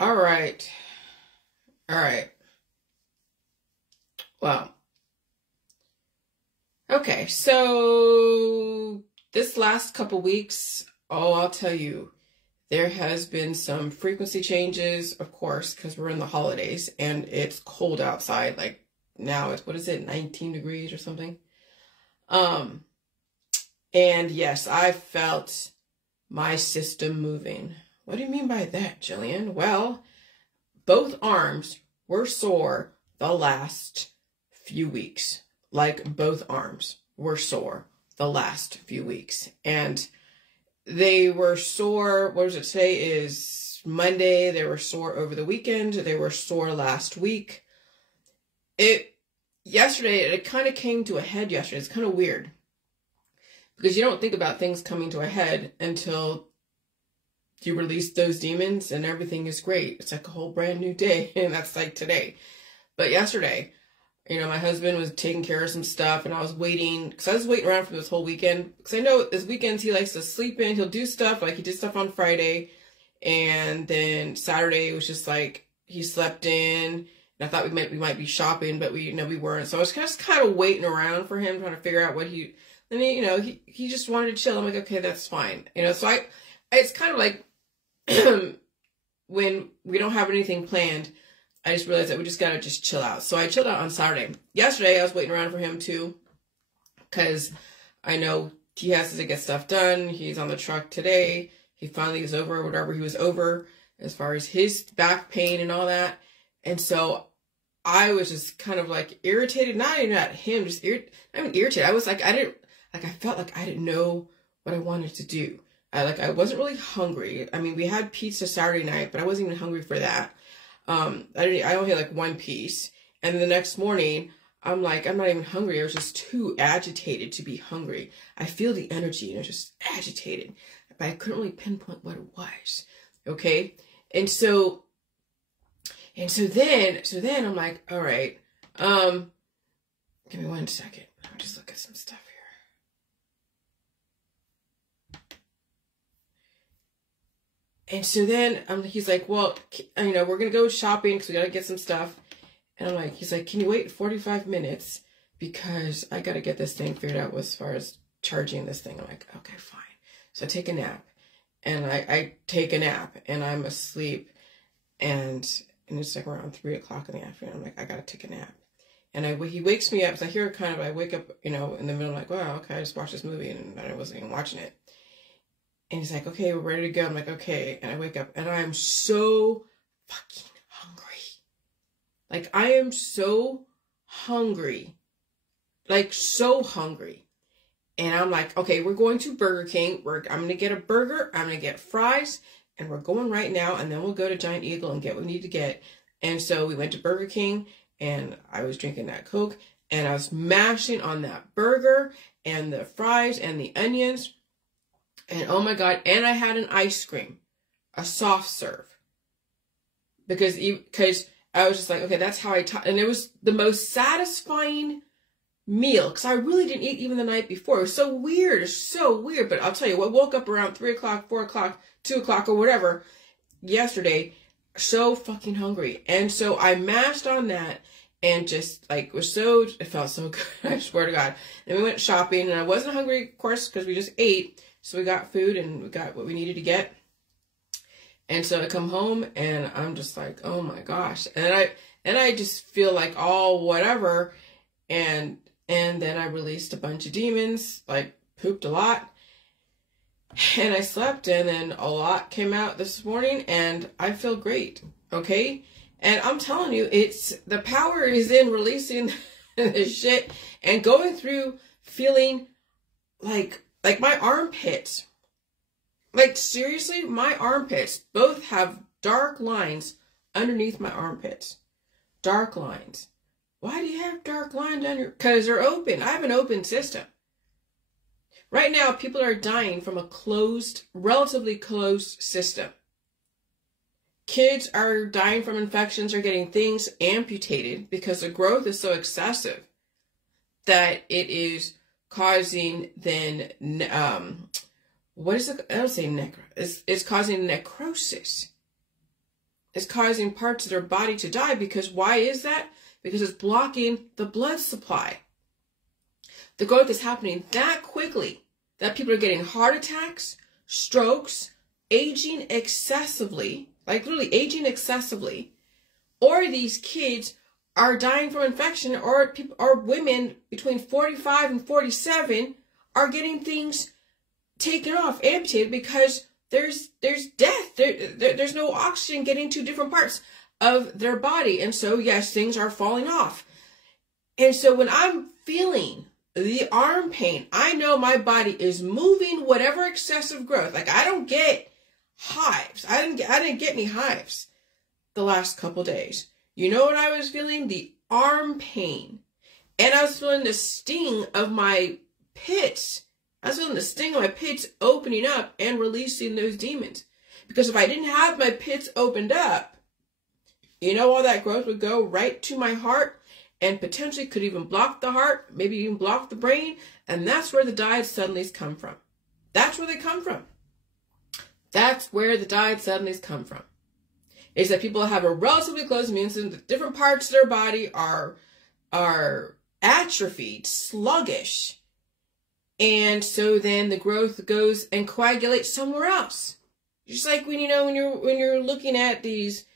All right. All right. Well, okay. So this last couple weeks, oh, I'll tell you, there has been some frequency changes, of course, because we're in the holidays and it's cold outside. Like now it's, what is it, 19 degrees or something? And yes, I felt my system moving. What do you mean by that, Jillian? Well, both arms were sore the last few weeks. Like both arms were sore the last few weeks. And they were sore, what does it say, is Monday. They were sore over the weekend. They were sore last week. Yesterday, it kind of came to a head yesterday. It's kind of weird. Because you don't think about things coming to a head until you release those demons and everything is great. It's like a whole brand new day, and that's like today. But yesterday, my husband was taking care of some stuff, and I was waiting, because I was waiting around for this whole weekend. Because I know this weekends he likes to sleep in. He'll do stuff, like he did stuff on Friday, and then Saturday was just like he slept in. And I thought we might be shopping, but we weren't. So I was just kind of waiting around for him, trying to figure out what he. And he just wanted to chill. I'm like, okay, that's fine. So it's kind of like when we don't have anything planned, I just realized that we just got to just chill out. So I chilled out on Saturday. Yesterday, I was waiting around for him too, because I know he has to get stuff done. He's on the truck today. He finally is over whatever he was over as far as his back pain and all that. And so I was just kind of like irritated, not even at him, just irritated. I was like, I felt like I didn't know what I wanted to do. I wasn't really hungry. I mean, we had pizza Saturday night, but I wasn't even hungry for that. I only had like one piece. And then the next morning, I'm like, I'm not even hungry. I was just too agitated to be hungry. I feel the energy and I was just agitated, but I couldn't really pinpoint what it was. Okay. And so then I'm like, all right, give me 1 second. I'll just look at some stuff here. And so then he's like, well, we're going to go shopping because we got to get some stuff. And I'm like, he's like, can you wait 45 minutes? Because I got to get this thing figured out as far as charging this thing. I'm like, okay, fine. So I take a nap. And I take a nap and I'm asleep. And it's like around 3 o'clock in the afternoon. I'm like, I got to take a nap. And he wakes me up. So I hear I wake up, in the middle, like, wow, okay, I just watched this movie and I wasn't even watching it. And he's like, okay, we're ready to go. I'm like, okay. And I wake up and I'm so fucking hungry. Like, I am so hungry. Like, so hungry. And I'm like, okay, we're going to Burger King. I'm going to get a burger. I'm going to get fries. And we're going right now. And then we'll go to Giant Eagle and get what we need to get. And so we went to Burger King. And I was drinking that Coke. And I was mashing on that burger. And the fries and the onions. And oh my God, and I had an ice cream, a soft serve. Because I was just like, okay, that's how and it was the most satisfying meal. Because I really didn't eat even the night before. It was so weird. It's so weird. But I'll tell you, I woke up around 3 o'clock, 4 o'clock, 2 o'clock or whatever yesterday, so fucking hungry. And so I mashed on that and just like it felt so good. I swear to God. And we went shopping and I wasn't hungry, of course, because we just ate. So we got food and we got what we needed to get. And so I come home and I'm just like, oh my gosh. And I just feel like, oh, whatever. And then I released a bunch of demons, like pooped a lot. And I slept and then a lot came out this morning and I feel great. Okay. And I'm telling you, the power is in releasing this shit and going through feeling like my armpits, like seriously, my armpits both have dark lines underneath my armpits. Dark lines. Why do you have dark lines under? Because they're open. I have an open system. Right now, people are dying from a relatively closed system. Kids are dying from infections or getting things amputated because the growth is so excessive that it is causing then, what is it? I don't say it's causing necrosis. is causing parts of their body to die. Because why is that? Because it's blocking the blood supply. The growth is happening that quickly that people are getting heart attacks, strokes, aging excessively, like literally aging excessively, or these kids are dying from infection, or women between 45 and 47 are getting things taken off, amputated, because there's death. There's no oxygen getting to different parts of their body. And so, yes, things are falling off. And so when I'm feeling the arm pain, I know my body is moving whatever excessive growth. Like, I don't get hives. I didn't get any hives the last couple days. You know what I was feeling? The arm pain. And I was feeling the sting of my pits. I was feeling the sting of my pits opening up and releasing those demons. Because if I didn't have my pits opened up, you know, all that growth would go right to my heart and potentially could even block the heart, maybe even block the brain. And that's where the diet suddenlies come from. That's where they come from. That's where the diet suddenlies come from. Is that people have a relatively close immune system, that different parts of their body are atrophied, sluggish. And so then the growth goes and coagulates somewhere else. Just like when you're looking at these,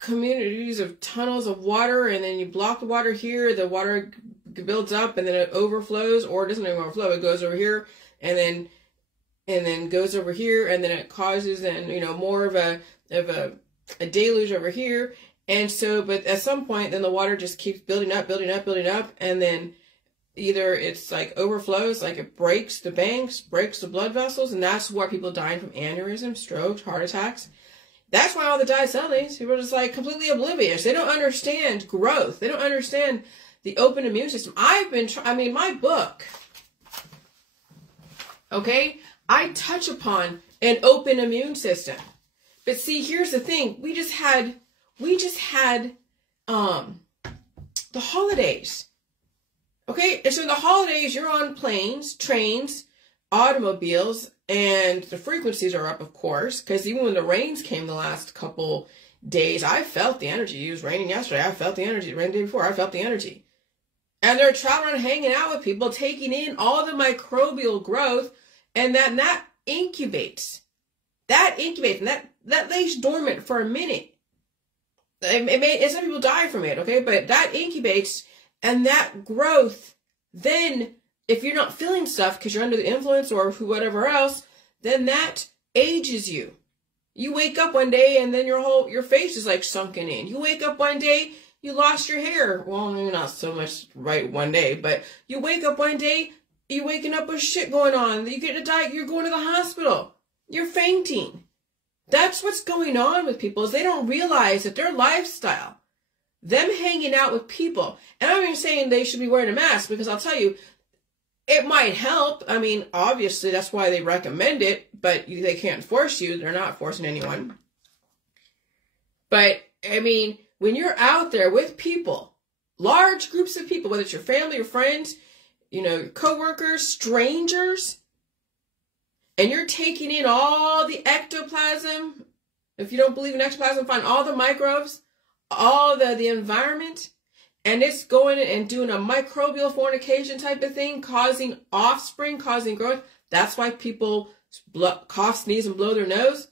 communities of tunnels of water, and then you block the water here, the water builds up and then it overflows, or it doesn't even overflow, it goes over here and then goes over here, and then it causes more of a deluge over here. And so, but at some point, then the water just keeps building up, and then either it's like overflows, like it breaks the banks, breaks the blood vessels, and that's why people dying from aneurysms, strokes, heart attacks. That's why all the diet suddenlies, people are just like completely oblivious. They don't understand growth. They don't understand the open immune system. My book, okay, I touch upon an open immune system. But see, here's the thing. We just had the holidays. Okay, and so the holidays, you're on planes, trains, automobiles, and the frequencies are up, of course, because even when the rains came the last couple days, I felt the energy. It was raining yesterday. I felt the energy. It rained the day before. I felt the energy. And they're traveling, hanging out with people, taking in all the microbial growth, and that incubates. That incubates, and that lays dormant for a minute. Some people die from it, okay? But that incubates, and that growth, then, if you're not feeling stuff because you're under the influence or whatever else, then that ages you. You wake up one day and then your face is like sunken in. You wake up one day, you lost your hair. Well, maybe not so much right one day, but you wake up one day, you're waking up with shit going on. You get a diet, you're going to the hospital. You're fainting. That's what's going on with people, is they don't realize that their lifestyle, them hanging out with people, and I'm not even saying they should be wearing a mask, because I'll tell you, it might help. I mean, obviously, that's why they recommend it, but they can't force you. They're not forcing anyone. But, I mean, when you're out there with people, large groups of people, whether it's your family or friends, your coworkers, strangers, and you're taking in all the ectoplasm, if you don't believe in ectoplasm, find all the microbes, all the environment, and it's going and doing a microbial fornication type of thing, causing offspring, causing growth. That's why people cough, sneeze, and blow their nose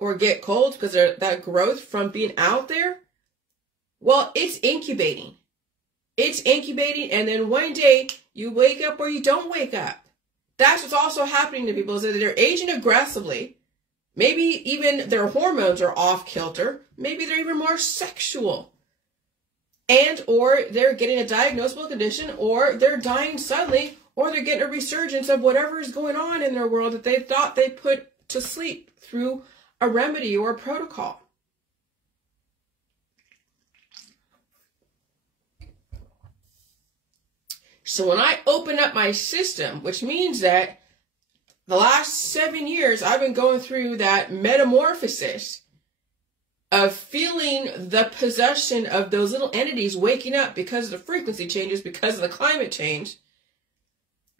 or get colds, because that growth from being out there. Well, it's incubating. It's incubating, and then one day you wake up or you don't wake up. That's what's also happening to people, is that they're aging aggressively. Maybe even their hormones are off kilter. Maybe they're even more sexual. Or they're getting a diagnosable condition, or they're dying suddenly, or they're getting a resurgence of whatever is going on in their world that they thought they put to sleep through a remedy or a protocol. So when I open up my system, which means that the last 7 years I've been going through that metamorphosis of feeling the possession of those little entities waking up because of the frequency changes, because of the climate change.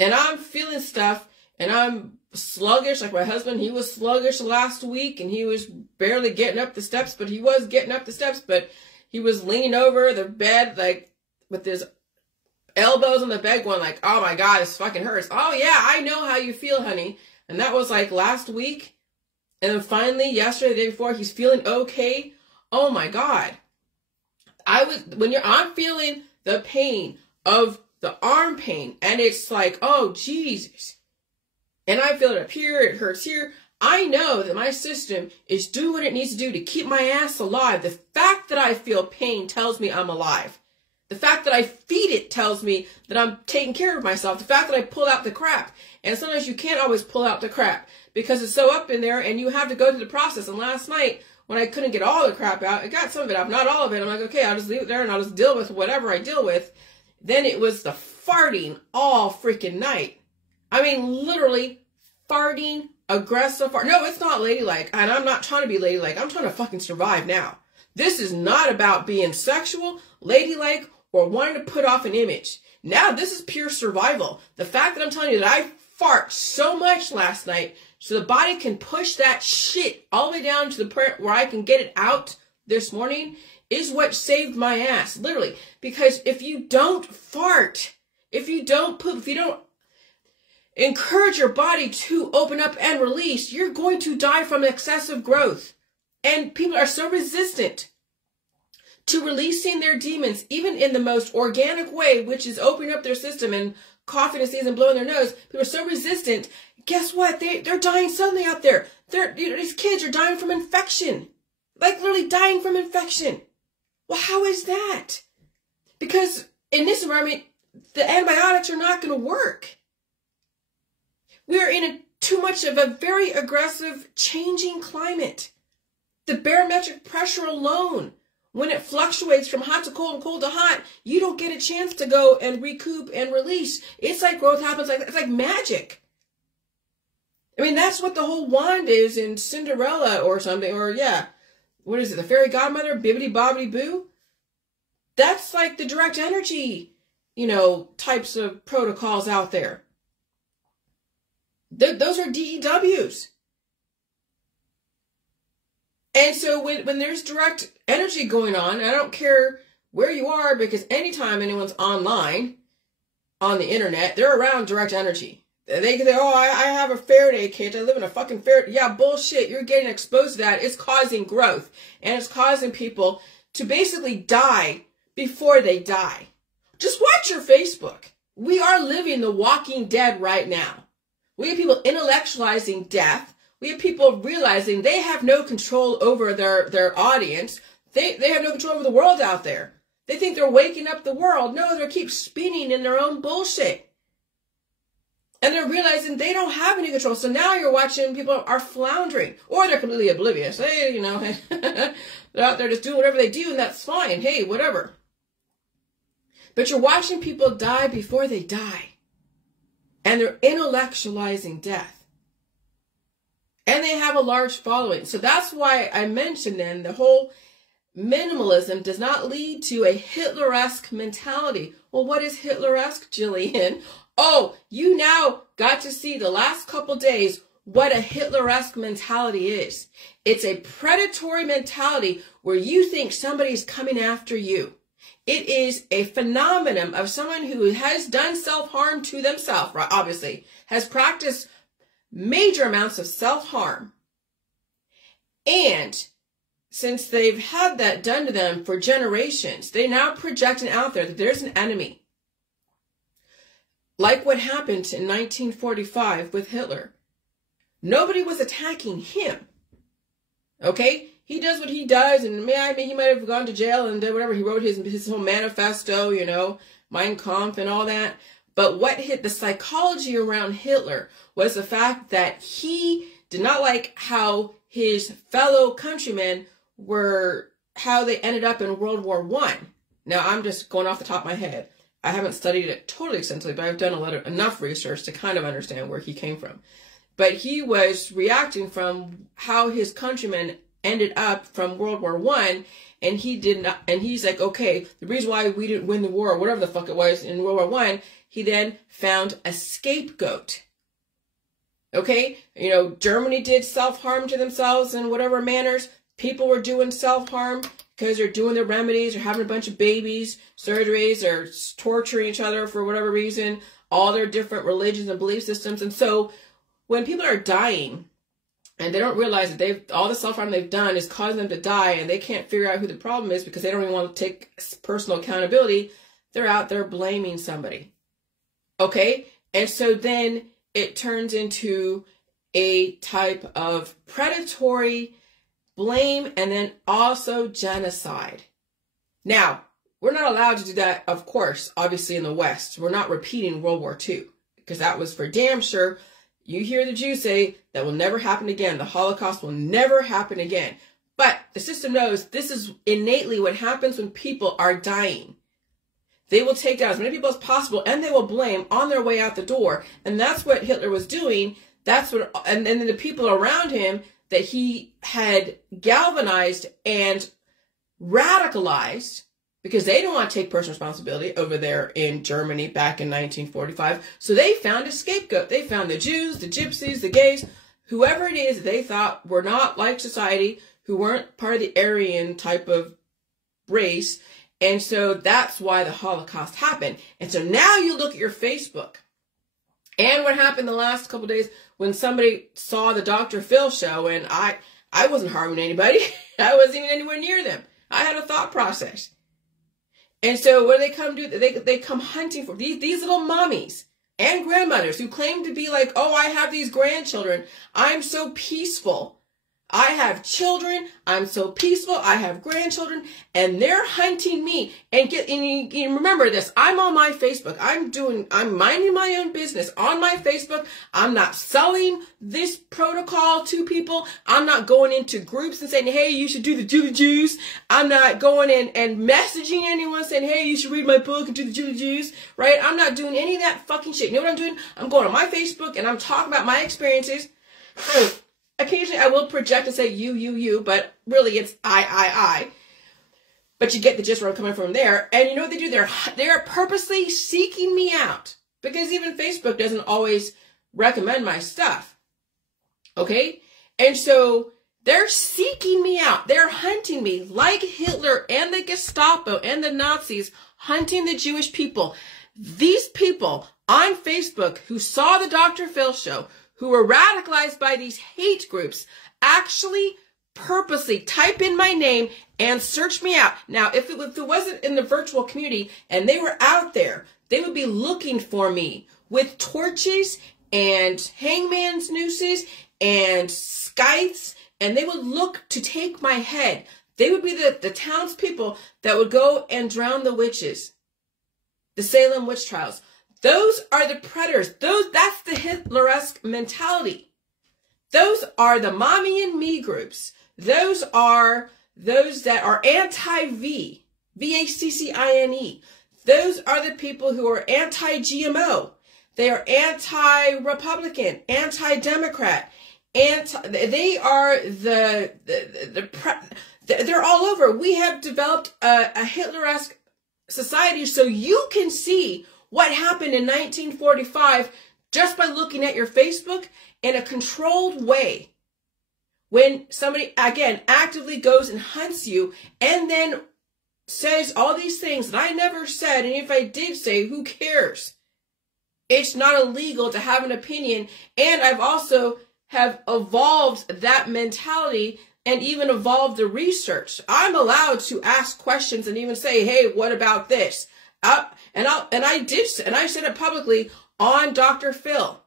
And I'm feeling stuff, and I'm sluggish, like my husband, he was sluggish last week, and he was barely getting up the steps, but he was getting up the steps, but he was leaning over the bed, like, with his elbows on the bed going like, oh my God, this fucking hurts. Oh yeah, I know how you feel, honey. And that was like last week. And then finally, yesterday, the day before, he's feeling okay. Oh my God. I'm feeling the pain of the arm pain, and it's like, oh Jesus. And I feel it up here, it hurts here. I know that my system is doing what it needs to do to keep my ass alive. The fact that I feel pain tells me I'm alive. The fact that I feed it tells me that I'm taking care of myself. The fact that I pull out the crap. And sometimes you can't always pull out the crap because it's so up in there and you have to go through the process. And last night, when I couldn't get all the crap out, I got some of it out, not all of it. I'm like, okay, I'll just leave it there and I'll just deal with whatever I deal with. Then it was the farting all freaking night. I mean, literally farting, aggressive fart. No, it's not ladylike. And I'm not trying to be ladylike. I'm trying to fucking survive now. This is not about being sexual, ladylike, or wanting to put off an image. Now this is pure survival. The fact that I'm telling you that I fart so much last night so the body can push that shit all the way down to the point where I can get it out this morning is what saved my ass, literally. Because if you don't fart, if you don't poop, if you don't encourage your body to open up and release, you're going to die from excessive growth. And people are so resistant to releasing their demons, even in the most organic way, which is opening up their system and coughing and sneezing and blowing their nose. People are so resistant. Guess what? They're dying suddenly out there. These kids are dying from infection. Like literally dying from infection. Well, how is that? Because in this environment, the antibiotics are not going to work. We're in too much of a very aggressive, changing climate. The barometric pressure alone, when it fluctuates from hot to cold and cold to hot, you don't get a chance to go and recoup and release. It's like growth happens it's like magic. I mean, that's what the whole wand is in Cinderella or something, or yeah, what is it, the fairy godmother, bibbidi bobbidi boo? That's like the direct energy, types of protocols out there. Those are DEWs. And so when there's direct energy going on, I don't care where you are, because anytime anyone's online, on the internet, they're around direct energy. They can say, oh, I have a Faraday cage. I live in a fucking Faraday. Yeah, bullshit. You're getting exposed to that. It's causing growth. And it's causing people to basically die before they die. Just watch your Facebook. We are living the Walking Dead right now. We have people intellectualizing death. We have people realizing they have no control over their audience. They have no control over the world out there. They think they're waking up the world. No, they keep spinning in their own bullshit. And they're realizing they don't have any control. So now you're watching people are floundering. Or they're completely oblivious. Hey, they're out there just doing whatever they do, and that's fine. Hey, whatever. But you're watching people die before they die. And they're intellectualizing death. And they have a large following. So that's why I mentioned then the whole minimalism does not lead to a Hitleresque mentality. Well, what is Hitleresque, Jillian? Oh, you now got to see the last couple days what a Hitleresque mentality is. It's a predatory mentality where you think somebody's coming after you. It is a phenomenon of someone who has done self-harm to themselves, right? Obviously, has practiced major amounts of self-harm. And since they've had that done to them for generations, they now projecting out there that there's an enemy. Like what happened in 1945 with Hitler. Nobody was attacking him. Okay? He does what he does, and he might have gone to jail and did whatever. He wrote his whole manifesto, Mein Kampf and all that. But what hit the psychology around Hitler was the fact that he did not like how his fellow countrymen how they ended up in World War I. Now, I'm just going off the top of my head. I haven't studied it totally extensively, but I've done enough research to kind of understand where he came from. But he was reacting from how his countrymen ended up from World War I, and he did not, and he's like, okay, the reason why we didn't win the war, or whatever the fuck it was in World War I, he then found a scapegoat. Okay? You know, Germany did self-harm to themselves in whatever manners. People were doing self-harm because they're doing their remedies, or having a bunch of babies, surgeries, or torturing each other for whatever reason, all their different religions and belief systems. And so when people are dying and they don't realize that all the self-harm they've done is causing them to die, and they can't figure out who the problem is because they don't even want to take personal accountability, they're out there blaming somebody. Okay? And so then it turns into a type of predatory blame, and then also genocide. Now, we're not allowed to do that, of course, obviously in the West. We're not repeating World War II, because that was for damn sure. You hear the Jews say that will never happen again. The Holocaust will never happen again. But the system knows this is innately what happens when people are dying. They will take down as many people as possible, and they will blame on their way out the door. And that's what Hitler was doing. And then the people around him that he had galvanized and radicalized, because they don't want to take personal responsibility over there in Germany back in 1945. So they found a scapegoat. They found the Jews, the gypsies, the gays, whoever it is they thought were not like society, who weren't part of the Aryan type of race. And so that's why the Holocaust happened. And so now you look at your Facebook and what happened the last couple of days when somebody saw the Dr. Phil show, and I wasn't harming anybody. I wasn't even anywhere near them. I had a thought process. And so what do they come do? They come hunting for these little mommies and grandmothers who claim to be like, oh, I have these grandchildren. I'm so peaceful. I have children. I'm so peaceful. I have grandchildren, and they're hunting me. And you remember this. I'm on my Facebook. I'm minding my own business on my Facebook. I'm not selling this protocol to people. I'm not going into groups and saying, hey, you should do the Jews. I'm not going in and messaging anyone saying, hey, you should read my book and do the Jews, right? I'm not doing any of that fucking shit. You know what I'm doing? I'm going on my Facebook and I'm talking about my experiences. Occasionally I will project and say you, but really it's I. But you get the gist where I'm coming from there. And you know what they do? They're purposely seeking me out, because even Facebook doesn't always recommend my stuff. Okay? And so they're seeking me out. They're hunting me like Hitler and the Gestapo and the Nazis hunting the Jewish people. These people on Facebook who saw the Dr. Phil show, who were radicalized by these hate groups, actually purposely type in my name and search me out. Now, if it wasn't in the virtual community and they were out there, they would be looking for me with torches and hangman's nooses and scythes, and they would look to take my head. They would be the townspeople that would go and drown the witches, the Salem witch trials. Those are the predators. That's the Hitleresque mentality. Those are the mommy and me groups. Those are those that are anti-V, V-A-C-C-I-N-E. Those are the people who are anti-GMO. They are anti-Republican, anti-Democrat. They are they're all over. We have developed a Hitleresque society, so you can see what happened in 1945 just by looking at your Facebook in a controlled way. When somebody, again, actively goes and hunts you and then says all these things that I never said, and if I did say, who cares? It's not illegal to have an opinion, and I've also have evolved that mentality and even evolved the research. I'm allowed to ask questions and even say, hey, what about this? And I said it publicly on Dr. Phil,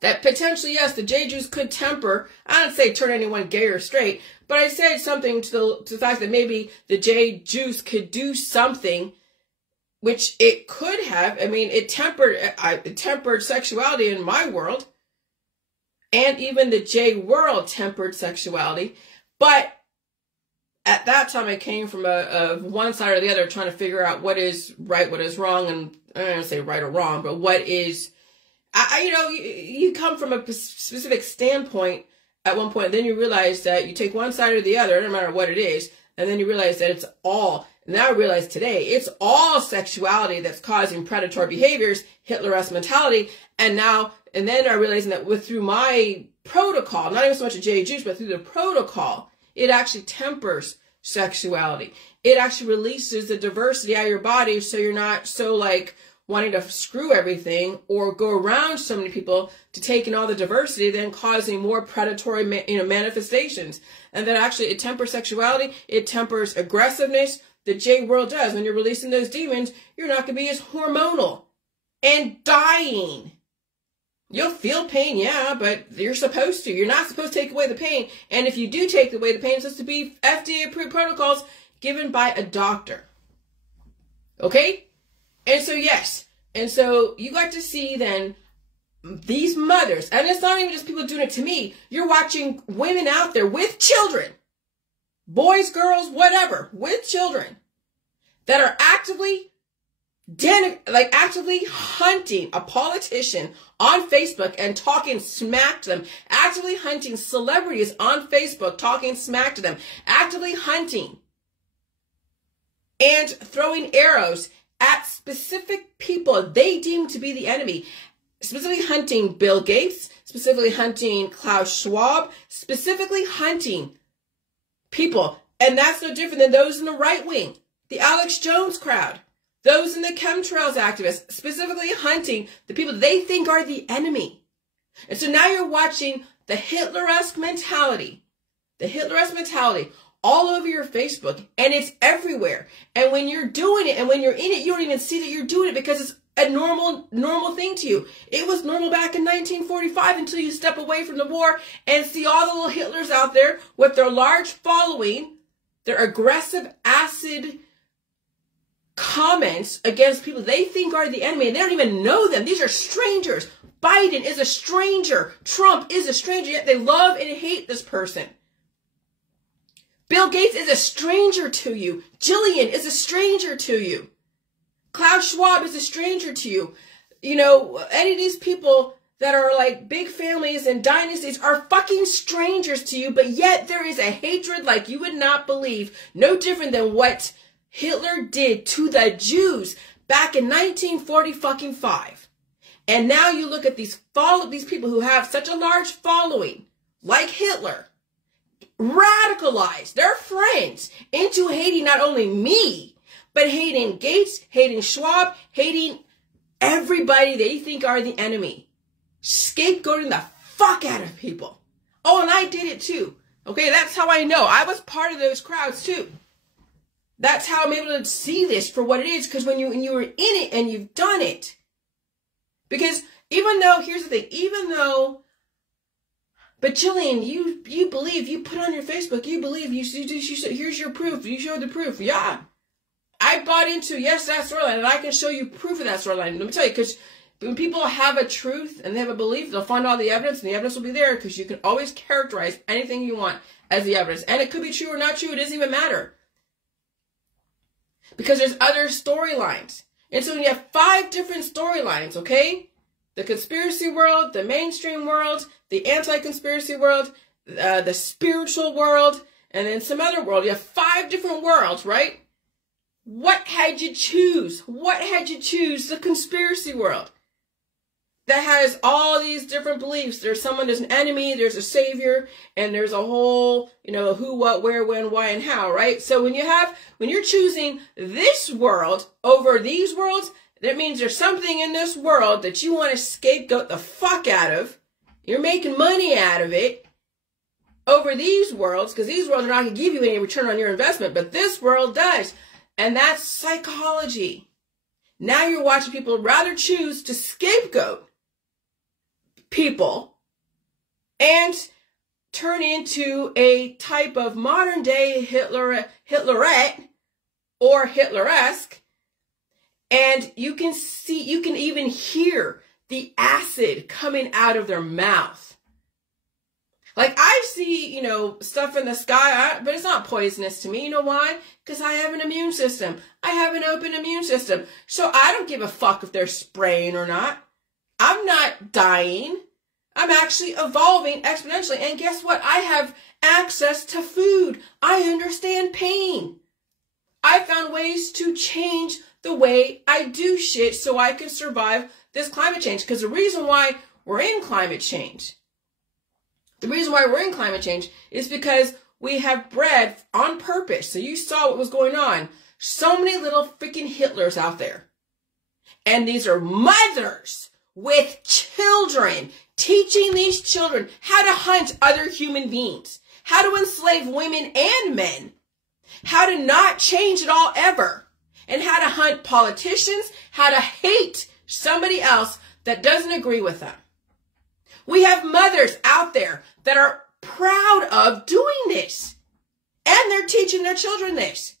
that potentially, yes, the J-Jews could temper. I don't say turn anyone gay or straight, but I said something to the fact that maybe the J-Jews could do something, which it could have. I mean, it tempered sexuality in my world, and even the J-world tempered sexuality. But at that time, I came from a one side or the other, trying to figure out what is right, what is wrong, and I don't want to say right or wrong, but what is, you come from a specific standpoint at one point, then you realize that you take one side or the other, no matter what it is, and then you realize that it's all, Now I realize today it's all sexuality that's causing predatory behaviors, Hitleresque mentality. And then I'm realizing that through my protocol, not even so much a J juice, but through the protocol, it actually tempers sexuality. It actually releases the diversity out of your body, so you're not so like wanting to screw everything or go around so many people to take in all the diversity, then causing more predatory manifestations. And then actually it tempers sexuality, it tempers aggressiveness. The J world does. When you're releasing those demons, you're not going to be as hormonal and dying. You'll feel pain, yeah, but you're supposed to. You're not supposed to take away the pain. And if you do take away the pain, it's supposed to be FDA-approved protocols given by a doctor. Okay? And so, yes. And so you got to see then these mothers, and it's not even just people doing it to me. You're watching women out there with children, boys, girls, whatever, with children that are actively hunting a politician on Facebook and talking smack to them, actively hunting celebrities on Facebook, talking smack to them, actively hunting and throwing arrows at specific people they deem to be the enemy, specifically hunting Bill Gates, specifically hunting Klaus Schwab, specifically hunting people. And that's no different than those in the right wing, the Alex Jones crowd, those in the chemtrails activists, specifically hunting the people they think are the enemy. And so now you're watching the Hitleresque mentality all over your Facebook, and it's everywhere. And when you're doing it and when you're in it, you don't even see that you're doing it because it's a normal thing to you. It was normal back in 1945 until you step away from the war and see all the little Hitlers out there with their large following, their aggressive acid comments against people they think are the enemy, and they don't even know them. These are strangers. Biden is a stranger. Trump is a stranger, yet they love and hate this person. Bill Gates is a stranger to you. Jillian is a stranger to you. Klaus Schwab is a stranger to you. You know, any of these people that are like big families and dynasties are fucking strangers to you, but yet there is a hatred like you would not believe, no different than what Hitler did to the Jews back in 1945. And now you look at these people who have such a large following, like Hitler, radicalize their friends into hating not only me, but hating Gates, hating Schwab, hating everybody they think are the enemy. Scapegoating the fuck out of people. Oh, and I did it too. Okay, that's how I know. I was part of those crowds too. That's how I'm able to see this for what it is, because when you were in it and you've done it. Because even though, here's the thing, but Jillian, you believe, you put on your Facebook, you believe, here's your proof, you showed the proof. Yeah. I bought into, yes, that storyline, and I can show you proof of that storyline. Let me tell you, because when people have a truth and they have a belief, they'll find all the evidence, and the evidence will be there, because you can always characterize anything you want as the evidence. And it could be true or not true, it doesn't even matter. Because there's other storylines. And so you have 5 different storylines, okay? The conspiracy world, the mainstream world, the anti-conspiracy world, the spiritual world, and then some other world. You have 5 different worlds, right? What had you choose? What had you choose? The conspiracy world that has all these different beliefs. There's an enemy, there's a savior, and there's a whole, who, what, where, when, why, and how, right? So when you're choosing this world over these worlds, that means there's something in this world that you want to scapegoat the fuck out of. You're making money out of it over these worlds, because these worlds are not going to give you any return on your investment, but this world does. And that's psychology. Now you're watching people rather choose to scapegoat people and turn into a type of modern day Hitlerette or Hitleresque. And you can even hear the acid coming out of their mouth. Like, I see, stuff in the sky, but it's not poisonous to me. You know why? Because I have an immune system. I have an open immune system. So I don't give a fuck if they're spraying or not. I'm not dying. I'm actually evolving exponentially. And guess what? I have access to food. I understand pain. I found ways to change the way I do shit so I can survive this climate change. Because the reason why we're in climate change, is because we have bred on purpose. So you saw what was going on. So many little freaking Hitlers out there. And these are mothers with children, teaching these children how to hunt other human beings, how to enslave women and men, how to not change at all ever, and how to hunt politicians, how to hate somebody else that doesn't agree with them. We have mothers out there that are proud of doing this, and they're teaching their children this.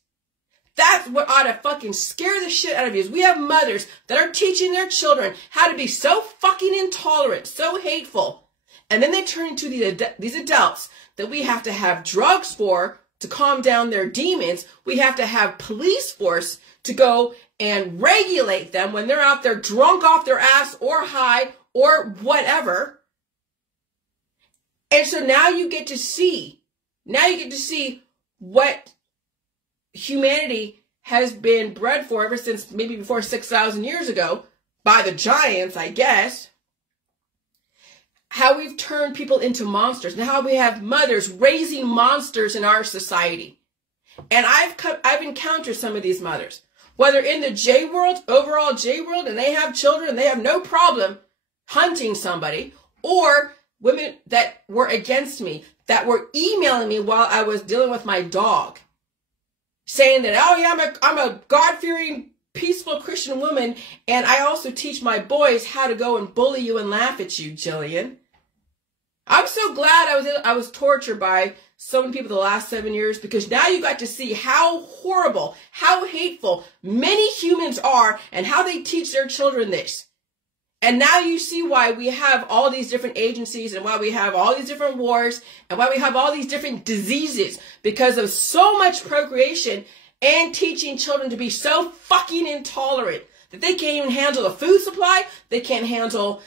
That's what ought to fucking scare the shit out of you. Is we have mothers that are teaching their children how to be so fucking intolerant, so hateful. And then they turn into these adults that we have to have drugs for to calm down their demons. We have to have police force to go and regulate them when they're out there drunk off their ass or high or whatever. And so now you get to see what humanity has been bred for ever since maybe before 6,000 years ago by the giants, I guess. How we've turned people into monsters and how we have mothers raising monsters in our society. And I've encountered some of these mothers, whether in the J world, overall J world, and they have children and they have no problem hunting somebody, or women that were against me, that were emailing me while I was dealing with my dog, saying that, oh yeah, I'm a God-fearing, peaceful Christian woman, and I also teach my boys how to go and bully you and laugh at you, Jillian. I'm so glad I was tortured by so many people the last 7 years, because now you got to see how horrible, how hateful many humans are and how they teach their children this. And now you see why we have all these different agencies and why we have all these different wars and why we have all these different diseases, because of so much procreation and teaching children to be so fucking intolerant that they can't even handle a food supply. They can't handle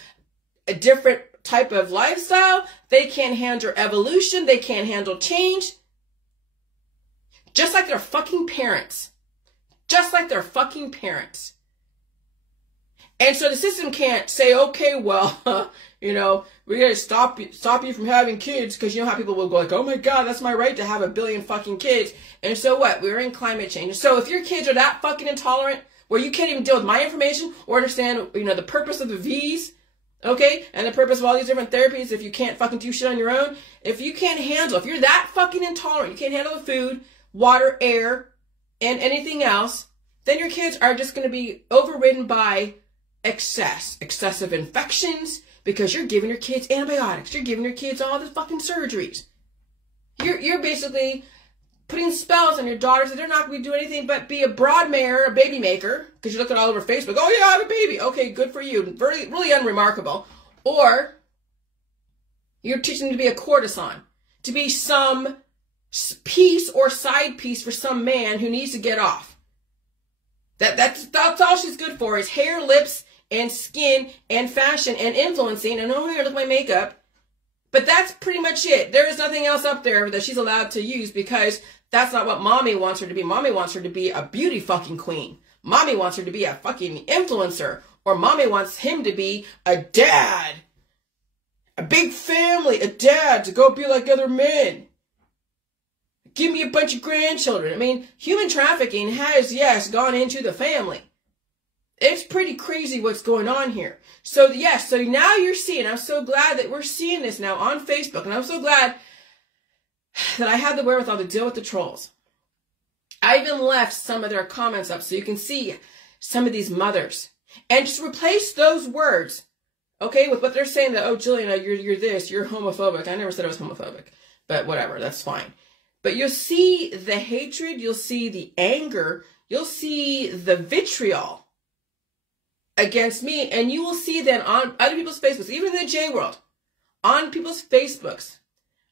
a different type of lifestyle. They can't handle evolution. They can't handle change. Just like their fucking parents. Just like their fucking parents. And so the system can't say, okay, well, you know, we're going to stop you from having kids, because you know how people will go like, oh my God, that's my right to have 1 billion fucking kids. And so what? We're in climate change. So if your kids are that fucking intolerant, where you can't even deal with my information or understand, you know, the purpose of the V's, okay, and the purpose of all these different therapies, if you can't fucking do shit on your own, if you can't handle, if you're that fucking intolerant, you can't handle the food, water, air, and anything else, then your kids are just going to be overridden by excessive infections, because you're giving your kids antibiotics, you're giving your kids all the fucking surgeries. You're basically putting spells on your daughters that they're not going to do anything but be a broadmare, a baby maker, because you're looking all over Facebook, oh yeah, I have a baby, okay, good for you, really unremarkable. Or you're teaching them to be a courtesan, to be some piece or side piece for some man who needs to get off. That's all she's good for, is hair, lips, and skin, and fashion, and influencing, and oh, here, look at my makeup. But that's pretty much it. There is nothing else up there that she's allowed to use, because that's not what mommy wants her to be. Mommy wants her to be a beauty fucking queen. Mommy wants her to be a fucking influencer. Or mommy wants him to be a dad. A big family, a dad, to go be like other men. Give me a bunch of grandchildren. I mean, human trafficking has, yes, gone into the family. It's pretty crazy what's going on here. So, yes, so now you're seeing, I'm so glad that we're seeing this now on Facebook, and I'm so glad that I had the wherewithal to deal with the trolls. I even left some of their comments up so you can see some of these mothers. And just replace those words, okay, with what they're saying that, oh, Jillian, you're this, you're homophobic. I never said I was homophobic, but whatever, that's fine. But you'll see the hatred, you'll see the anger, you'll see the vitriol against me, and you will see then on other people's Facebooks, even in the J world, on people's Facebooks,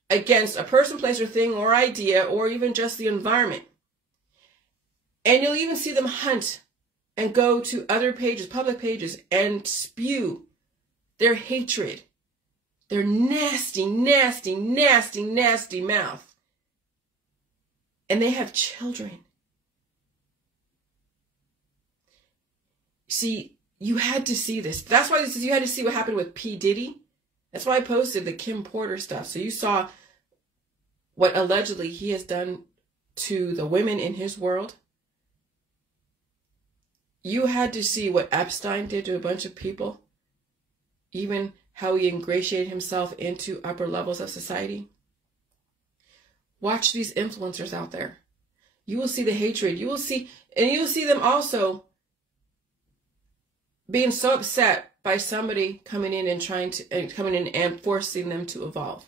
against a person, place, or thing, or idea, or even just the environment. And you'll even see them hunt and go to other pages, public pages, and spew their hatred, their nasty, nasty, nasty, nasty mouth. And they have children. See, you had to see this. That's why this is, you had to see what happened with P. Diddy. That's why I posted the Kim Porter stuff. So you saw what allegedly he has done to the women in his world. You had to see what Epstein did to a bunch of people. Even how he ingratiated himself into upper levels of society. Watch these influencers out there. You will see the hatred. You will see, and you will see them also being so upset by somebody coming in and forcing them to evolve.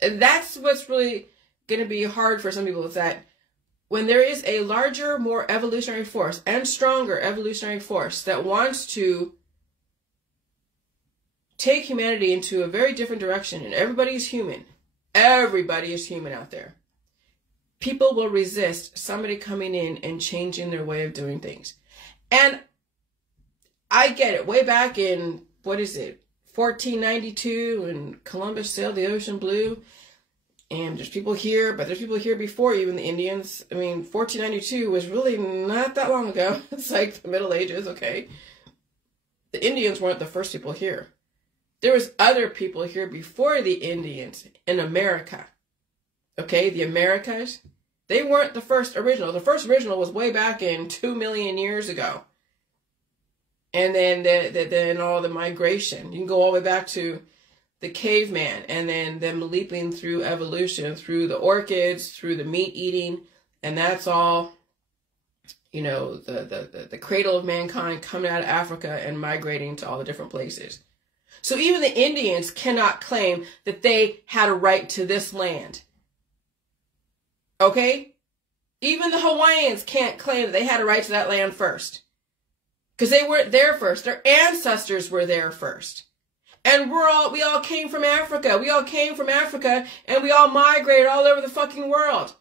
And that's what's really going to be hard for some people, is that when there is a larger, more evolutionary force and stronger evolutionary force that wants to take humanity into a very different direction, and everybody is human. Everybody is human out there. People will resist somebody coming in and changing their way of doing things. And I get it. Way back in, 1492, when Columbus sailed the ocean blue. And there's people here, but there's people here before you, and the Indians. I mean, 1492 was really not that long ago. It's like the Middle Ages, okay? The Indians weren't the first people here. There was other people here before the Indians in America. Okay, the Americas. They weren't the first original. The first original was way back in 2 million years ago. And then all the migration. You can go all the way back to the caveman, and then them leaping through evolution, through the orchids, through the meat eating, and that's all, you know, the cradle of mankind coming out of Africa and migrating to all the different places. So even the Indians cannot claim that they had a right to this land. Okay? Even the Hawaiians can't claim that they had a right to that land first. Because they weren't there first. Their ancestors were there first. And we all came from Africa. We all came from Africa, and we all migrated all over the fucking world.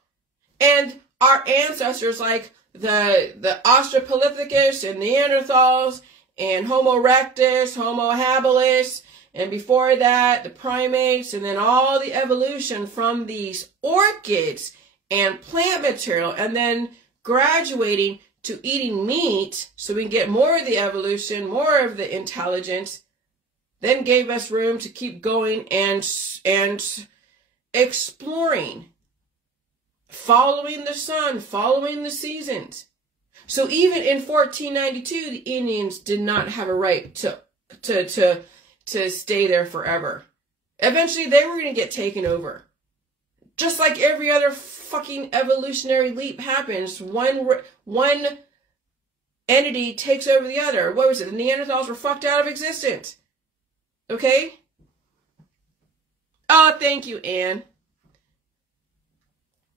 And our ancestors, like the Australopithecus and Neanderthals and Homo erectus, Homo habilis, and before that, the primates, and then all the evolution from these orchids and plant material, and then graduating to eating meat so we can get more of the evolution, more of the intelligence, then gave us room to keep going and exploring, following the sun, following the seasons. So even in 1492, the Indians did not have a right to stay there forever. Eventually, they were going to get taken over. Just like every other fucking evolutionary leap happens, one entity takes over the other. What was it? The Neanderthals were fucked out of existence. Okay? Oh, thank you, Anne.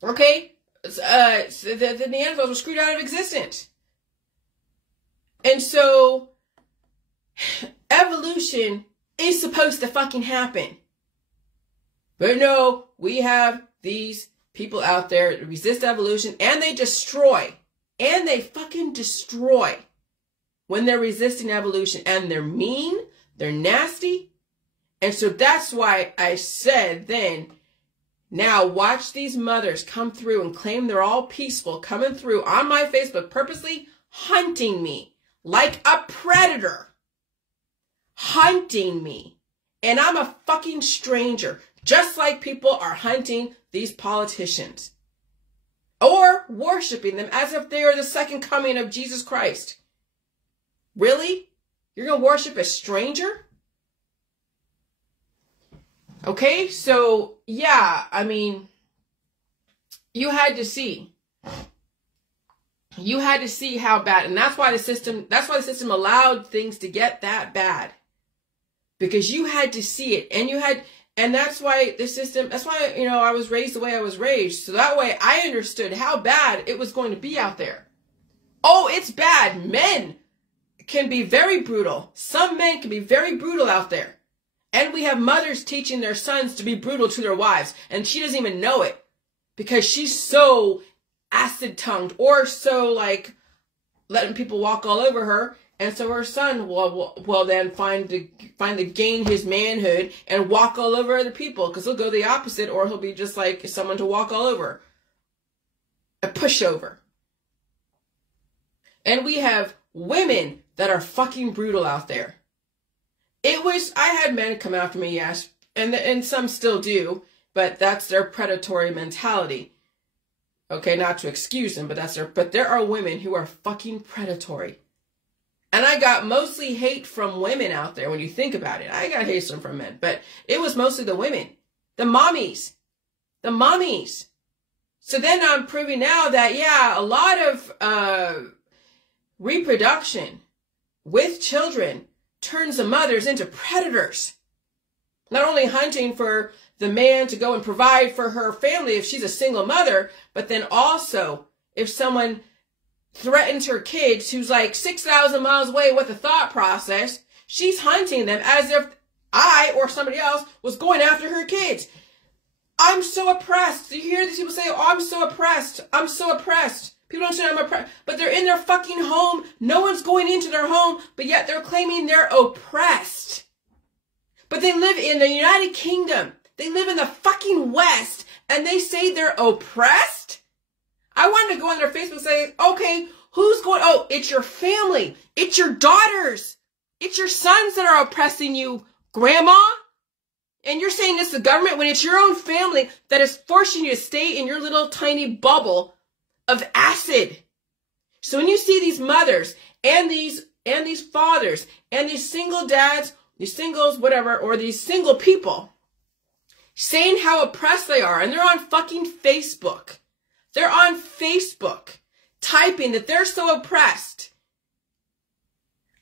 Okay? So the Neanderthals were screwed out of existence. And so, evolution is supposed to fucking happen. But no, we have these people out there that resist evolution, and they destroy. And they fucking destroy when they're resisting evolution. And they're mean. They're nasty. And so that's why I said then, now watch these mothers come through and claim they're all peaceful, coming through on my Facebook, purposely hunting me like a predator. Hunting me. And I'm a fucking stranger. Just like people are hunting these politicians. Or worshiping them as if they are the second coming of Jesus Christ. Really? You're going to worship a stranger? Okay, so, yeah, I mean, you had to see. You had to see how bad, and that's why the system allowed things to get that bad. Because you had to see it, and that's why the system, that's why, you know, I was raised the way I was raised. So that way I understood how bad it was going to be out there. Oh, it's bad. Men can be very brutal. Some men can be very brutal out there. And we have mothers teaching their sons to be brutal to their wives. And she doesn't even know it. Because she's so acid-tongued or so, like, letting people walk all over her. And so her son will then find to gain his manhood and walk all over other people. Because he'll go the opposite, or he'll be just like someone to walk all over. A pushover. And we have women that are fucking brutal out there. I had men come after me, yes, and some still do, but that's their predatory mentality. Okay, not to excuse them, but there are women who are fucking predatory. And I got mostly hate from women out there when you think about it. I got hate from men, but it was mostly the women, the mommies. So then I'm proving now that, yeah, a lot of reproduction with children turns the mothers into predators. Not only hunting for the man to go and provide for her family if she's a single mother, but then also if someone threatens her kids who's like 6,000 miles away with a thought process, she's hunting them as if I or somebody else was going after her kids. I'm so oppressed. You hear these people say, oh, I'm so oppressed. I'm so oppressed. People don't say I'm oppressed, but they're in their fucking home. No one's going into their home, but yet they're claiming they're oppressed. But they live in the United Kingdom. They live in the fucking West, and they say they're oppressed? I wanted to go on their Facebook and say, okay, who's going? Oh, it's your family. It's your daughters. It's your sons that are oppressing you, Grandma. And you're saying this to the government when it's your own family that is forcing you to stay in your little tiny bubble of acid. So when you see these mothers and these fathers and these single dads, these singles, whatever, or these single people saying how oppressed they are, and they're on fucking Facebook. They're on Facebook typing that they're so oppressed.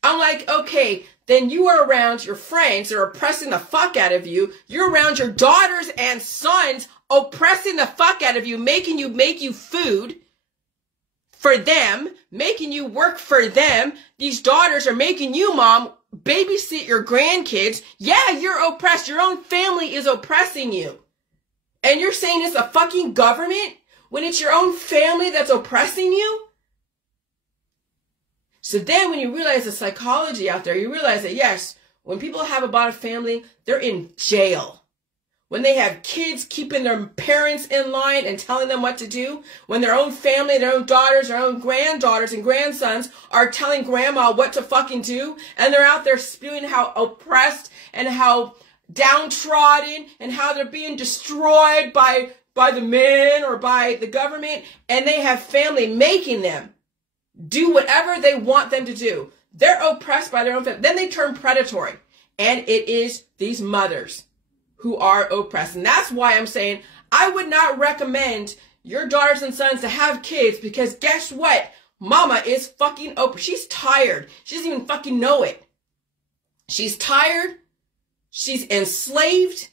I'm like, okay, then you are around your friends that are oppressing the fuck out of you. You're around your daughters and sons oppressing the fuck out of you, make you food for them, making you work for them. These daughters are making you, mom, babysit your grandkids. Yeah, you're oppressed. Your own family is oppressing you. And you're saying it's the fucking government when it's your own family that's oppressing you? So then when you realize the psychology out there, you realize that yes, when people have about a family, they're in jail. When they have kids keeping their parents in line and telling them what to do, when their own family, their own daughters, their own granddaughters and grandsons are telling grandma what to fucking do, and they're out there spewing how oppressed and how downtrodden and how they're being destroyed by the men or by the government, and they have family making them do whatever they want them to do. They're oppressed by their own family. Then they turn predatory. And it is these mothers who are oppressed. And that's why I'm saying I would not recommend your daughters and sons to have kids, because guess what? Mama is fucking oppressed. She's tired. She doesn't even fucking know it. She's tired. She's enslaved.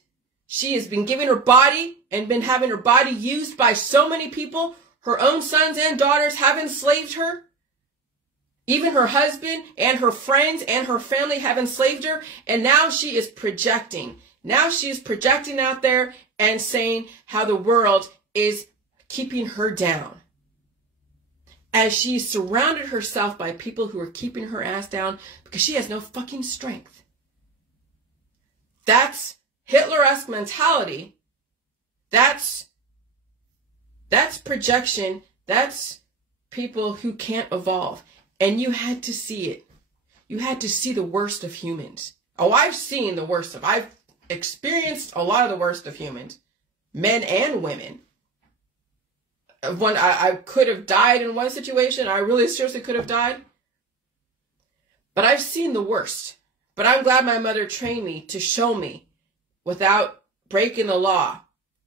She has been giving her body and been having her body used by so many people. Her own sons and daughters have enslaved her. Even her husband and her friends and her family have enslaved her. And now she is projecting. Now she is projecting out there and saying how the world is keeping her down. As she's surrounded herself by people who are keeping her ass down because she has no fucking strength. That's Hitleresque mentality. That's projection. That's people who can't evolve. And you had to see it. You had to see the worst of humans. Oh, I've seen the worst of, I've experienced a lot of the worst of humans. Men and women. I could have died in one situation. I really seriously could have died. But I've seen the worst. But I'm glad my mother trained me to show me, without breaking the law,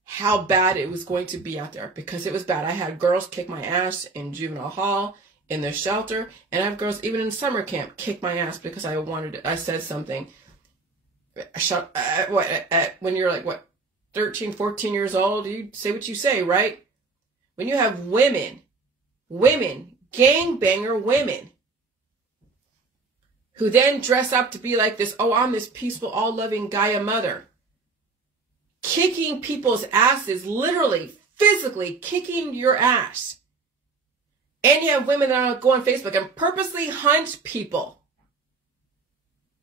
how bad it was going to be out there. Because it was bad. I had girls kick my ass in juvenile hall, in the shelter, and I have girls even in summer camp kick my ass because I said something. When you're like, 13, 14 years old, you say what you say, right? When you have women, gangbanger women, who then dress up to be like this, oh, I'm this peaceful, all-loving Gaia mother, kicking people's asses, literally, physically kicking your ass. And you have women that go on Facebook and purposely hunt people.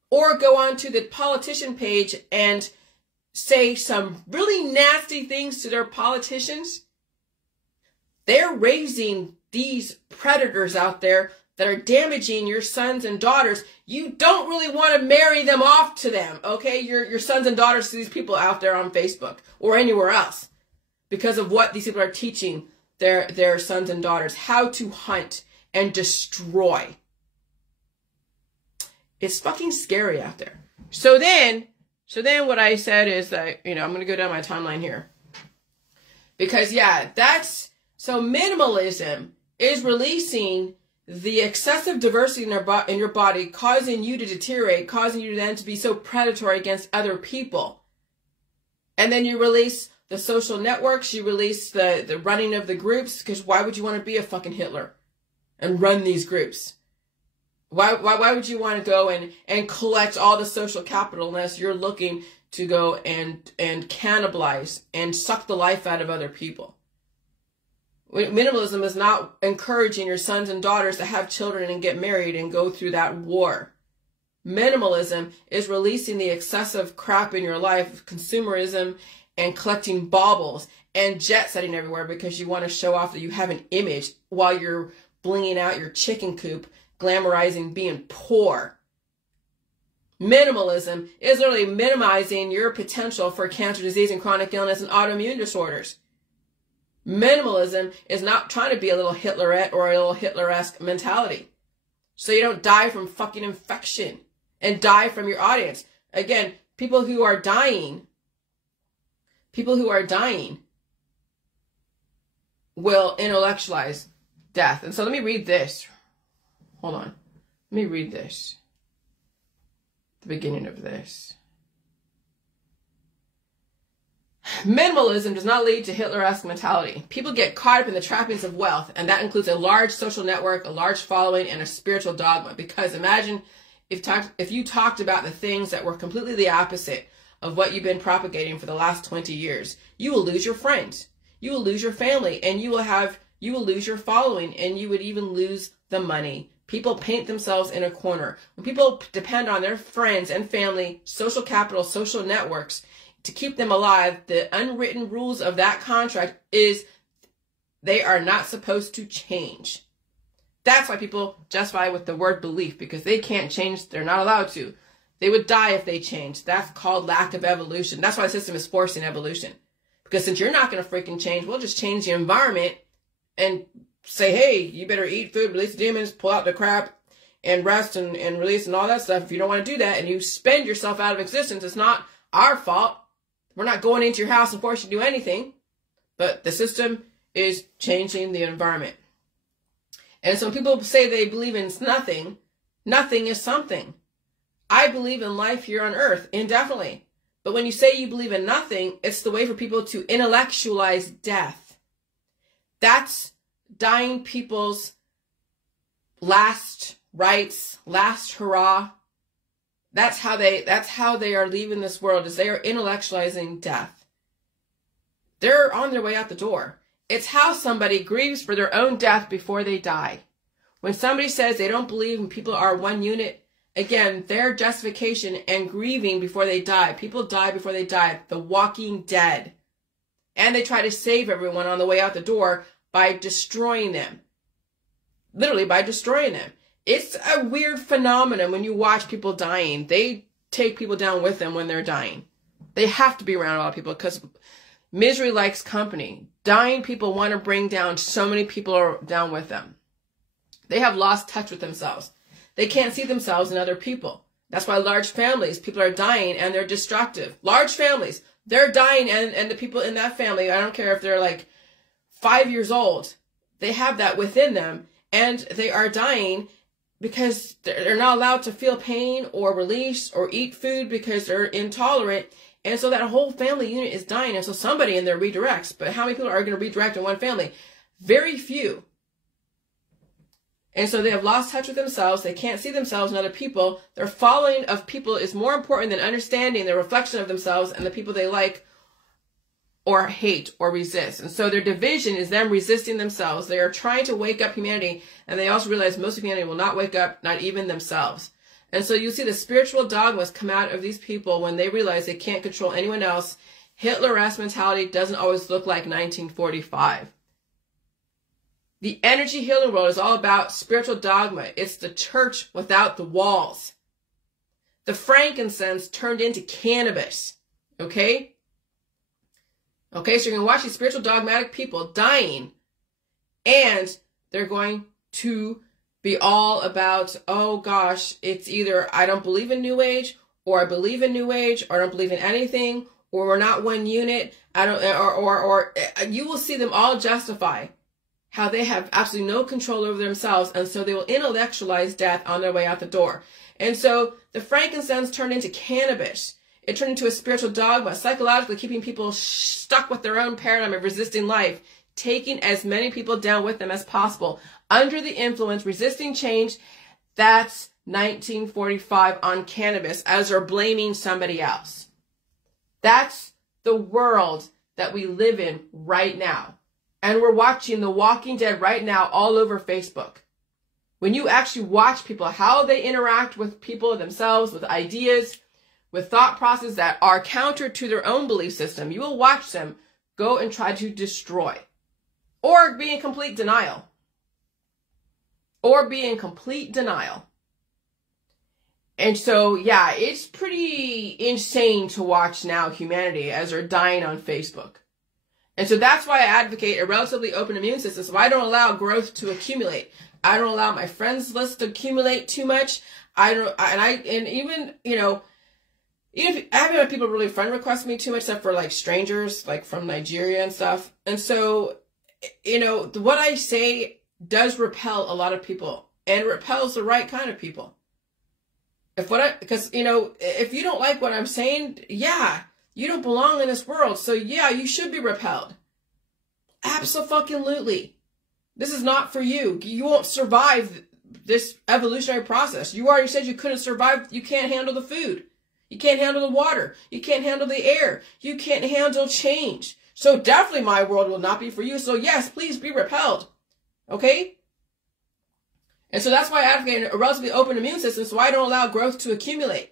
Or go onto the politician page and say some really nasty things to their politicians. They're raising these predators out there that are damaging your sons and daughters, you don't really want to marry them off to them, okay? Your sons and daughters to these people out there on Facebook or anywhere else, because of what these people are teaching their sons and daughters, how to hunt and destroy. It's fucking scary out there. So then what I said is that, I'm going to go down my timeline here. Because, yeah, so minimalism is releasing the excessive diversity in your body, causing you to deteriorate, causing you then to be so predatory against other people. And then you release the social networks, you release the running of the groups, because why would you want to be a fucking Hitler and run these groups? Why would you want to go and collect all the social capital unless you're looking to go and cannibalize and suck the life out of other people? Minimalism is not encouraging your sons and daughters to have children and get married and go through that war. Minimalism is releasing the excessive crap in your life, consumerism and collecting baubles and jet setting everywhere because you want to show off that you have an image while you're blinging out your chicken coop, glamorizing being poor. Minimalism is literally minimizing your potential for cancer, disease, and chronic illness and autoimmune disorders. Minimalism is not trying to be a little Hitlerette or a little Hitleresque mentality. So you don't die from fucking infection and die from your audience. Again, people who are dying will intellectualize death. And so let me read this. Hold on. Let me read this. The beginning of this. Minimalism does not lead to Hitleresque mentality. People get caught up in the trappings of wealth, and that includes a large social network, a large following, and a spiritual dogma. Because imagine if you talked about the things that were completely the opposite of what you've been propagating for the last 20 years, you will lose your friends, you will lose your family, and you will lose your following, and you would even lose the money. People paint themselves in a corner. When people depend on their friends and family, social capital, social networks, to keep them alive, the unwritten rules of that contract is they are not supposed to change. That's why people justify with the word belief, because they can't change. They're not allowed to. They would die if they changed. That's called lack of evolution. That's why the system is forcing evolution. Because since you're not going to freaking change, we'll just change the environment and say, hey, you better eat food, release the demons, pull out the crap, and rest and release and all that stuff. If you don't want to do that and you spend yourself out of existence, it's not our fault. We're not going into your house and forcing you to do anything. But the system is changing the environment. And so when people say they believe in nothing, nothing is something. I believe in life here on earth, indefinitely. But when you say you believe in nothing, it's the way for people to intellectualize death. That's dying people's last rites, last hurrah. That's how they are leaving this world, is they are intellectualizing death. They're on their way out the door. It's how somebody grieves for their own death before they die. When somebody says they don't believe in people are one unit, again, their justification and grieving before they die. People die before they die. The Walking Dead. And they try to save everyone on the way out the door by destroying them. Literally by destroying them. It's a weird phenomenon when you watch people dying. They take people down with them when they're dying. They have to be around a lot of people because misery likes company. Dying people want to bring down so many people down with them. They have lost touch with themselves. They can't see themselves in other people. That's why large families, people are dying and they're destructive. Large families, they're dying and the people in that family, I don't care if they're like 5 years old, they have that within them and they are dying because they're not allowed to feel pain or release or eat food because they're intolerant. And so that whole family unit is dying. And so somebody in there redirects. But how many people are going to redirect in one family? Very few. And so they have lost touch with themselves. They can't see themselves in other people. Their following of people is more important than understanding the reflection of themselves and the people they like or hate or resist. And so their division is them resisting themselves. They are trying to wake up humanity. And they also realize most of humanity will not wake up, not even themselves. And so you see the spiritual dogmas come out of these people when they realize they can't control anyone else. Hitleresque mentality doesn't always look like 1945. The energy healing world is all about spiritual dogma. It's the church without the walls. The frankincense turned into cannabis. Okay? Okay, so you're going to watch these spiritual dogmatic people dying, and they're going to be all about, oh gosh, it's either I don't believe in New Age, or I believe in New Age, or I don't believe in anything, or we're not one unit. I don't, or you will see them all justify how they have absolutely no control over themselves, and so they will intellectualize death on their way out the door. And so the frankincense turned into cannabis. It turned into a spiritual dogma, psychologically keeping people stuck with their own paradigm of resisting life, taking as many people down with them as possible, under the influence, resisting change. That's 1945 on cannabis, as they're blaming somebody else. That's the world that we live in right now. And we're watching The Walking Dead right now all over Facebook. When you actually watch people, how they interact with people themselves, with ideas, with thought processes that are counter to their own belief system, you will watch them go and try to destroy. Or be in complete denial. Or be in complete denial. And so, yeah, it's pretty insane to watch now humanity as they're dying on Facebook. And so that's why I advocate a relatively open immune system. So I don't allow growth to accumulate. I don't allow my friends list to accumulate too much. Even if I haven't had people really friend request me too much, except for like strangers, like from Nigeria and stuff. And so, what I say does repel a lot of people, and repels the right kind of people. Because if you don't like what I'm saying, yeah, you don't belong in this world. So yeah, you should be repelled. Abso-fucking-lutely. This is not for you. You won't survive this evolutionary process. You already said you couldn't survive. You can't handle the food. You can't handle the water. You can't handle the air. You can't handle change. So definitely my world will not be for you. So yes, please be repelled. Okay? And so that's why I advocate a relatively open immune system, so I don't allow growth to accumulate.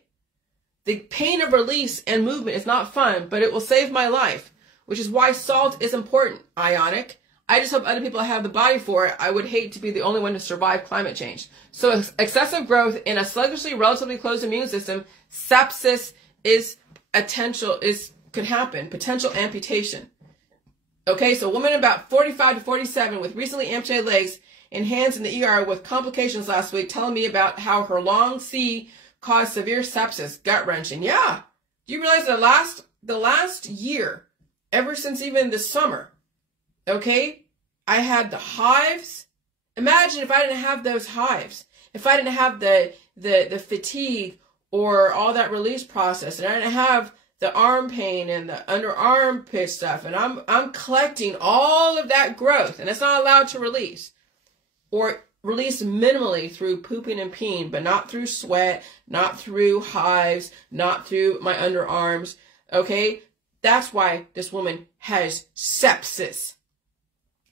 The pain of release and movement is not fun, but it will save my life, which is why salt is important. Ionic. I just hope other people have the body for it. I would hate to be the only one to survive climate change. So excessive growth in a sluggishly, relatively closed immune system, sepsis could happen. Potential amputation. Okay, so a woman about 45 to 47 with recently amputated legs and hands in the ER with complications last week, telling me about how her long C caused severe sepsis, gut-wrenching. Yeah. Do you realize the last year, ever since even the summer, okay, I had the hives. Imagine if I didn't have those hives, if I didn't have the fatigue or all that release process, and I didn't have the arm pain and the underarm pit stuff, and I'm collecting all of that growth, and it's not allowed to release, or release minimally through pooping and peeing, but not through sweat, not through hives, not through my underarms. Okay, that's why this woman has sepsis,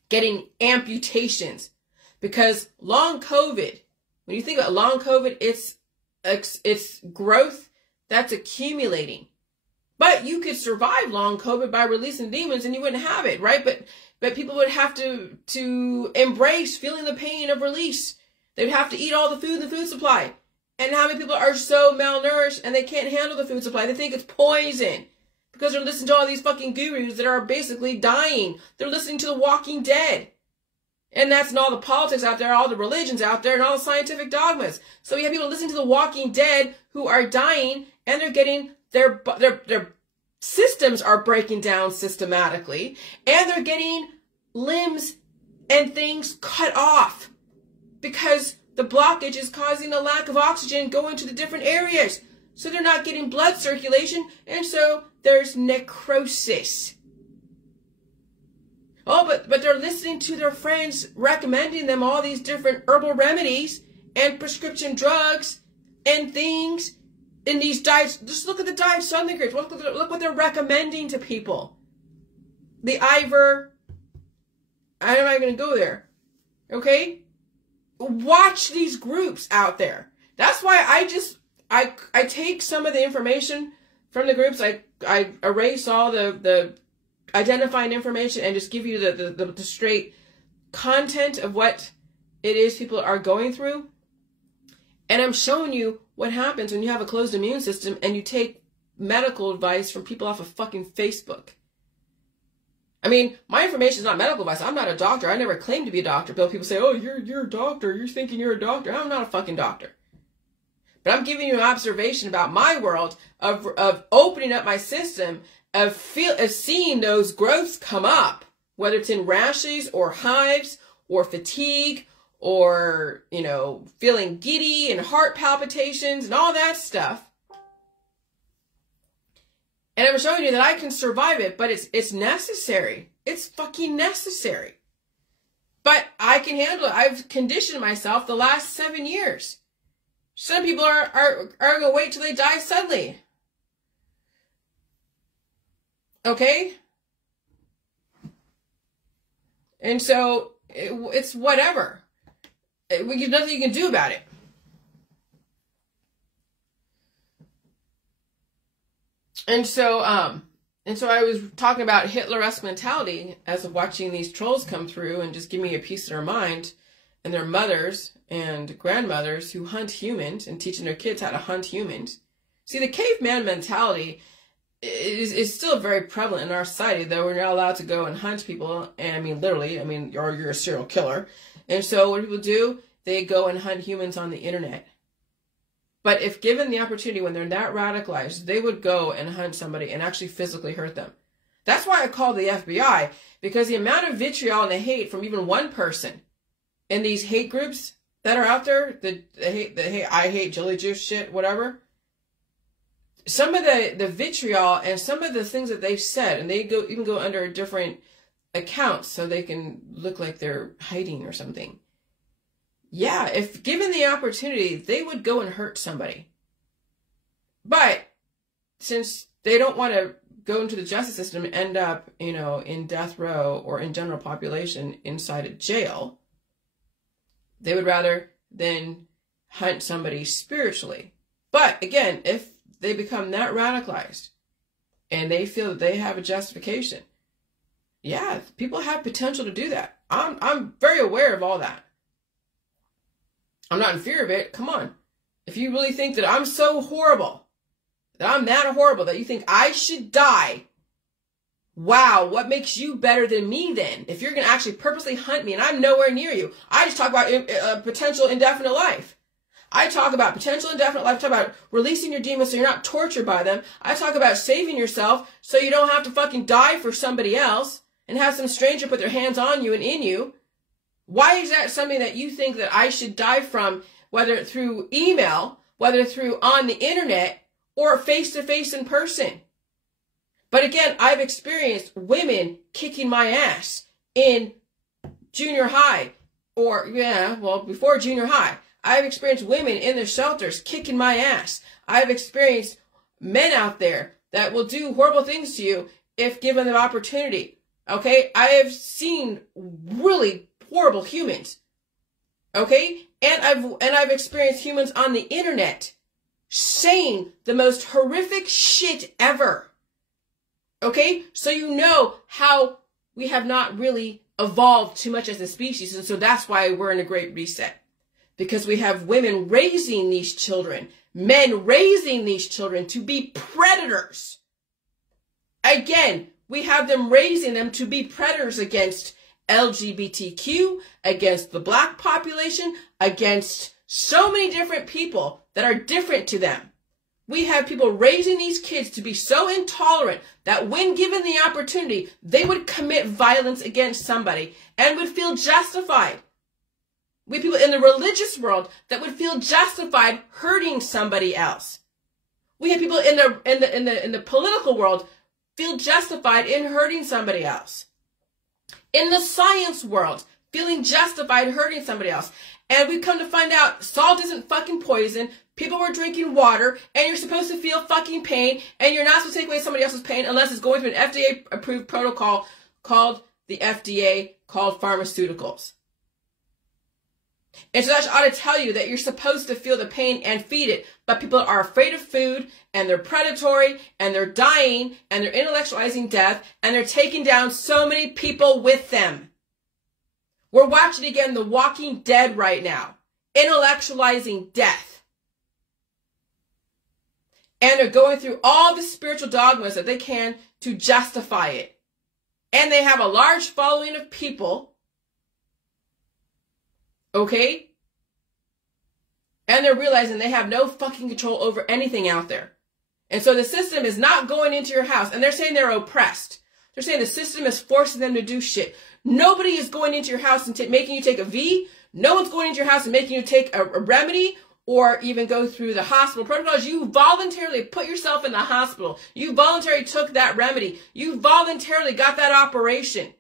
getting amputations, because long COVID. When you think about long COVID, it's growth that's accumulating. But you could survive long COVID by releasing demons and you wouldn't have it, right? But people would have to embrace feeling the pain of release. They'd have to eat all the food in the food supply. And how many people are so malnourished and they can't handle the food supply? They think it's poison because they're listening to all these fucking gurus that are basically dying. They're listening to The Walking Dead. And that's all the politics out there, all the religions out there, and all the scientific dogmas. So you have people listening to The Walking Dead who are dying, and they're getting their systems are breaking down systematically, and they're getting limbs and things cut off because the blockage is causing a lack of oxygen going to the different areas. So they're not getting blood circulation, and so there's necrosis. Oh, but they're listening to their friends recommending them all these different herbal remedies and prescription drugs and things in these diets. Just look at the diet Southern grapes. Look what they're recommending to people. The Ivor. I'm not going to go there. Okay? Watch these groups out there. That's why I take some of the information from the groups. I erase all the identifying information and just give you the straight content of what it is people are going through. And I'm showing you what happens when you have a closed immune system and you take medical advice from people off of fucking Facebook. I mean, my information is not medical advice. I'm not a doctor. I never claimed to be a doctor. But people say, oh, you're a doctor. You're thinking you're a doctor. I'm not a fucking doctor. But I'm giving you an observation about my world of opening up my system, of seeing those growths come up, whether it's in rashes or hives or fatigue or, you know, feeling giddy and heart palpitations and all that stuff. And I'm showing you that I can survive it, but it's necessary. It's fucking necessary. But I can handle it. I've conditioned myself the last 7 years. Some people are going to wait till they die suddenly. Okay? And so it's whatever. There's nothing you can do about it. And so I was talking about Hitleresque mentality as of watching these trolls come through and just give me a piece of their mind, and their mothers and grandmothers who hunt humans and teaching their kids how to hunt humans. See, the caveman mentality is still very prevalent in our society, though we're not allowed to go and hunt people. And I mean, literally, I mean, you're a serial killer. And so what people do, they go and hunt humans on the internet. But if given the opportunity, when they're that radicalized, they would go and hunt somebody and actually physically hurt them. That's why I call the FBI, because the amount of vitriol and the hate from even one person in these hate groups that are out there, the hate, I hate jelly juice shit, whatever. Some of the vitriol and some of the things that they've said, and they even go under different accounts so they can look like they're hiding or something. Yeah, if given the opportunity, they would go and hurt somebody. But since they don't want to go into the justice system and end up, you know, in death row or in general population inside a jail, they would rather than hunt somebody spiritually. But again, if they become that radicalized and they feel that they have a justification, yeah, people have potential to do that. I'm very aware of all that. I'm not in fear of it. Come on. If you really think that I'm so horrible, that I'm that horrible, that you think I should die, wow, what makes you better than me then? If you're going to actually purposely hunt me and I'm nowhere near you, I just talk about potential indefinite life. I talk about potential indefinite life. I talk about releasing your demons so you're not tortured by them. I talk about saving yourself so you don't have to fucking die for somebody else and have some stranger put their hands on you and in you. Why is that something that you think that I should die from, whether through email, whether through on the internet, or face-to-face in person? But again, I've experienced women kicking my ass in junior high, or, yeah, well, before junior high. I've experienced women in the shelters kicking my ass. I've experienced men out there that will do horrible things to you if given the opportunity. Okay? I have seen really horrible humans. Okay? And I've experienced humans on the internet saying the most horrific shit ever. Okay? So you know how we have not really evolved too much as a species, and so that's why we're in a great reset. Because we have women raising these children, men raising these children to be predators. Again, we have them raising them to be predators against LGBTQ, against the black population, against so many different people that are different to them. We have people raising these kids to be so intolerant that when given the opportunity, they would commit violence against somebody and would feel justified. We have people in the religious world that would feel justified hurting somebody else. We have people in the political world feel justified in hurting somebody else. In the science world, feeling justified hurting somebody else. And we come to find out salt isn't fucking poison. People were drinking water, and you're supposed to feel fucking pain, and you're not supposed to take away somebody else's pain unless it's going through an FDA-approved protocol called the FDA, called pharmaceuticals. And so that ought to tell you that you're supposed to feel the pain and feed it, but people are afraid of food, and they're predatory, and they're dying, and they're intellectualizing death, and they're taking down so many people with them. We're watching again The Walking Dead right now. Intellectualizing death. And they're going through all the spiritual dogmas that they can to justify it. And they have a large following of people. Okay? And they're realizing they have no fucking control over anything out there. And so the system is not going into your house. And they're saying they're oppressed. They're saying the system is forcing them to do shit. Nobody is going into your house and making you take a V. No one's going into your house and making you take a remedy or even go through the hospital protocols. You voluntarily put yourself in the hospital. You voluntarily took that remedy. You voluntarily got that operation.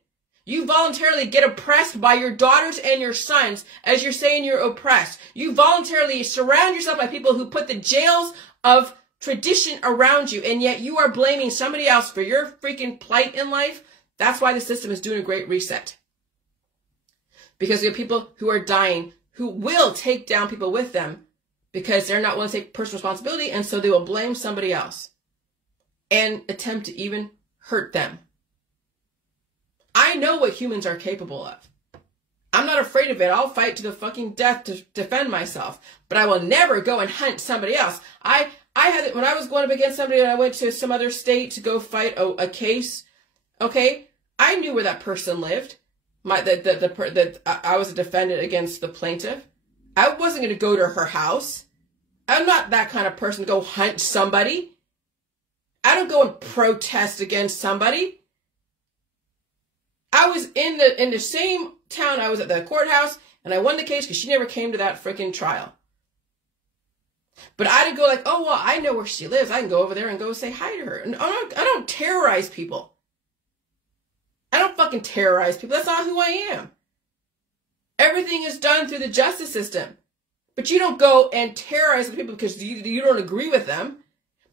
You voluntarily get oppressed by your daughters and your sons as you're saying you're oppressed. You voluntarily surround yourself by people who put the jails of tradition around you, and yet you are blaming somebody else for your freaking plight in life. That's why the system is doing a great reset. Because there are people who are dying who will take down people with them because they're not willing to take personal responsibility, and so they will blame somebody else and attempt to even hurt them. I know what humans are capable of. I'm not afraid of it. I'll fight to the fucking death to defend myself, but I will never go and hunt somebody else. I had it when I was going up against somebody and I went to some other state to go fight a case. Okay, I knew where that person lived. I was a defendant against the plaintiff. I wasn't going to go to her house. I'm not that kind of person to go hunt somebody. I don't go and protest against somebody. I was in the same town. I was at the courthouse and I won the case because she never came to that freaking trial. But I didn't go like, oh, well, I know where she lives. I can go over there and go say hi to her. And I don't terrorize people. I don't fucking terrorize people. That's not who I am. Everything is done through the justice system. But you don't go and terrorize the people because you don't agree with them.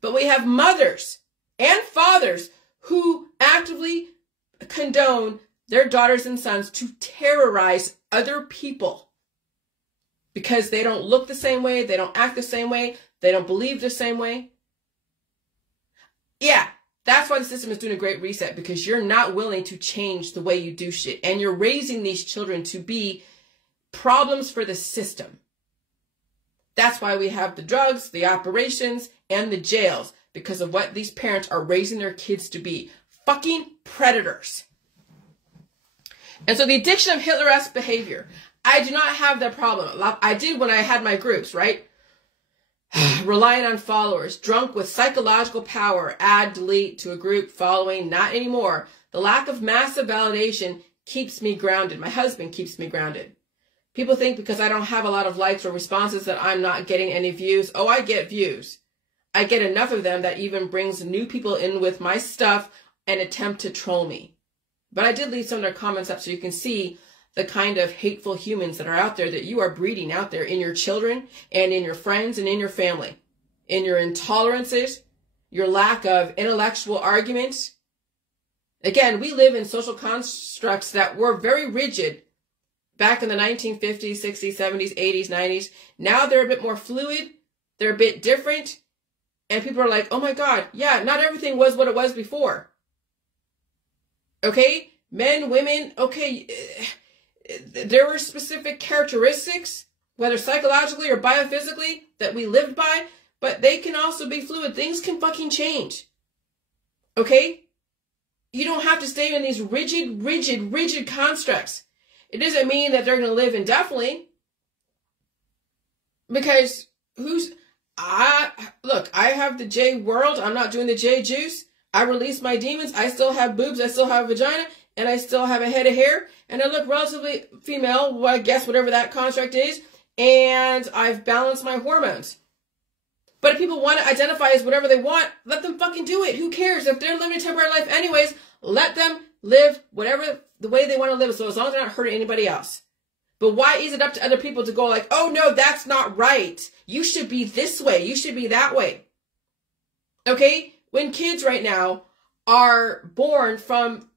But we have mothers and fathers who actively condone their daughters and sons to terrorize other people because they don't look the same way, they don't act the same way, they don't believe the same way. Yeah, that's why the system is doing a great reset, because you're not willing to change the way you do shit, and you're raising these children to be problems for the system. That's why we have the drugs, the operations, and the jails, because of what these parents are raising their kids to be. Fucking predators. And so the addiction of Hitleresque behavior. I do not have that problem. I did when I had my groups, right? Relying on followers, drunk with psychological power, add, delete to a group, following, not anymore. The lack of massive validation keeps me grounded. My husband keeps me grounded. People think because I don't have a lot of likes or responses that I'm not getting any views. Oh, I get views. I get enough of them that even brings new people in with my stuff and attempt to troll me. But I did leave some of their comments up so you can see the kind of hateful humans that are out there that you are breeding out there in your children and in your friends and in your family. In your intolerances, your lack of intellectual arguments. Again, we live in social constructs that were very rigid back in the 1950s, 60s, 70s, 80s, 90s. Now they're a bit more fluid. They're a bit different. And people are like, oh my God, yeah, not everything was what it was before. Okay? Men, women, okay, there were specific characteristics, whether psychologically or biophysically, that we lived by, but they can also be fluid. Things can fucking change. Okay? You don't have to stay in these rigid constructs. It doesn't mean that they're going to live indefinitely. Because look, I have the J world. I'm not doing the J juice. I release my demons. I still have boobs. I still have a vagina. And I still have a head of hair. And I look relatively female, well, I guess whatever that construct is. And I've balanced my hormones. But if people want to identify as whatever they want, let them fucking do it. Who cares? If they're living a temporary life anyways, let them live whatever the way they want to live. So as long as they're not hurting anybody else. But why is it up to other people to go like, oh no, that's not right. You should be this way. You should be that way. Okay? When kids right now are born from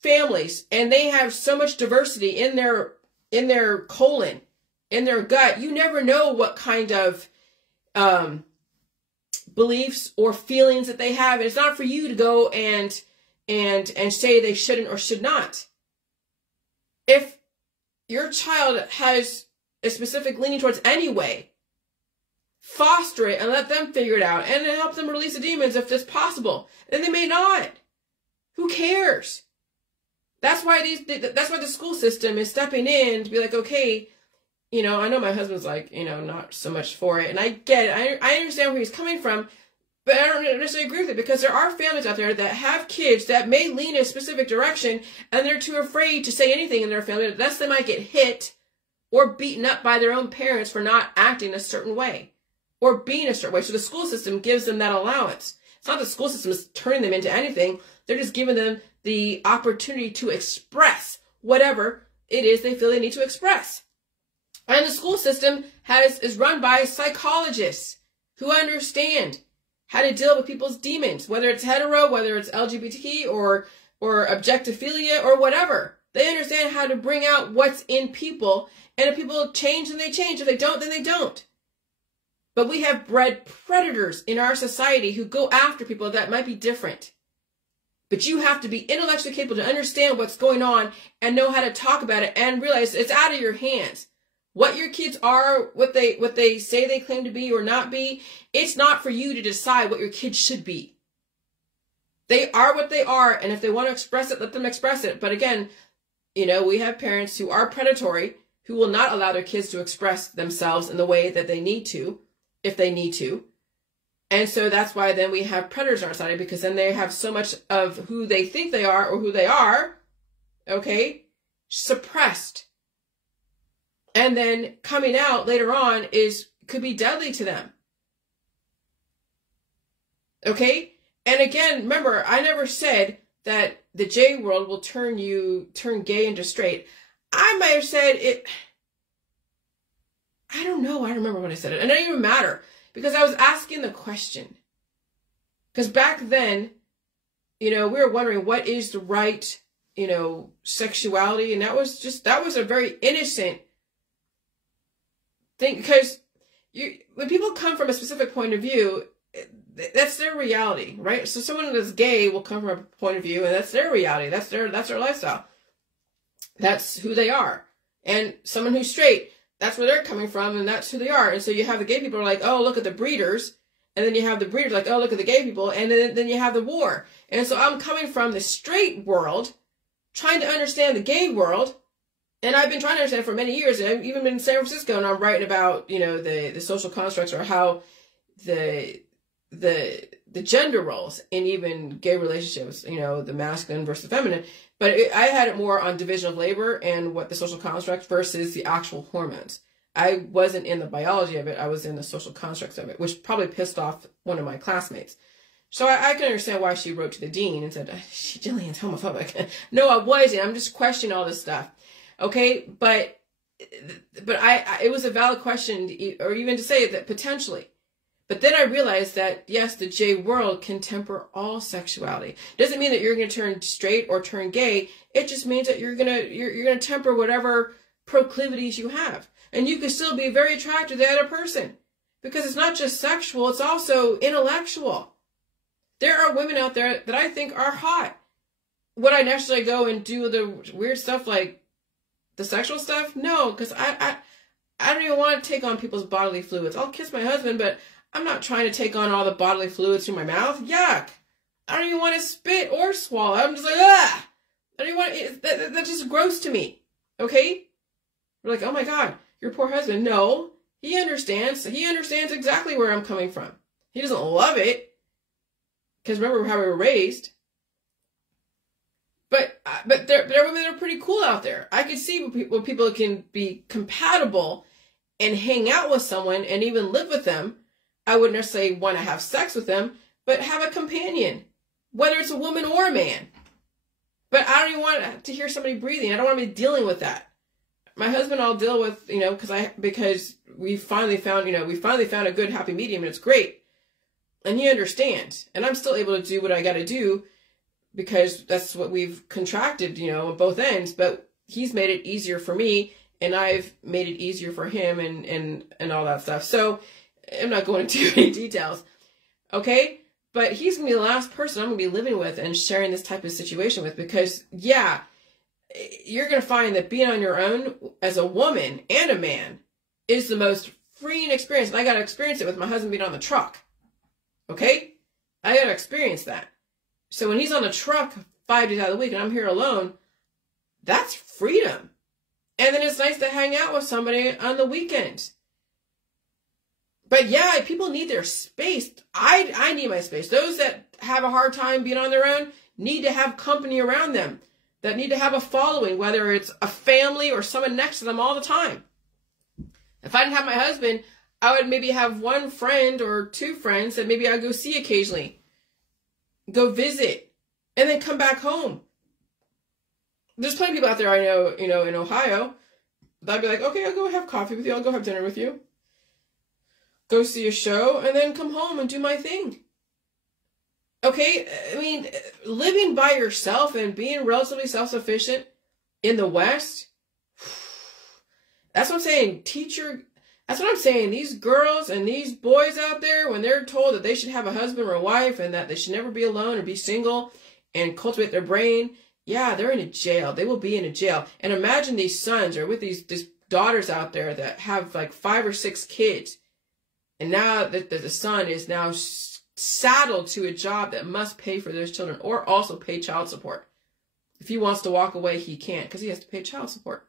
families and they have so much diversity in their colon, in their gut, you never know what kind of beliefs or feelings that they have. And it's not for you to go and say they shouldn't or should not. If your child has a specific leaning towards anyway, foster it and let them figure it out and help them release the demons if it's possible. And they may not. Who cares? That's why the school system is stepping in to be like, okay, I know my husband's like, not so much for it. And I get it. I understand where he's coming from, but I don't necessarily agree with it, because there are families out there that have kids that may lean a specific direction and they're too afraid to say anything in their family, lest they might get hit or beaten up by their own parents for not acting a certain way or being a certain way. So the school system gives them that allowance. It's not the school system is turning them into anything. They're just giving them the opportunity to express whatever it is they feel they need to express. And the school system is run by psychologists who understand how to deal with people's demons, whether it's hetero, whether it's LGBT or objectophilia or whatever. They understand how to bring out what's in people, and if people change, then they change. If they don't, then they don't. But we have bred predators in our society who go after people that might be different. But you have to be intellectually capable to understand what's going on and know how to talk about it and realize it's out of your hands. What your kids are, what they say they claim to be or not be, it's not for you to decide what your kids should be. They are what they are, and if they want to express it, let them express it. But again, we have parents who are predatory, who will not allow their kids to express themselves in the way that they need to, if they need to. And so that's why then we have predators in our society, because then they have so much of who they think they are or who they are, okay, suppressed. And then coming out later on could be deadly to them. Okay? And again, remember, I never said that the J world will turn gay into straight. I might have said it. I don't know. I don't remember when I said it. And it doesn't even matter, because I was asking the question. Because back then, we were wondering what is the right, sexuality. And that was a very innocent thing, because when people come from a specific point of view, that's their reality, right? So someone that's gay will come from a point of view, and that's their reality. That's their lifestyle. That's who they are. And someone who's straight, that's where they're coming from, and that's who they are. And so you have the gay people are like, oh, look at the breeders. And then you have the breeders like, oh, look at the gay people. And then you have the war. And so I'm coming from the straight world, trying to understand the gay world. And I've been trying to understand it for many years. And I've even been in San Francisco, and I'm writing about, the social constructs, or how the gender roles in even gay relationships, the masculine versus the feminine. But I had it more on division of labor and what the social construct versus the actual hormones. I wasn't in the biology of it. I was in the social constructs of it, which probably pissed off one of my classmates. So I can understand why she wrote to the dean and said, Jillian's homophobic. No, I wasn't. I'm just questioning all this stuff. Okay, but it was a valid question, or even to say that potentially. But then I realized that, yes, the J world can temper all sexuality. It doesn't mean that you're going to turn straight or turn gay. It just means that you're going to temper whatever proclivities you have. And you can still be very attracted to the other person, because it's not just sexual, it's also intellectual. There are women out there that I think are hot. Would I necessarily go and do the weird stuff like the sexual stuff? No, because I don't even want to take on people's bodily fluids. I'll kiss my husband, but I'm not trying to take on all the bodily fluids through my mouth. Yuck. I don't even want to spit or swallow. I'm just like, ah. I don't even want that's just gross to me. Okay? We're like, oh my God, your poor husband. No, he understands. He understands exactly where I'm coming from. He doesn't love it, because remember how we were raised. But there are women that are pretty cool out there. I can see where people can be compatible and hang out with someone and even live with them. I wouldn't necessarily want to have sex with them, but have a companion, whether it's a woman or a man. But I don't even want to hear somebody breathing. I don't want to be dealing with that. My husband I'll deal with, because we finally found a good happy medium, and it's great. And he understands. And I'm still able to do what I got to do, because that's what we've contracted, on both ends. But he's made it easier for me, and I've made it easier for him, and all that stuff. So I'm not going into any details, okay? But he's going to be the last person I'm going to be living with and sharing this type of situation with, because, yeah, you're going to find that being on your own as a woman and a man is the most freeing experience. And I got to experience it with my husband being on the truck. Okay? I got to experience that. So when he's on the truck 5 days out of the week and I'm here alone, that's freedom. And then it's nice to hang out with somebody on the weekends. But yeah, people need their space. I need my space. Those that have a hard time being on their own need to have company around them, that need to have a following, whether it's a family or someone next to them all the time. If I didn't have my husband, I would maybe have one friend or two friends that maybe I'd go see occasionally, go visit, and then come back home. There's plenty of people out there I know, in Ohio, that'd be like, okay, I'll go have coffee with you. I'll go have dinner with you. Go see a show, and then come home and do my thing. Okay, I mean, living by yourself and being relatively self-sufficient in the West, that's what I'm saying. That's what I'm saying. These girls and these boys out there, when they're told that they should have a husband or a wife and that they should never be alone or be single and cultivate their brain, yeah, they're in a jail. They will be in a jail. And imagine these sons or with these daughters out there that have like 5 or 6 kids. And now that the son is now saddled to a job that must pay for those children or also pay child support. If he wants to walk away, he can't because he has to pay child support.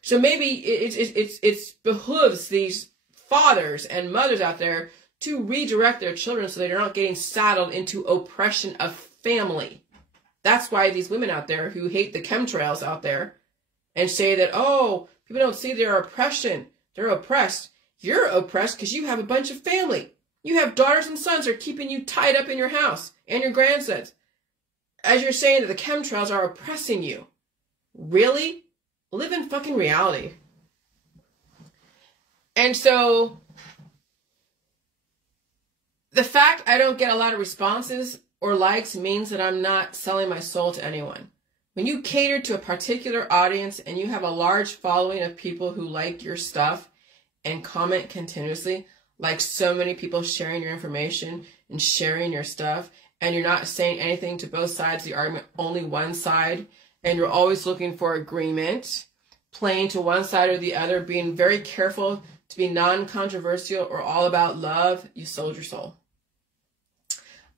So maybe it behooves these fathers and mothers out there to redirect their children so they're not getting saddled into oppression of family. That's why these women out there who hate the chemtrails out there and say that, oh, people don't see their oppression. They're oppressed. You're oppressed because you have a bunch of family. You have daughters and sons that are keeping you tied up in your house and your grandsons. As you're saying that the chemtrails are oppressing you. Really? Live in fucking reality. And so, the fact I don't get a lot of responses or likes means that I'm not selling my soul to anyone. When you cater to a particular audience and you have a large following of people who like your stuff and comment continuously, like so many people sharing your information and sharing your stuff, and you're not saying anything to both sides of the argument, only one side, and you're always looking for agreement, playing to one side or the other, being very careful to be non-controversial or all about love, you sold your soul.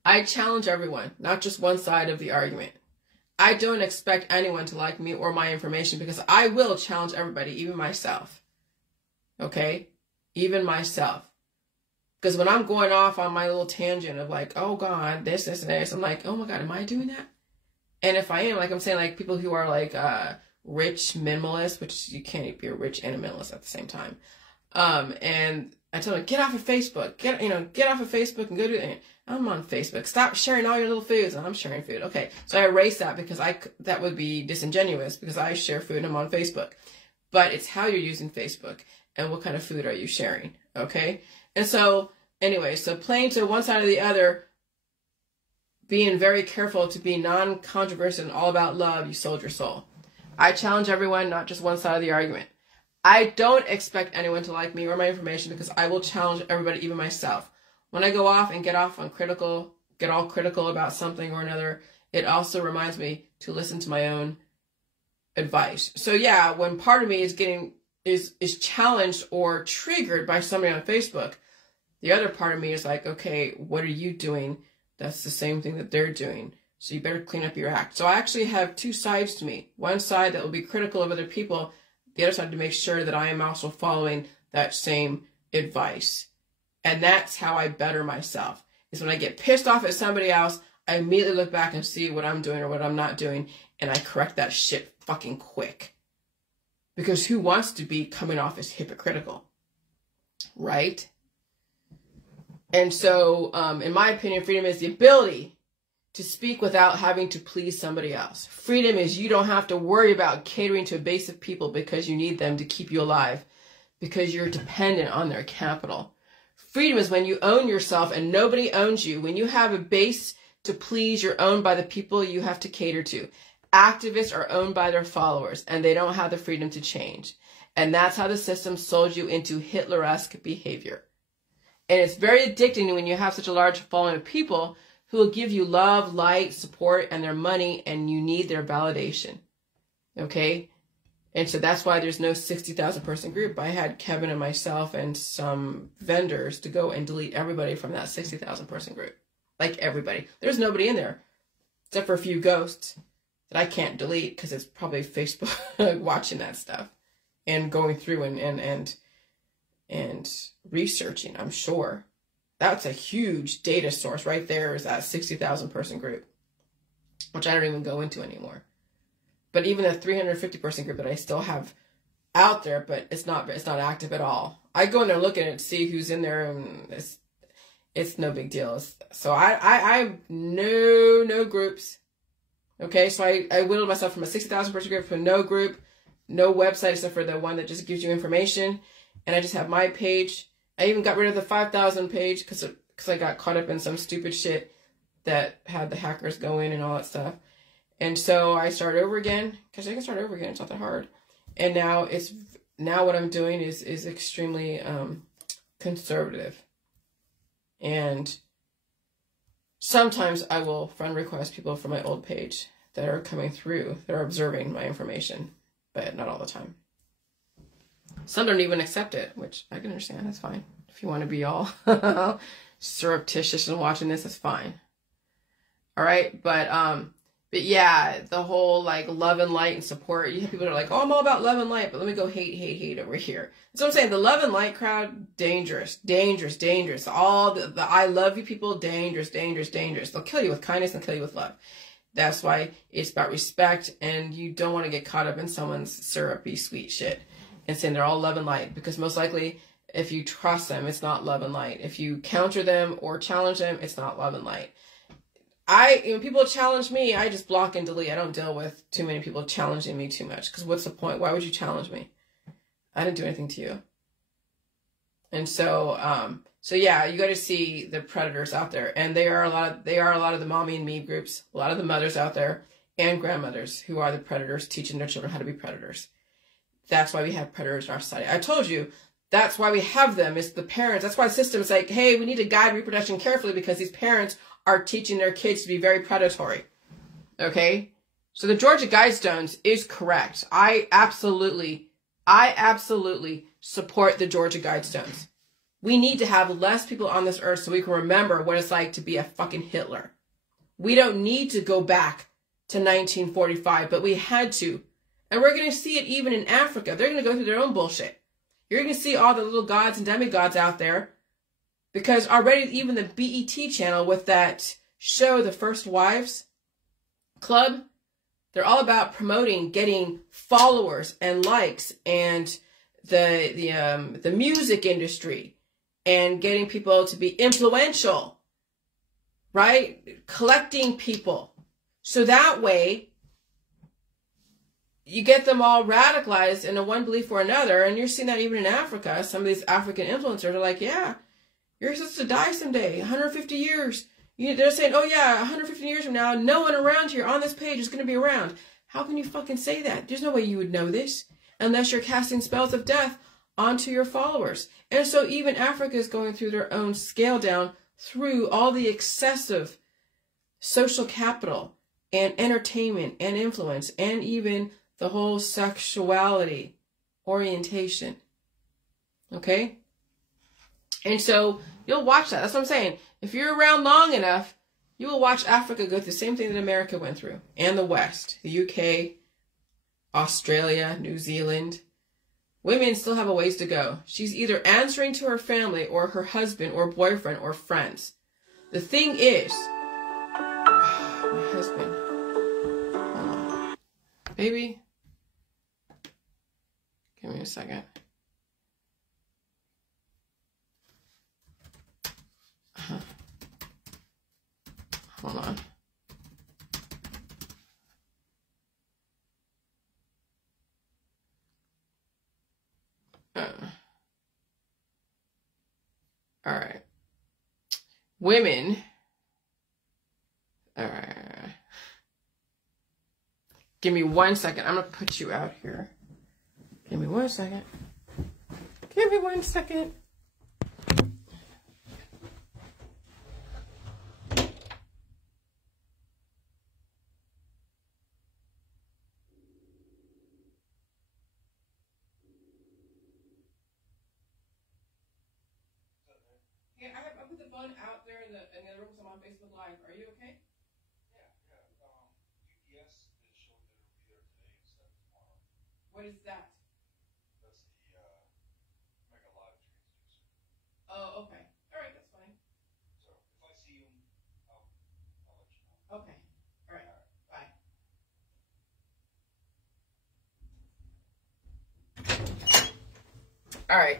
I challenge everyone, not just one side of the argument. I don't expect anyone to like me or my information because I will challenge everybody, even myself. Okay? Even myself. Because when I'm going off on my little tangent of like, oh God, this, and this, I'm like, oh my God, am I doing that? And if I am, like I'm saying, like people who are like rich minimalists, which you can't be a rich and a minimalist at the same time. And I tell them, get off of Facebook, get off of Facebook and go do it. I'm on Facebook. Stop sharing all your little foods. And I'm sharing food. Okay. So I erase that because that would be disingenuous because I share food and I'm on Facebook. But it's how you're using Facebook and what kind of food are you sharing. Okay. And so anyway, so playing to one side or the other, being very careful to be non-controversial and all about love, you sold your soul. I challenge everyone, not just one side of the argument. I don't expect anyone to like me or my information because I will challenge everybody, even myself. When I go off and get all critical about something or another, it also reminds me to listen to my own advice. So yeah, when part of me is challenged or triggered by somebody on Facebook, the other part of me is like, okay, what are you doing? That's the same thing that they're doing. So you better clean up your act. So I actually have two sides to me. One side that will be critical of other people, the other side to make sure that I am also following that same advice. And that's how I better myself. Is when I get pissed off at somebody else, I immediately look back and see what I'm doing or what I'm not doing, and I correct that shit fucking quick. Because who wants to be coming off as hypocritical? Right? And so, in my opinion, freedom is the ability to speak without having to please somebody else. Freedom is you don't have to worry about catering to a base of people because you need them to keep you alive, because you're dependent on their capital. Freedom is when you own yourself and nobody owns you. When you have a base to please, you're owned by the people you have to cater to. Activists are owned by their followers, and they don't have the freedom to change. And that's how the system sold you into Hitleresque behavior. And it's very addicting when you have such a large following of people who will give you love, light, support, and their money, and you need their validation. Okay? And so that's why there's no 60,000 person group. I had Kevin and myself and some vendors to go and delete everybody from that 60,000 person group. Like everybody. There's nobody in there except for a few ghosts that I can't delete because it's probably Facebook watching that stuff and going through and researching, I'm sure. That's a huge data source right there, is that 60,000 person group, which I don't even go into anymore. But even a 350 person group that I still have out there, but it's not active at all. I go in there looking at it to see who's in there, and it's no big deal. So I no groups. Okay, so I whittled myself from a 60,000 person group to no group, no website except for the one that just gives you information, and I just have my page. I even got rid of the 5,000 page because I got caught up in some stupid shit that had the hackers go in and all that stuff. And so I started over again, because I can start over again. It's not that hard. And now what I'm doing is extremely conservative. And sometimes I will friend request people from my old page that are coming through, that are observing my information, but not all the time. Some don't even accept it, which I can understand. That's fine. If you want to be all surreptitious and watching this, that's fine. All right, but yeah, the whole like love and light and support. You have people that are like, oh, I'm all about love and light, but let me go hate over here. That's what I'm saying. The love and light crowd, dangerous. All the I love you people, dangerous. They'll kill you with kindness and kill you with love. That's why it's about respect, and you don't want to get caught up in someone's syrupy sweet shit and saying they're all love and light, because most likely if you trust them, it's not love and light. If you counter them or challenge them, it's not love and light. When people challenge me, I just block and delete. I don't deal with too many people challenging me too much, because what's the point? Why would you challenge me? I didn't do anything to you. And so yeah, you got to see the predators out there, and they are a lot of the mommy and me groups, a lot of the mothers out there and grandmothers who are the predators, teaching their children how to be predators. That's why we have predators in our society. I told you, that's why we have them. It's the parents. That's why the system's like, hey, we need to guide reproduction carefully, because these parents are teaching their kids to be very predatory. Okay? So the Georgia Guidestones is correct. I absolutely support the Georgia Guidestones. We need to have less people on this earth so we can remember what it's like to be a fucking Hitler. We don't need to go back to 1945, but we had to. And we're going to see it even in Africa. They're going to go through their own bullshit. You're going to see all the little gods and demigods out there, because already even the BET channel with that show, The First Wives Club, they're all about promoting getting followers and likes, and the music industry, and getting people to be influential, right? Collecting people. So that way you get them all radicalized in one belief or another. And you're seeing that even in Africa. Some of these African influencers are like, yeah, you're supposed to die someday, 150 years. They're saying, oh yeah, 150 years from now, no one around here on this page is going to be around. How can you fucking say that? There's no way you would know this unless you're casting spells of death onto your followers. And so even Africa is going through their own scale down through all the excessive social capital and entertainment and influence, and even the whole sexuality orientation. Okay? And so you'll watch that. That's what I'm saying. If you're around long enough, you will watch Africa go through the same thing that America went through, and the West, the UK, Australia, New Zealand. Women still have a ways to go. She's either answering to her family or her husband or boyfriend or friends. The thing is, my husband, hold on. Baby, give me a second. Hold on. All right. Women. All right. Give me 1 second. I'm going to put you out here. Give me 1 second. Give me 1 second. phone out there in the other room because I'm on Facebook Live. Are you okay? Yeah. UPS is showing that it'll be there today instead of tomorrow. What is that? That's the Mega Live transducer. Oh, okay. All right, that's fine. So if I see them, I'll let you know. Okay. All right. Bye. All right.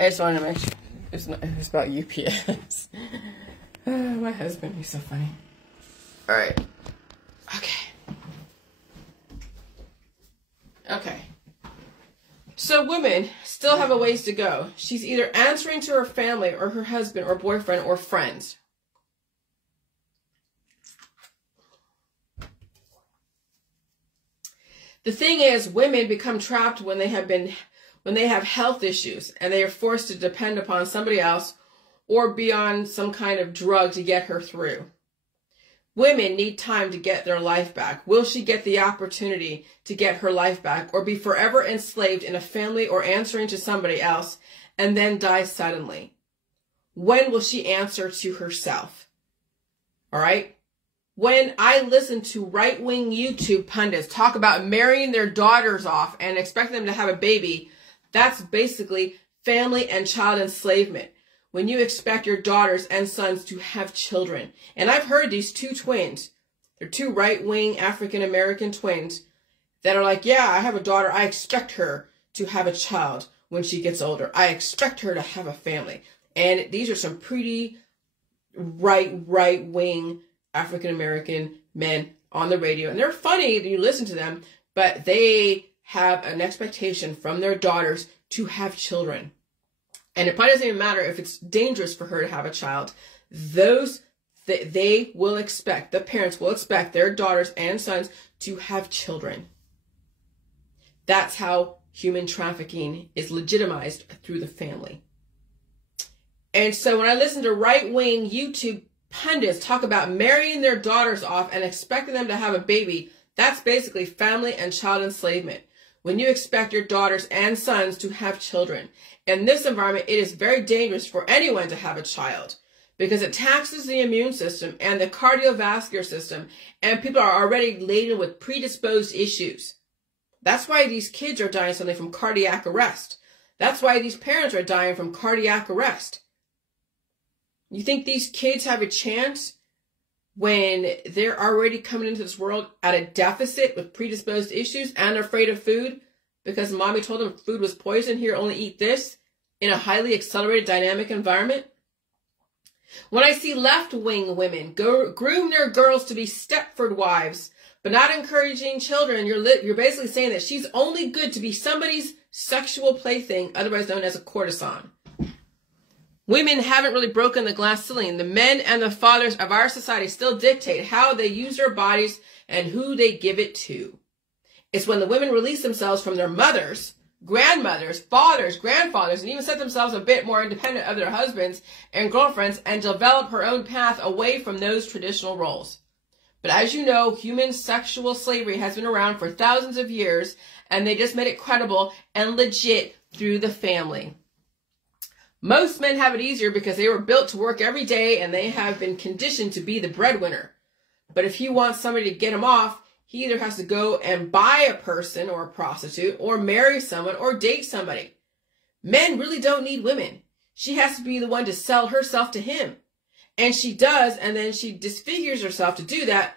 I just wanted to make sure it's about UPS. My husband, he's so funny. All right. Okay. So women still have a ways to go. She's either answering to her family or her husband or boyfriend or friends. The thing is, women become trapped when they have health issues and they are forced to depend upon somebody else or be on some kind of drug to get her through. Women need time to get their life back. Will she get the opportunity to get her life back or be forever enslaved in a family or answering to somebody else and then die suddenly? When will she answer to herself? All right? When I listen to right-wing YouTube pundits talk about marrying their daughters off and expecting them to have a baby, that's basically family and child enslavement. When you expect your daughters and sons to have children. And I've heard these two twins, they're two right-wing African-American twins that are like, yeah, I have a daughter. I expect her to have a child when she gets older. I expect her to have a family. And these are some pretty right-wing African-American men on the radio. And they're funny that you listen to them, but they have an expectation from their daughters to have children. And it probably doesn't even matter if it's dangerous for her to have a child. They will expect, the parents will expect their daughters and sons to have children. That's how human trafficking is legitimized through the family. And so when I listen to right-wing YouTube pundits talk about marrying their daughters off and expecting them to have a baby, that's basically family and child enslavement. When you expect your daughters and sons to have children. In this environment, it is very dangerous for anyone to have a child because it taxes the immune system and the cardiovascular system, and people are already laden with predisposed issues. That's why these kids are dying suddenly from cardiac arrest. That's why these parents are dying from cardiac arrest. You think these kids have a chance when they're already coming into this world at a deficit with predisposed issues and afraid of food because mommy told them food was poison, here, only eat this, in a highly accelerated dynamic environment? When I see left-wing women groom their girls to be Stepford wives, but not encouraging children, you're basically saying that she's only good to be somebody's sexual plaything, otherwise known as a courtesan. Women haven't really broken the glass ceiling. The men and the fathers of our society still dictate how they use their bodies and who they give it to. It's when the women release themselves from their mothers, grandmothers, fathers, grandfathers, and even set themselves a bit more independent of their husbands and girlfriends and develop her own path away from those traditional roles. But as you know, human sexual slavery has been around for thousands of years, and they just made it credible and legit through the family. Most men have it easier because they were built to work every day and they have been conditioned to be the breadwinner. But if he wants somebody to get him off, he either has to go and buy a person or a prostitute or marry someone or date somebody. Men really don't need women. She has to be the one to sell herself to him. And she does, and then she disfigures herself to do that.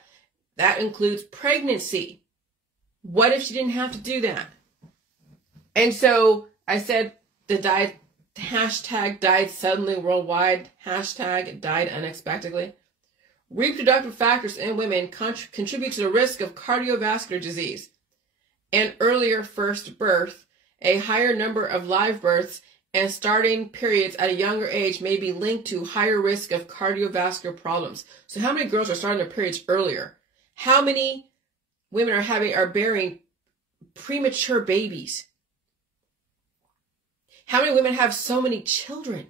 That includes pregnancy. What if she didn't have to do that? And so I said the hashtag died suddenly worldwide, hashtag died unexpectedly. Reproductive factors in women contribute to the risk of cardiovascular disease. An earlier first birth, a higher number of live births, and starting periods at a younger age may be linked to higher risk of cardiovascular problems. So how many girls are starting their periods earlier? How many women are bearing premature babies? How many women have so many children?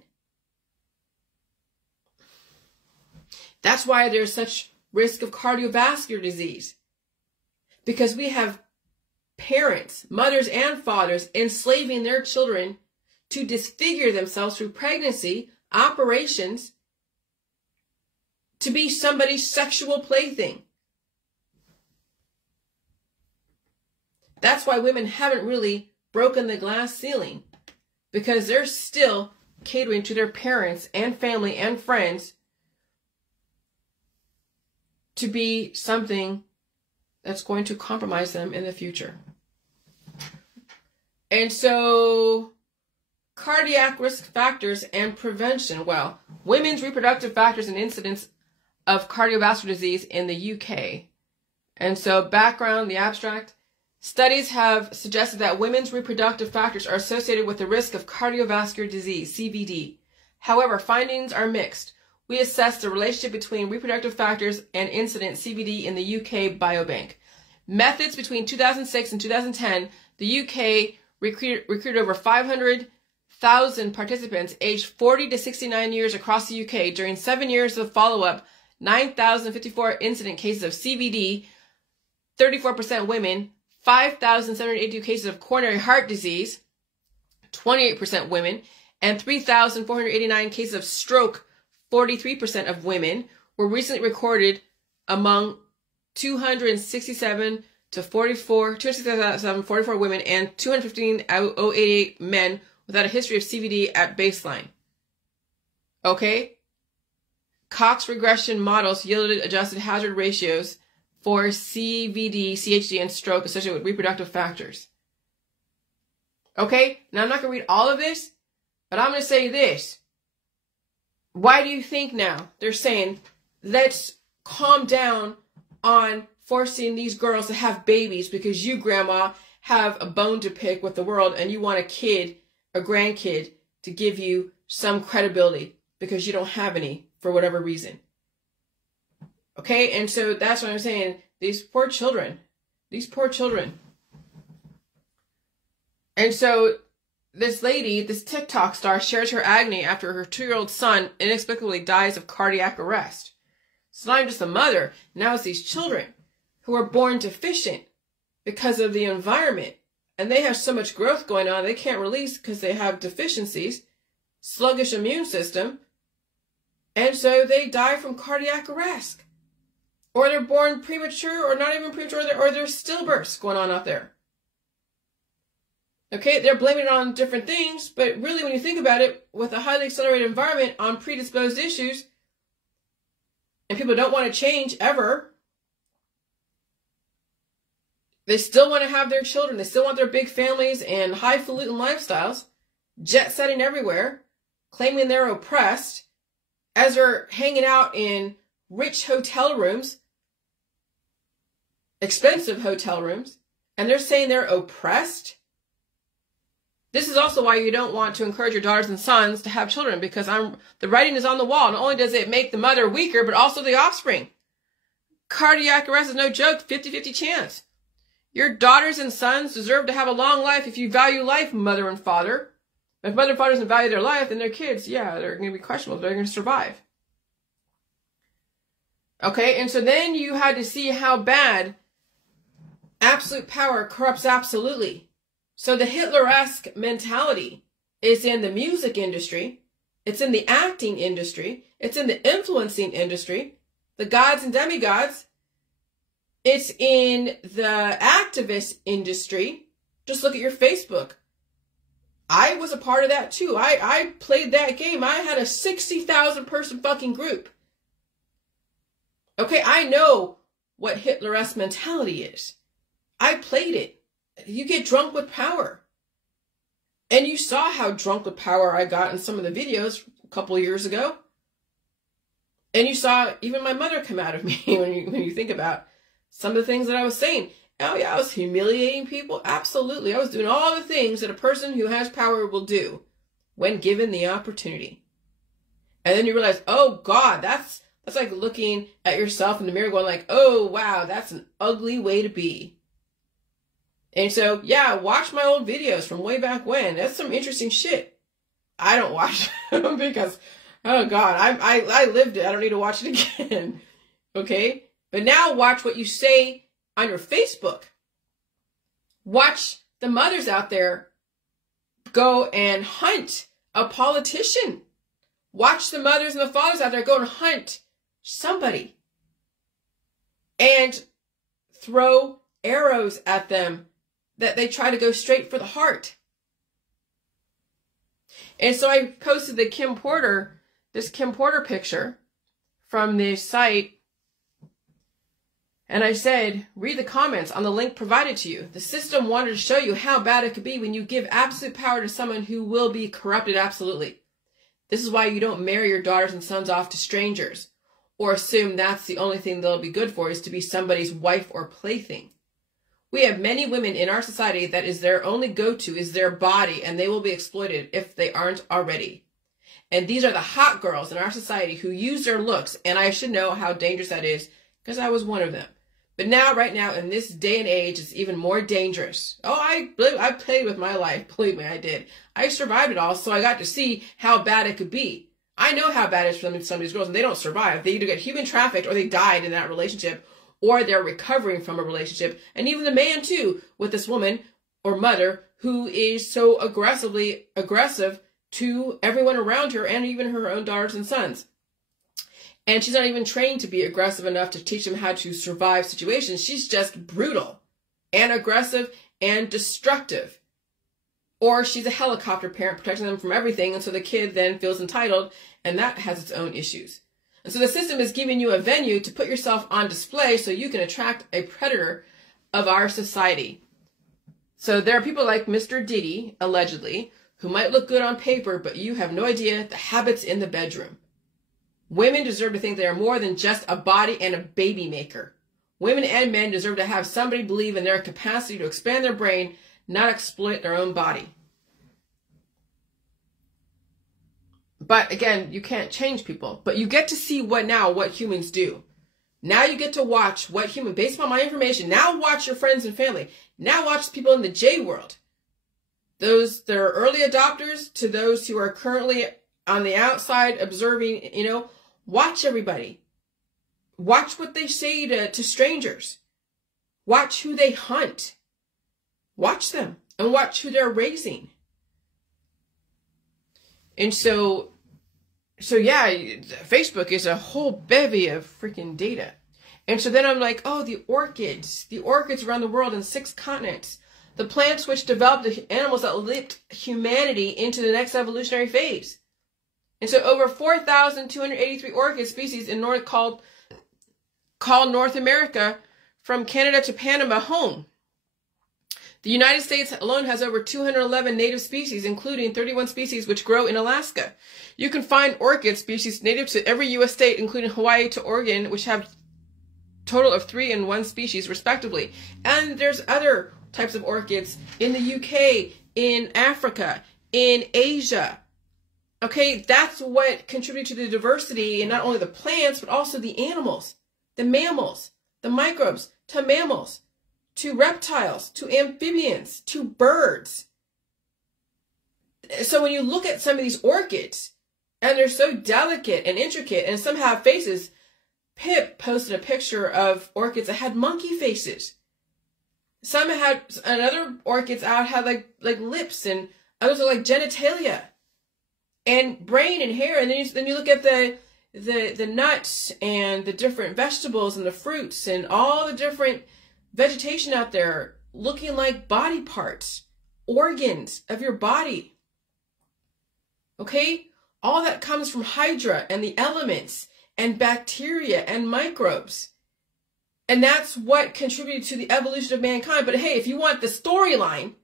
That's why there's such risk of cardiovascular disease. Because we have parents, mothers and fathers, enslaving their children to disfigure themselves through pregnancy, operations, to be somebody's sexual plaything. That's why women haven't really broken the glass ceiling, because they're still catering to their parents and family and friends to be something that's going to compromise them in the future. And so, cardiac risk factors and prevention. Well, women's reproductive factors and incidence of cardiovascular disease in the UK. And so, background, the abstract. Studies have suggested that women's reproductive factors are associated with the risk of cardiovascular disease, CVD. However, findings are mixed. We assessed the relationship between reproductive factors and incident CVD in the UK Biobank. Methods between 2006 and 2010, the UK recruited over 500,000 participants aged 40 to 69 years across the UK. During 7 years of follow-up, 9,054 incident cases of CVD, 34% women, 5,782 cases of coronary heart disease, 28% women, and 3,489 cases of stroke, 43% of women, were recently recorded among 267 to 44 women and 215,088 men without a history of CVD at baseline. Okay? Cox regression models yielded adjusted hazard ratios for CVD, CHD, and stroke associated with reproductive factors. Okay? Now, I'm not going to read all of this, but I'm going to say this. Why do you think now they're saying, let's calm down on forcing these girls to have babies because you, grandma, have a bone to pick with the world and you want a kid, a grandkid, to give you some credibility because you don't have any for whatever reason? Okay, and so that's what I'm saying. These poor children. And so this lady, this TikTok star, shares her agony after her 2-year-old son inexplicably dies of cardiac arrest. It's not just the mother. Now it's these children who are born deficient because of the environment. And they have so much growth going on, they can't release because they have deficiencies, sluggish immune system. And so they die from cardiac arrest. Or they're born premature, or not even premature, or there's stillbirths going on out there. Okay, they're blaming it on different things, but really when you think about it, with a highly accelerated environment on predisposed issues, and people don't want to change ever, they still want to have their children, they still want their big families and highfalutin lifestyles, jet-setting everywhere, claiming they're oppressed, as they're hanging out in rich hotel rooms, expensive hotel rooms, and they're saying they're oppressed. This is also why you don't want to encourage your daughters and sons to have children, because the writing is on the wall. Not only does it make the mother weaker, but also the offspring. Cardiac arrest is no joke, 50-50 chance. Your daughters and sons deserve to have a long life if you value life, mother and father. If mother and father doesn't value their life, then their kids, yeah, they're going to be questionable. They're going to survive. Okay, and so then you had to see how bad absolute power corrupts absolutely. So the Hitleresque mentality is in the music industry, it's in the acting industry, it's in the influencing industry, the gods and demigods, it's in the activist industry. Just look at your Facebook. I was a part of that too. I played that game. I had a 60,000 person fucking group. Okay, I know what Hitleresque mentality is. I played it. You get drunk with power. And you saw how drunk with power I got in some of the videos a couple of years ago. And you saw even my mother come out of me when you think about some of the things that I was saying. Oh yeah, I was humiliating people. Absolutely. I was doing all the things that a person who has power will do when given the opportunity. And then you realize, oh God, that's like looking at yourself in the mirror going like, oh wow, that's an ugly way to be. And so, yeah, watch my old videos from way back when. That's some interesting shit. I don't watch them because, oh God, I lived it. I don't need to watch it again. Okay? But now watch what you say on your Facebook. Watch the mothers out there go and hunt a politician. Watch the mothers and the fathers out there go and hunt somebody and throw arrows at them that they try to go straight for the heart. And so I posted this Kim Porter picture from the site, and I said, read the comments on the link provided to you. The system wanted to show you how bad it could be when you give absolute power to someone who will be corrupted absolutely. This is why you don't marry your daughters and sons off to strangers or assume that's the only thing they'll be good for is to be somebody's wife or plaything. We have many women in our society that is their only go-to is their body, and they will be exploited if they aren't already. And these are the hot girls in our society who use their looks, and I should know how dangerous that is because I was one of them. But now, right now, in this day and age, it's even more dangerous. Oh, I played with my life. Believe me, I did. I survived it all, so I got to see how bad it could be. I know how bad it is for some of these girls, and they don't survive. They either get human trafficked or they died in that relationship, or they're recovering from a relationship. And even the man, too, with this woman or mother who is so aggressive to everyone around her and even her own daughters and sons. And she's not even trained to be aggressive enough to teach them how to survive situations. She's just brutal and aggressive and destructive. Or she's a helicopter parent protecting them from everything, and so the kid then feels entitled, and that has its own issues. And so the system is giving you a venue to put yourself on display so you can attract a predator of our society. So there are people like Mr. Diddy, allegedly, who might look good on paper, but you have no idea the habits in the bedroom. Women deserve to think they are more than just a body and a baby maker. Women and men deserve to have somebody believe in their capacity to expand their brain, not exploit their own body. But again, you can't change people. But you get to see what humans do. Now you get to watch based upon my information, now watch your friends and family. Now watch people in the J world. Those that are early adopters to those who are currently on the outside observing, watch everybody. Watch what they say to strangers. Watch who they hunt. Watch them and watch who they're raising. And so yeah, Facebook is a whole bevy of freaking data. And so then I'm like, oh, the orchids around the world in 6 continents, the plants which developed the animals that lift humanity into the next evolutionary phase. And so over 4,283 orchid species in called North America, from Canada to Panama, home. The United States alone has over 211 native species, including 31 species which grow in Alaska. You can find orchid species native to every U.S. state, including Hawaii to Oregon, which have a total of 3 and 1 species, respectively. And there's other types of orchids in the UK, in Africa, in Asia. Okay, that's what contributes to the diversity in not only the plants, but also the animals, the mammals, the microbes, to mammals, to reptiles, to amphibians, to birds. So when you look at some of these orchids, and they're so delicate and intricate, and some have faces. Pip posted a picture of orchids that had monkey faces. Some had, another orchids out had like lips, and others are like genitalia, and brain and hair. And then you look at the nuts and the different vegetables and the fruits and all the different vegetation out there looking like body parts, organs of your body. Okay? All that comes from Hydra and the elements and bacteria and microbes. And that's what contributed to the evolution of mankind. But hey, if you want the storyline,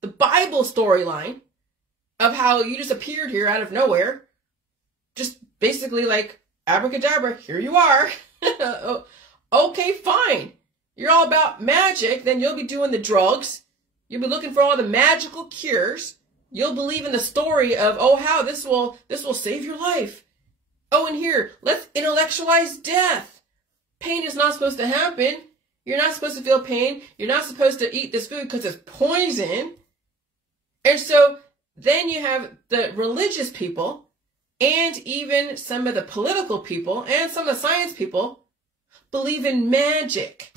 the Bible storyline of how you just appeared here out of nowhere, just basically like abracadabra, here you are. Okay, fine. You're all about magic, then you'll be doing the drugs. You'll be looking for all the magical cures. You'll believe in the story of, oh, how this will save your life. Oh, and here, let's intellectualize death. Pain is not supposed to happen. You're not supposed to feel pain. You're not supposed to eat this food because it's poison. And so then you have the religious people and even some of the political people and some of the science people believe in magic,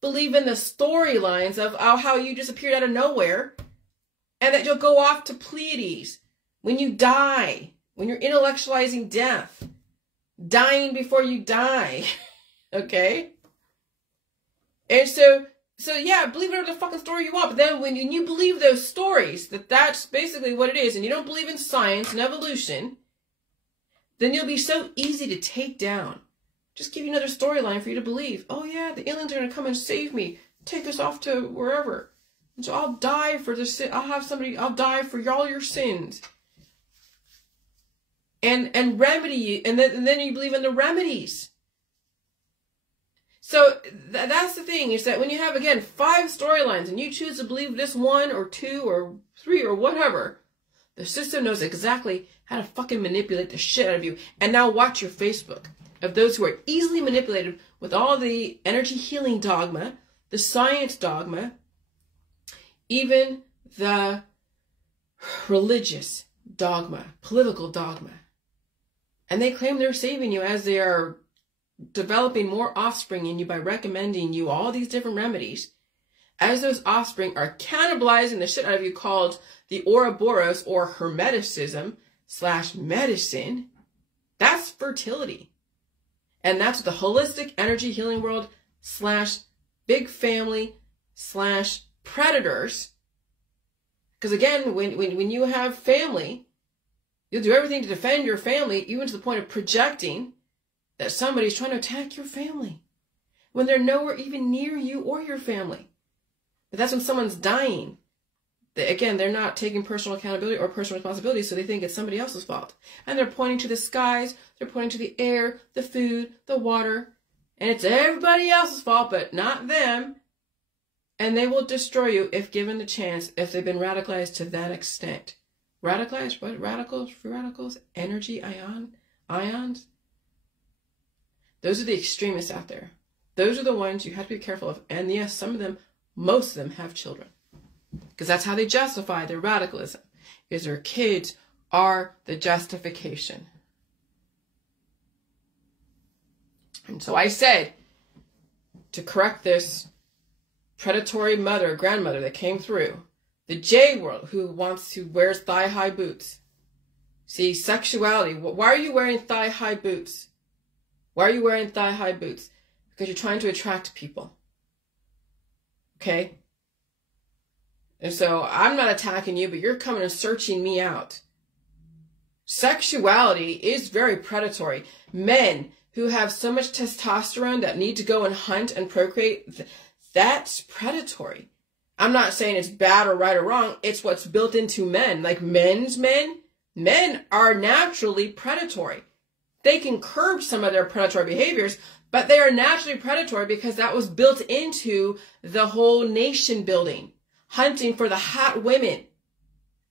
believe in the storylines of how you just appeared out of nowhere and that you'll go off to Pleiades when you die, when you're intellectualizing death. dying before you die. Okay? And so yeah, believe whatever the fucking story you want. But then when you believe those stories, that's basically what it is, and you don't believe in science and evolution, then you'll be so easy to take down. Just give you another storyline for you to believe. Oh yeah, the aliens are going to come and save me. Take us off to wherever. And so I'll die for the sin. I'll die for all your sins. And remedy you. And then you believe in the remedies. So that's the thing, is that when you have, again, 5 storylines and you choose to believe this 1 or 2 or 3 or whatever, the system knows exactly how to fucking manipulate the shit out of you. And now watch your Facebook of those who are easily manipulated with all the energy healing dogma, the science dogma, even the religious dogma, political dogma. And they claim they're saving you as they are developing more offspring in you by recommending you all these different remedies. As those offspring are cannibalizing the shit out of you, called the Ouroboros or Hermeticism / medicine, that's fertility. And that's the holistic energy healing world / big family / predators. Because again, when you have family, you'll do everything to defend your family, even to the point of projecting that somebody's trying to attack your family when they're nowhere even near you or your family. But that's when someone's dying. They're not taking personal accountability or personal responsibility, so they think it's somebody else's fault. And they're pointing to the skies, they're pointing to the air, the food, the water, and it's everybody else's fault, but not them. And they will destroy you if given the chance, if they've been radicalized to that extent. Radicalized? What? Radicals? Free radicals? Energy? Ions? Those are the extremists out there. Those are the ones you have to be careful of. And yes, some of them, most of them have children. Because that's how they justify their radicalism, is their kids are the justification. And so I said, to correct this predatory grandmother that came through, the J world who wears thigh-high boots. See, sexuality. Why are you wearing thigh-high boots? Why are you wearing thigh-high boots? Because you're trying to attract people. Okay? And so I'm not attacking you, but you're coming and searching me out. Sexuality is very predatory. Men who have so much testosterone that need to go and hunt and procreate, that's predatory. I'm not saying it's bad or right or wrong. It's what's built into men. Like men are naturally predatory. They can curb some of their predatory behaviors, but they are naturally predatory because that was built into the whole nation building. Hunting for the hot women.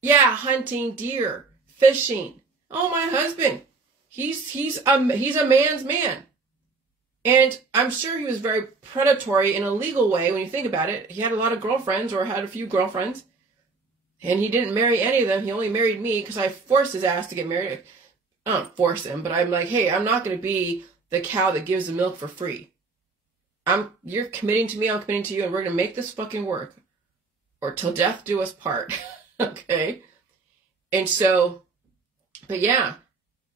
Yeah, hunting deer, fishing. Oh, my husband, he's a man's man. And I'm sure he was very predatory in a legal way when you think about it. He had a lot of girlfriends, or had a few girlfriends. And he didn't marry any of them. He only married me because I forced his ass to get married. I don't force him, but I'm like, hey, I'm not going to be the cow that gives the milk for free. You're committing to me, I'm committing to you, and we're going to make this fucking work. Or till death do us part. Okay? And so, but yeah.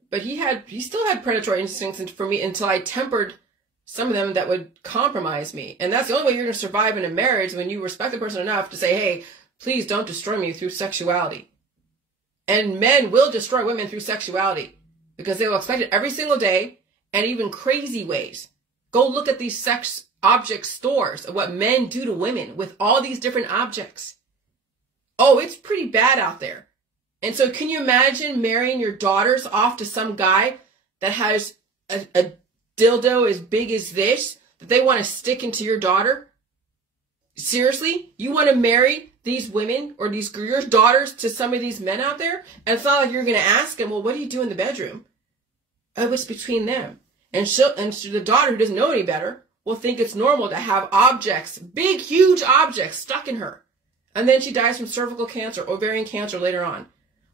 But he still had predatory instincts for me until I tempered some of them that would compromise me. And that's the only way you're going to survive in a marriage, when you respect the person enough to say, hey, please don't destroy me through sexuality. And men will destroy women through sexuality because they will expect it every single day, and even crazy ways. Go look at these sex object stores of what men do to women with all these different objects. Oh, it's pretty bad out there. And so can you imagine marrying your daughters off to some guy that has a dildo as big as this that they want to stick into your daughter? Seriously? You want to marry these women or your daughters to some of these men out there? And it's not like you're going to ask them, well, what do you do in the bedroom? Oh, it's between them. And the daughter, who doesn't know any better, will think it's normal to have objects, big, huge objects stuck in her. And then she dies from cervical cancer, ovarian cancer later on,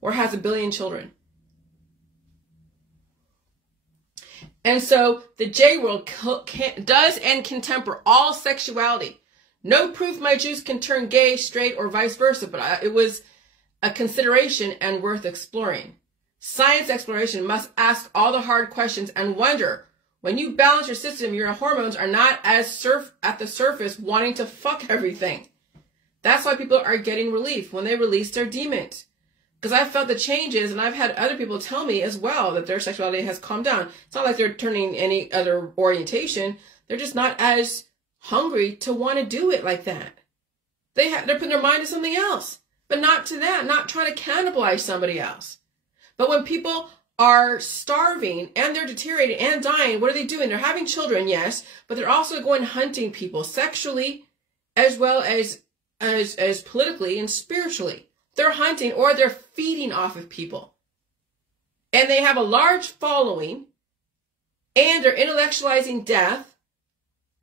or has 1 billion children. And so the J world does and can temper all sexuality. No proof my juice can turn gay, straight, or vice versa, but it was a consideration and worth exploring. Science exploration must ask all the hard questions and wonder. When you balance your system, your hormones are not as at the surface wanting to fuck everything. That's why people are getting relief when they release their demons. Because I've felt the changes, and I've had other people tell me as well that their sexuality has calmed down. It's not like they're turning any other orientation. They're just not as hungry to want to do it like that. They're putting their mind to something else, but not to that, not trying to cannibalize somebody else. But when people are starving and they're deteriorating and dying, what are they doing? They're having children, yes, but they're also going hunting people sexually as well as politically and spiritually. They're hunting or they're feeding off of people. And they have a large following and they're intellectualizing death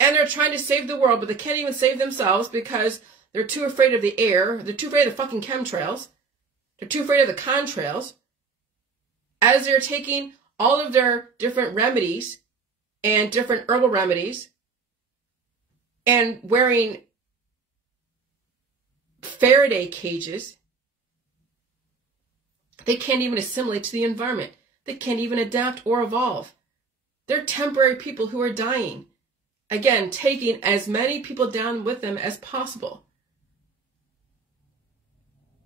and they're trying to save the world, but they can't even save themselves because they're too afraid of the air. They're too afraid of the fucking chemtrails. They're too afraid of the contrails. As they're taking all of their different remedies and different herbal remedies and wearing Faraday cages, they can't even assimilate to the environment. They can't even adapt or evolve. They're temporary people who are dying. Again, taking as many people down with them as possible.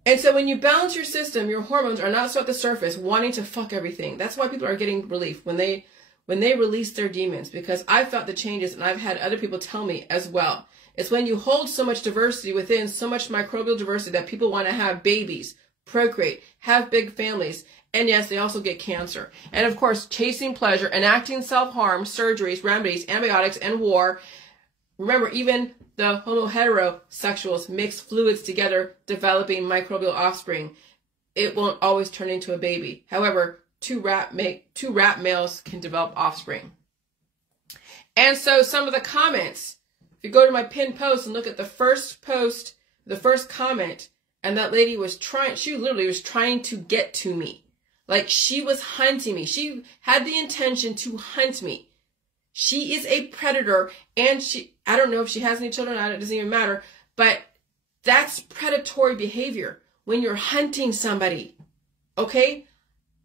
And so when you balance your system, your hormones are not so at the surface wanting to fuck everything. That's why people are getting relief when they release their demons, because I've felt the changes and I've had other people tell me as well. It's when you hold so much diversity within, so much microbial diversity that people want to have babies, procreate, have big families. And yes, they also get cancer. And of course, chasing pleasure, enacting self-harm, surgeries, remedies, antibiotics, and war. Remember, even the homo-heterosexuals mix fluids together, developing microbial offspring. It won't always turn into a baby. However, two rat males can develop offspring. And so some of the comments, if you go to my pinned post and look at the first post, the first comment, and that lady was she literally was trying to get to me. Like she was hunting me. She had the intention to hunt me. She is a predator, and I don't know if she has any children, it doesn't even matter, but that's predatory behavior when you're hunting somebody, okay?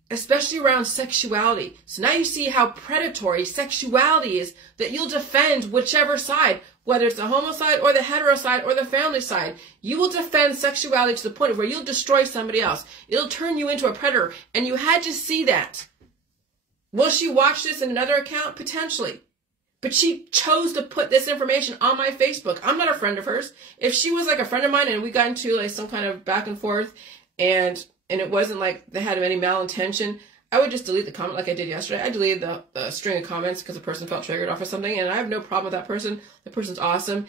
Especially around sexuality. So now you see how predatory sexuality is, that you'll defend whichever side, whether it's the homo side or the hetero side or the family side. You will defend sexuality to the point where you'll destroy somebody else. It'll turn you into a predator, and you had to see that. Will she watch this in another account? Potentially. But she chose to put this information on my Facebook. I'm not a friend of hers. If she was like a friend of mine and we got into like some kind of back and forth and it wasn't like they had any malintention, I would just delete the comment like I did yesterday. I deleted the string of comments because the person felt triggered off of something, and I have no problem with that person. The person's awesome.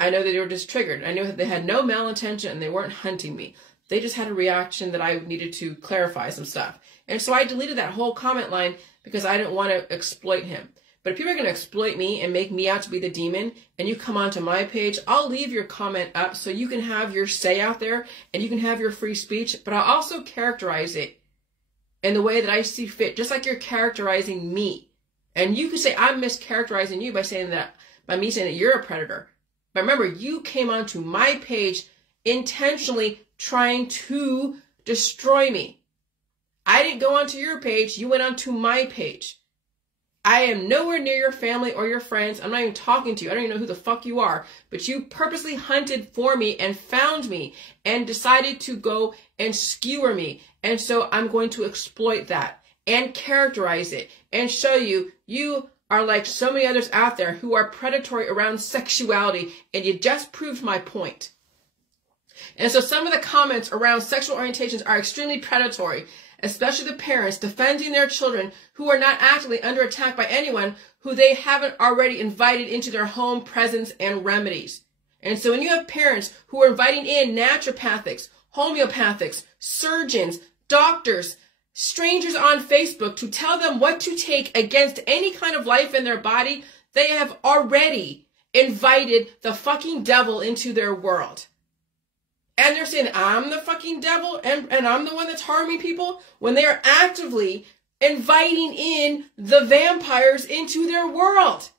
I know that they were just triggered. I knew that they had no malintention and they weren't hunting me. They just had a reaction that I needed to clarify some stuff. And so I deleted that whole comment line because I didn't want to exploit him. But if people are going to exploit me and make me out to be the demon, and you come onto my page, I'll leave your comment up so you can have your say out there and you can have your free speech, but I'll also characterize it in the way that I see fit, just like you're characterizing me. And you can say I'm mischaracterizing you by me saying that you're a predator. But remember, you came onto my page intentionally trying to destroy me. I didn't go onto your page, you went onto my page. I am nowhere near your family or your friends. I'm not even talking to you. I don't even know who the fuck you are. But you purposely hunted for me and found me and decided to go and skewer me. And so I'm going to exploit that and characterize it and show you are like so many others out there who are predatory around sexuality. And you just proved my point. And so some of the comments around sexual orientations are extremely predatory, especially the parents defending their children who are not actively under attack by anyone who they haven't already invited into their home presence and remedies. And so when you have parents who are inviting in naturopathics, homeopathics, surgeons, doctors, strangers on Facebook to tell them what to take against any kind of life in their body, they have already invited the fucking devil into their world. And they're saying, I'm the fucking devil and I'm the one that's harming people, when they are actively inviting in the vampires into their world.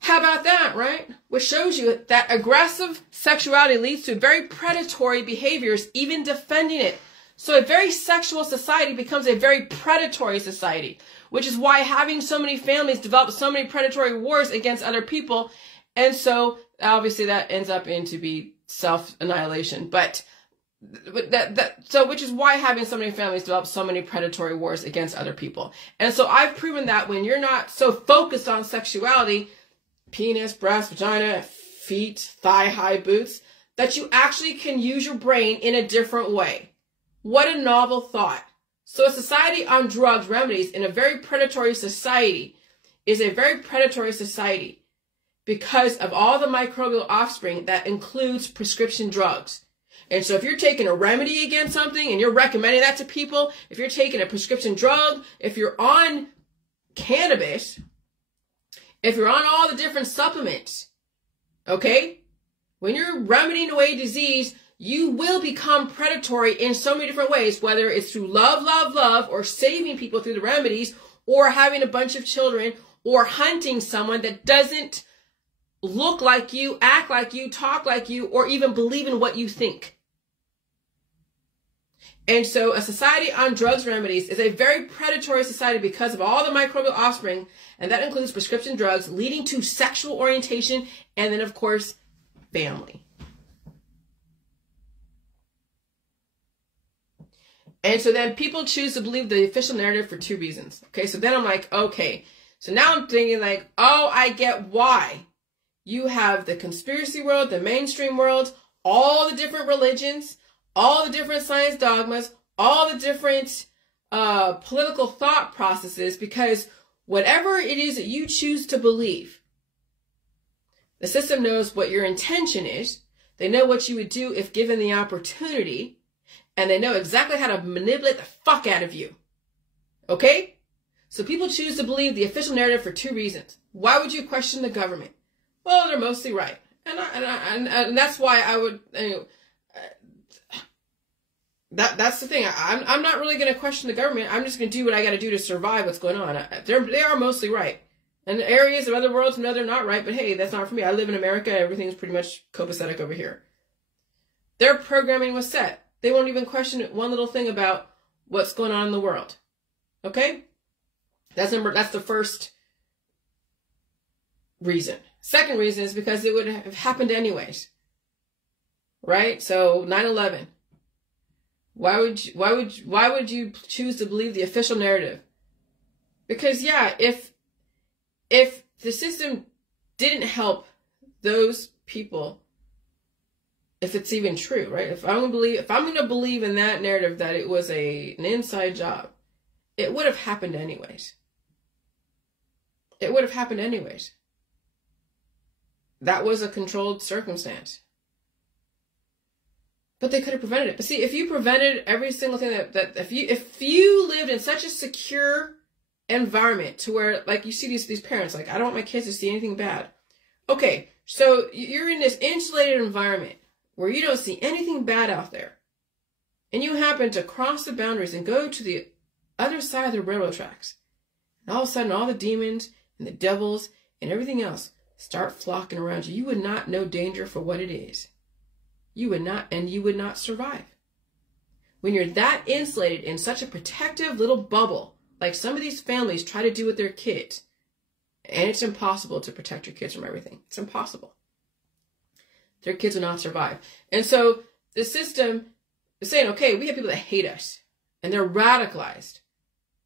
How about that, right? Which shows you that aggressive sexuality leads to very predatory behaviors, even defending it. So a very sexual society becomes a very predatory society, which is why having so many families develop so many predatory wars against other people. And so obviously that ends up into be self-annihilation. So which is why having so many families develop so many predatory wars against other people. And so I've proven that when you're not so focused on sexuality, penis, breast, vagina, feet, thigh-high boots, that you actually can use your brain in a different way. What a novel thought. So a society on drugs, remedies, in a very predatory society is a very predatory society because of all the microbial offspring that includes prescription drugs. And so if you're taking a remedy against something and you're recommending that to people, if you're taking a prescription drug, if you're on cannabis, if you're on all the different supplements, okay, when you're remedying away disease, you will become predatory in so many different ways, whether it's through love, or saving people through the remedies, or having a bunch of children, or hunting someone that doesn't look like you, act like you, talk like you, or even believe in what you think. And so a society on drugs remedies is a very predatory society because of all the microbial offspring, and that includes prescription drugs leading to sexual orientation, and then, of course, family. And so then people choose to believe the official narrative for two reasons. Okay, so then I'm like, okay. So now I'm thinking like, oh, I get why. You have the conspiracy world, the mainstream world, all the different religions, all the different science dogmas, all the different political thought processes, because whatever it is that you choose to believe, the system knows what your intention is. They know what you would do if given the opportunity, and they know exactly how to manipulate the fuck out of you. Okay? So people choose to believe the official narrative for two reasons. Why would you question the government? Well, they're mostly right. And that's why I would, that's the thing. I'm not really going to question the government. I'm just going to do what I got to do to survive what's going on. They are mostly right. And areas of other worlds, no, they're not right. But hey, that's not for me. I live in America. Everything's pretty much copacetic over here. Their programming was set. They won't even question one little thing about what's going on in the world. Okay? That's the first reason. Second reason is because it would have happened anyways. Right? So 9/11. Why would you choose to believe the official narrative? Because yeah, if the system didn't help those people, if it's even true, right? If I'm going to believe in that narrative that it was an inside job, it would have happened anyways. It would have happened anyways. That was a controlled circumstance. But they could have prevented it. But see, if you prevented every single thing that if you lived in such a secure environment to where, like, you see these parents, like, I don't want my kids to see anything bad. Okay, so you're in this insulated environment where you don't see anything bad out there, and you happen to cross the boundaries and go to the other side of the railroad tracks, and all of a sudden all the demons and the devils and everything else start flocking around you. You would not know danger for what it is. You would not survive. When you're that insulated in such a protective little bubble, like some of these families try to do with their kids, and it's impossible to protect your kids from everything. It's impossible. Their kids will not survive. And so the system is saying, okay, we have people that hate us, and they're radicalized,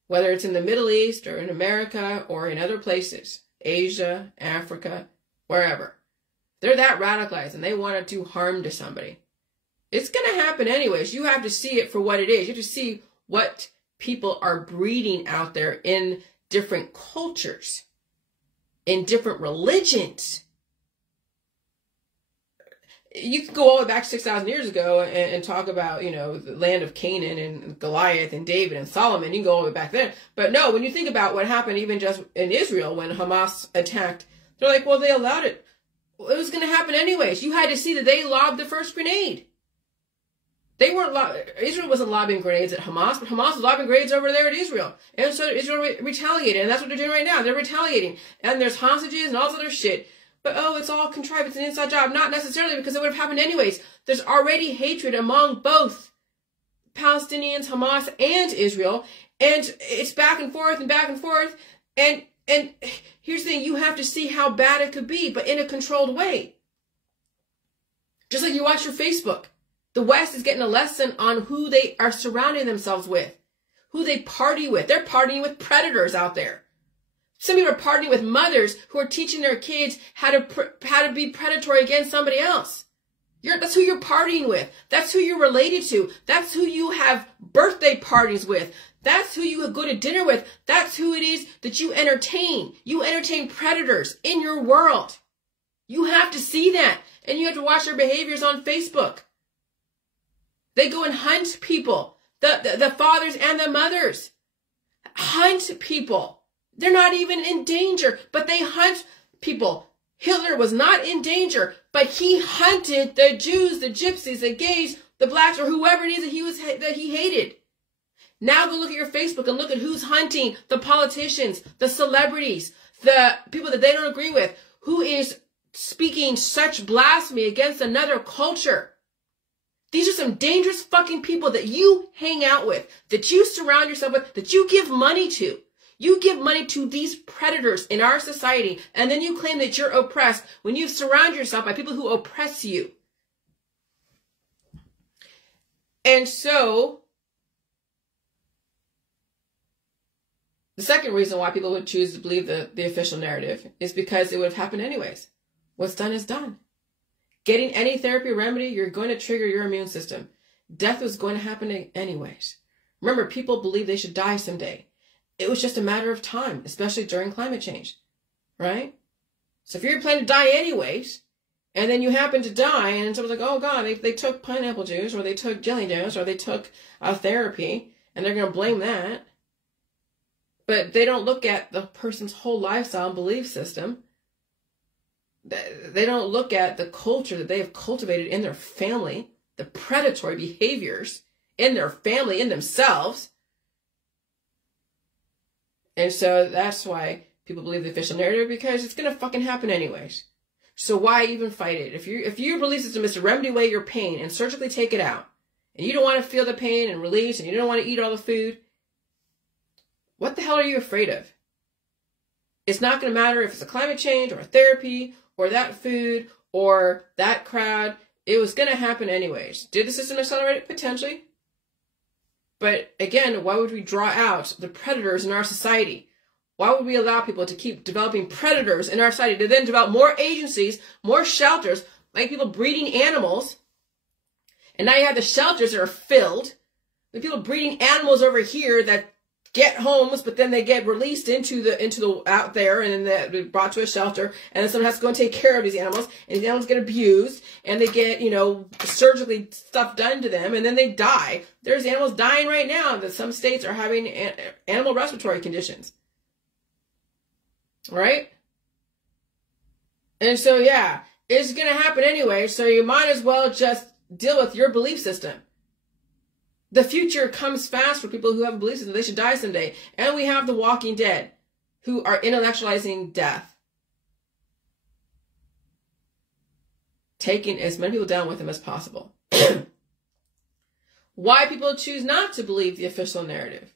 whether it's in the Middle East or in America or in other places, Asia, Africa, wherever. They're that radicalized and they want to do harm to somebody. It's going to happen anyways. You have to see it for what it is. You have to see what people are breeding out there in different cultures, in different religions. You can go all the way back 6,000 years ago and talk about, the land of Canaan and Goliath and David and Solomon. You can go all the way back then. But no, when you think about what happened even just in Israel when Hamas attacked, they're like, well, they allowed it. It was going to happen anyways. You had to see that they lobbed the first grenade. Israel wasn't lobbing grenades at Hamas, but Hamas was lobbing grenades over there at Israel. And so Israel retaliated, and that's what they're doing right now. They're retaliating. And there's hostages and all this other shit. But, oh, it's all contrived. It's an inside job. Not necessarily, because it would have happened anyways. There's already hatred among both Palestinians, Hamas, and Israel. And it's back and forth and back and forth. And here's the thing. You have to see how bad it could be, but in a controlled way. Just like you watch your Facebook. The West is getting a lesson on who they are surrounding themselves with, who they party with. They're partying with predators out there. Some people are partying with mothers who are teaching their kids how to be predatory against somebody else. That's who you're partying with. That's who you're related to. That's who you have birthday parties with. That's who you go to dinner with. That's who it is that you entertain. You entertain predators in your world. You have to see that, and you have to watch their behaviors on Facebook. They go and hunt people, the fathers and the mothers. Hunt people. They're not even in danger, but they hunt people. Hitler was not in danger, but he hunted the Jews, the gypsies, the gays, the blacks, or whoever it is that he hated. Now go look at your Facebook and look at who's hunting the politicians, the celebrities, the people that they don't agree with, who is speaking such blasphemy against another culture. These are some dangerous fucking people that you hang out with, that you surround yourself with, that you give money to. You give money to these predators in our society, and then you claim that you're oppressed when you surround yourself by people who oppress you. And so, the second reason why people would choose to believe the official narrative is because it would have happened anyways. What's done is done. Getting any therapy or remedy, you're going to trigger your immune system. Death was going to happen anyways. Remember, people believe they should die someday. It was just a matter of time, especially during climate change, right? So if you're planning to die anyways, and then you happen to die, and someone's like, oh God, they took pineapple juice, or they took jelly juice, or they took therapy, and they're going to blame that. But they don't look at the person's whole lifestyle and belief system. They don't look at the culture that they have cultivated in their family, the predatory behaviors in their family, in themselves. And so that's why people believe the official narrative, because it's going to fucking happen anyways. So why even fight it? If your belief system is to remedy away your pain and surgically take it out, and you don't want to feel the pain and release, and you don't want to eat all the food, what the hell are you afraid of? It's not going to matter if it's a climate change or a therapy or that food or that crowd. It was going to happen anyways. Did the system accelerate it? Potentially. But again, why would we draw out the predators in our society? Why would we allow people to keep developing predators in our society to then develop more agencies, more shelters, like people breeding animals? And now you have the shelters that are filled with people breeding animals over here that get homes, but then they get released into the out there, and then they're brought to a shelter, and then someone has to go and take care of these animals, and these animals get abused, and they get, surgically stuff done to them, and then they die. There's animals dying right now that some states are having animal respiratory conditions. Right? And so, yeah, it's going to happen anyway, so you might as well just deal with your belief system. The future comes fast for people who have a belief system. They should die someday. And we have the Walking Dead, who are intellectualizing death. Taking as many people down with them as possible. Why people choose not to believe the official narrative?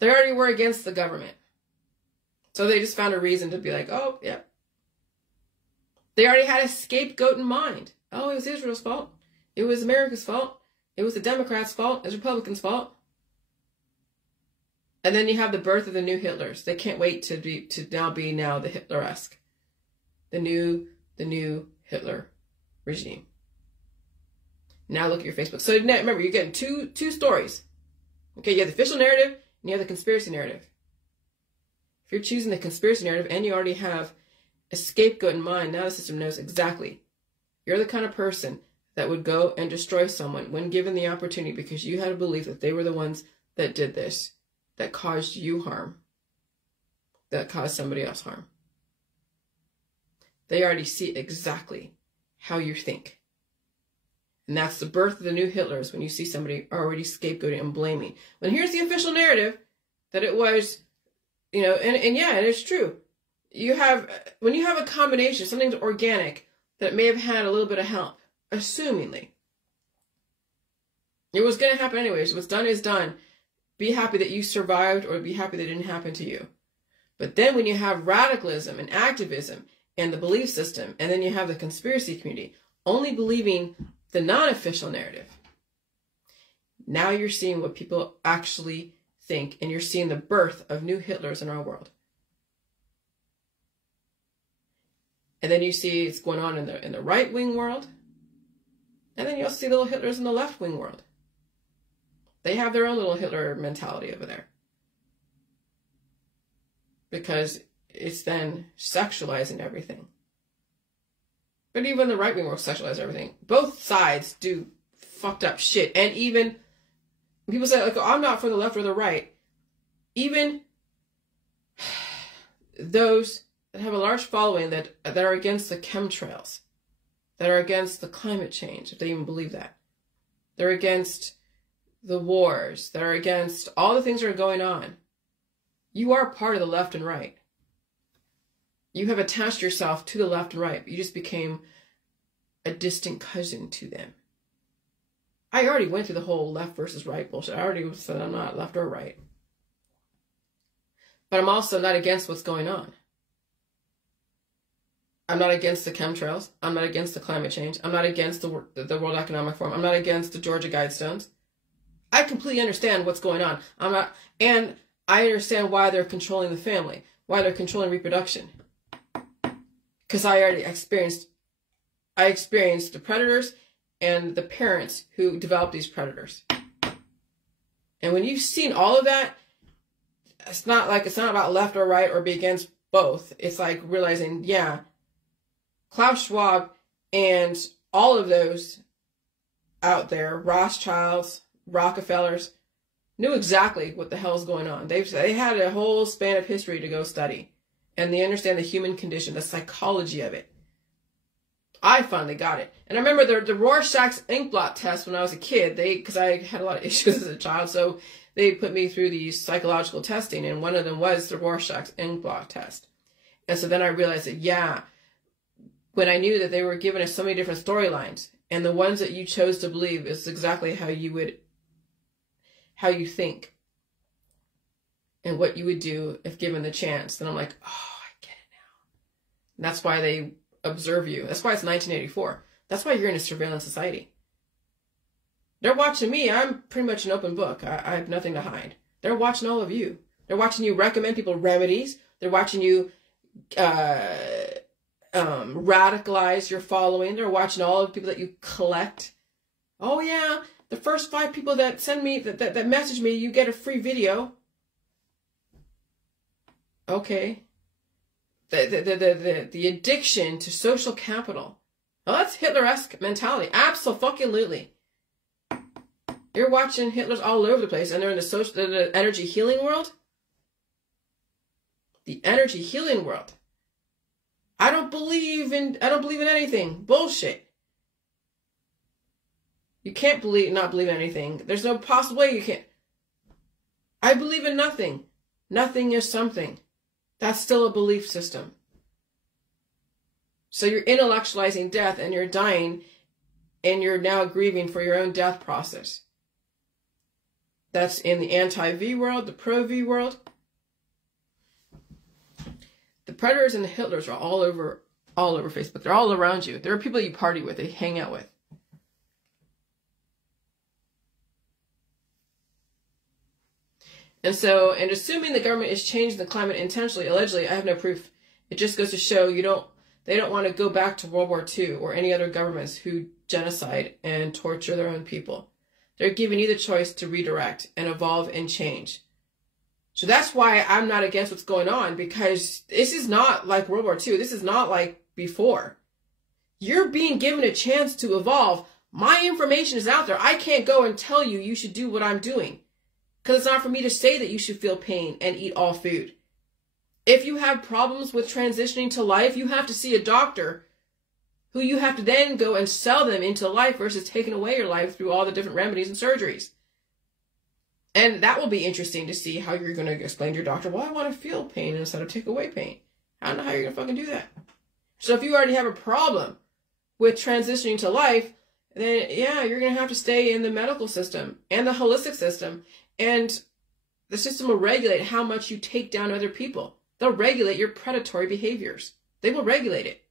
They already were against the government. So they just found a reason to be like, oh, yeah. They already had a scapegoat in mind. Oh, it was Israel's fault. It was America's fault. It was the Democrats' fault. It was Republicans' fault. And then you have the birth of the new Hitlers. They can't wait to be the Hitleresque. The new Hitler regime. Now look at your Facebook. So remember, you're getting two stories. Okay, you have the official narrative and you have the conspiracy narrative. If you're choosing the conspiracy narrative and you already have a scapegoat in mind, now the system knows exactly. You're the kind of person that would go and destroy someone when given the opportunity because you had a belief that they were the ones that did this, that caused you harm, that caused somebody else harm. They already see exactly how you think. And that's the birth of the new Hitlers, when you see somebody already scapegoating and blaming. When here's the official narrative that it was, you know, and yeah, and it's true. When you have a combination, something's organic that may have had a little bit of help, assumingly. It was going to happen anyways. What's done is done. Be happy that you survived, or be happy that it didn't happen to you. But then when you have radicalism and activism and the belief system, and then you have the conspiracy community only believing the non-official narrative, now you're seeing what people actually think, and you're seeing the birth of new Hitlers in our world. And then you see it's going on in the right-wing world, and then you'll see little Hitlers in the left-wing world. They have their own little Hitler mentality over there. Because it's then sexualizing everything. But even the right wing will sexualize everything. Both sides do fucked up shit. And even people say, like, oh, I'm not for the left or the right. Even those that have a large following that are against the chemtrails, that are against the climate change, if they even believe that. They're against the wars, that are against all the things that are going on. You are part of the left and right. You have attached yourself to the left and right, but you just became a distant cousin to them. I already went through the whole left versus right bullshit. I already said I'm not left or right. But I'm also not against what's going on. I'm not against the chemtrails. I'm not against the climate change. I'm not against the World Economic Forum. I'm not against the Georgia Guidestones. I completely understand what's going on. And I understand why they're controlling the family, why they're controlling reproduction. Because I already experienced the predators and the parents who developed these predators. And when you've seen all of that, it's not about left or right or be against both. It's like realizing, yeah, Klaus Schwab and all of those out there, Rothschilds, Rockefellers, knew exactly what the hell's going on. They had a whole span of history to go study. And they understand the human condition, the psychology of it. I finally got it. And I remember the Rorschach's ink blot test when I was a kid. Because I had a lot of issues as a child, so they put me through these psychological testing, and one of them was the Rorschach's ink blot test. And so then I realized that, yeah, when I knew that they were giving us so many different storylines, and the ones that you chose to believe is exactly how you think, and what you would do if given the chance, then I'm like, oh, I get it now. And that's why they observe you. That's why it's 1984. That's why you're in a surveillance society. They're watching me. I'm pretty much an open book. I have nothing to hide. They're watching all of you. They're watching you recommend people remedies. They're watching you radicalize your following. They're watching all of the people that you collect. Oh yeah, the first 5 people that send me, that message me, you get a free video. Okay. The addiction to social capital. Oh, that's Hitleresque mentality. Absolutely. You're watching Hitlers all over the place, and they're in the energy healing world. The energy healing world. I don't believe in anything. Bullshit. You can't not believe in anything. There's no possible way you can't. I believe in nothing. Nothing is something. That's still a belief system. So you're intellectualizing death, and you're dying, and you're now grieving for your own death process. That's in the anti-V world, the pro-V world. The predators and the Hitlers are all over Facebook. They're all around you. There are people you party with, they hang out with. And assuming the government is changing the climate intentionally, allegedly, I have no proof. It just goes to show they don't want to go back to World War II or any other governments who genocide and torture their own people. They're giving you the choice to redirect and evolve and change. So that's why I'm not against what's going on, because this is not like World War II. This is not like before. You're being given a chance to evolve. My information is out there. I can't go and tell you should do what I'm doing. Because it's not for me to say that you should feel pain and eat all food. If you have problems with transitioning to life, you have to see a doctor who you have to then go and sell them into life versus taking away your life through all the different remedies and surgeries. And that will be interesting to see how you're going to explain to your doctor, well, I want to feel pain instead of take away pain. I don't know how you're going to fucking do that. So if you already have a problem with transitioning to life, then yeah, you're going to have to stay in the medical system and the holistic system. And the system will regulate how much you take down other people. They'll regulate your predatory behaviors. They will regulate it.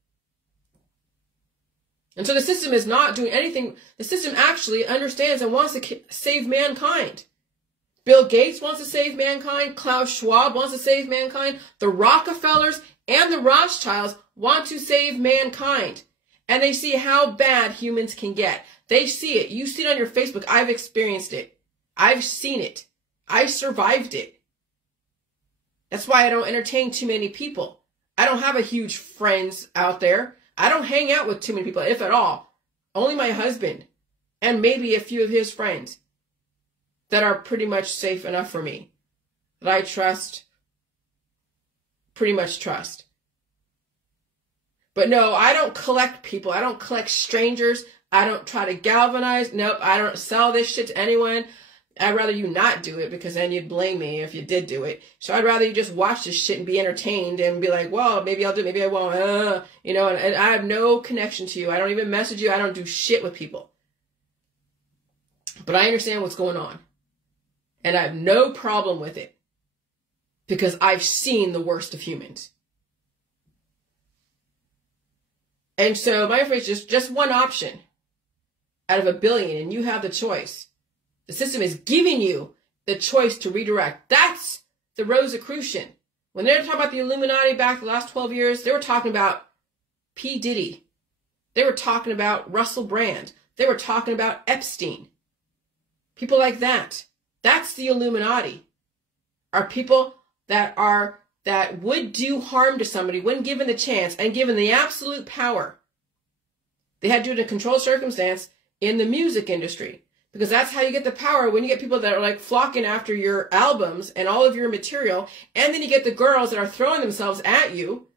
And so the system is not doing anything. The system actually understands and wants to save mankind. Bill Gates wants to save mankind. Klaus Schwab wants to save mankind. The Rockefellers and the Rothschilds want to save mankind. And they see how bad humans can get. They see it. You see it on your Facebook. I've experienced it. I've seen it. I survived it. That's why I don't entertain too many people. I don't have a huge friends out there. I don't hang out with too many people, if at all. Only my husband and maybe a few of his friends that are pretty much safe enough for me, that I trust, pretty much trust. But no, I don't collect people. I don't collect strangers. I don't try to galvanize. Nope, I don't sell this shit to anyone. I'd rather you not do it because then you'd blame me if you did do it. So I'd rather you just watch this shit and be entertained and be like, well, maybe I'll do it, maybe I won't. You know, and I have no connection to you. I don't even message you. I don't do shit with people. But I understand what's going on. And I have no problem with it because I've seen the worst of humans. And so my information is just one option out of a billion, and you have the choice. The system is giving you the choice to redirect. That's the Rosicrucian. When they were talking about the Illuminati back the last 12 years, they were talking about P. Diddy. They were talking about Russell Brand. They were talking about Epstein. People like that. That's the Illuminati. Are people that would do harm to somebody when given the chance and given the absolute power. They had to do it in a controlled circumstance in the music industry. Because that's how you get the power, when you get people that are like flocking after your albums and all of your material, and then you get the girls that are throwing themselves at you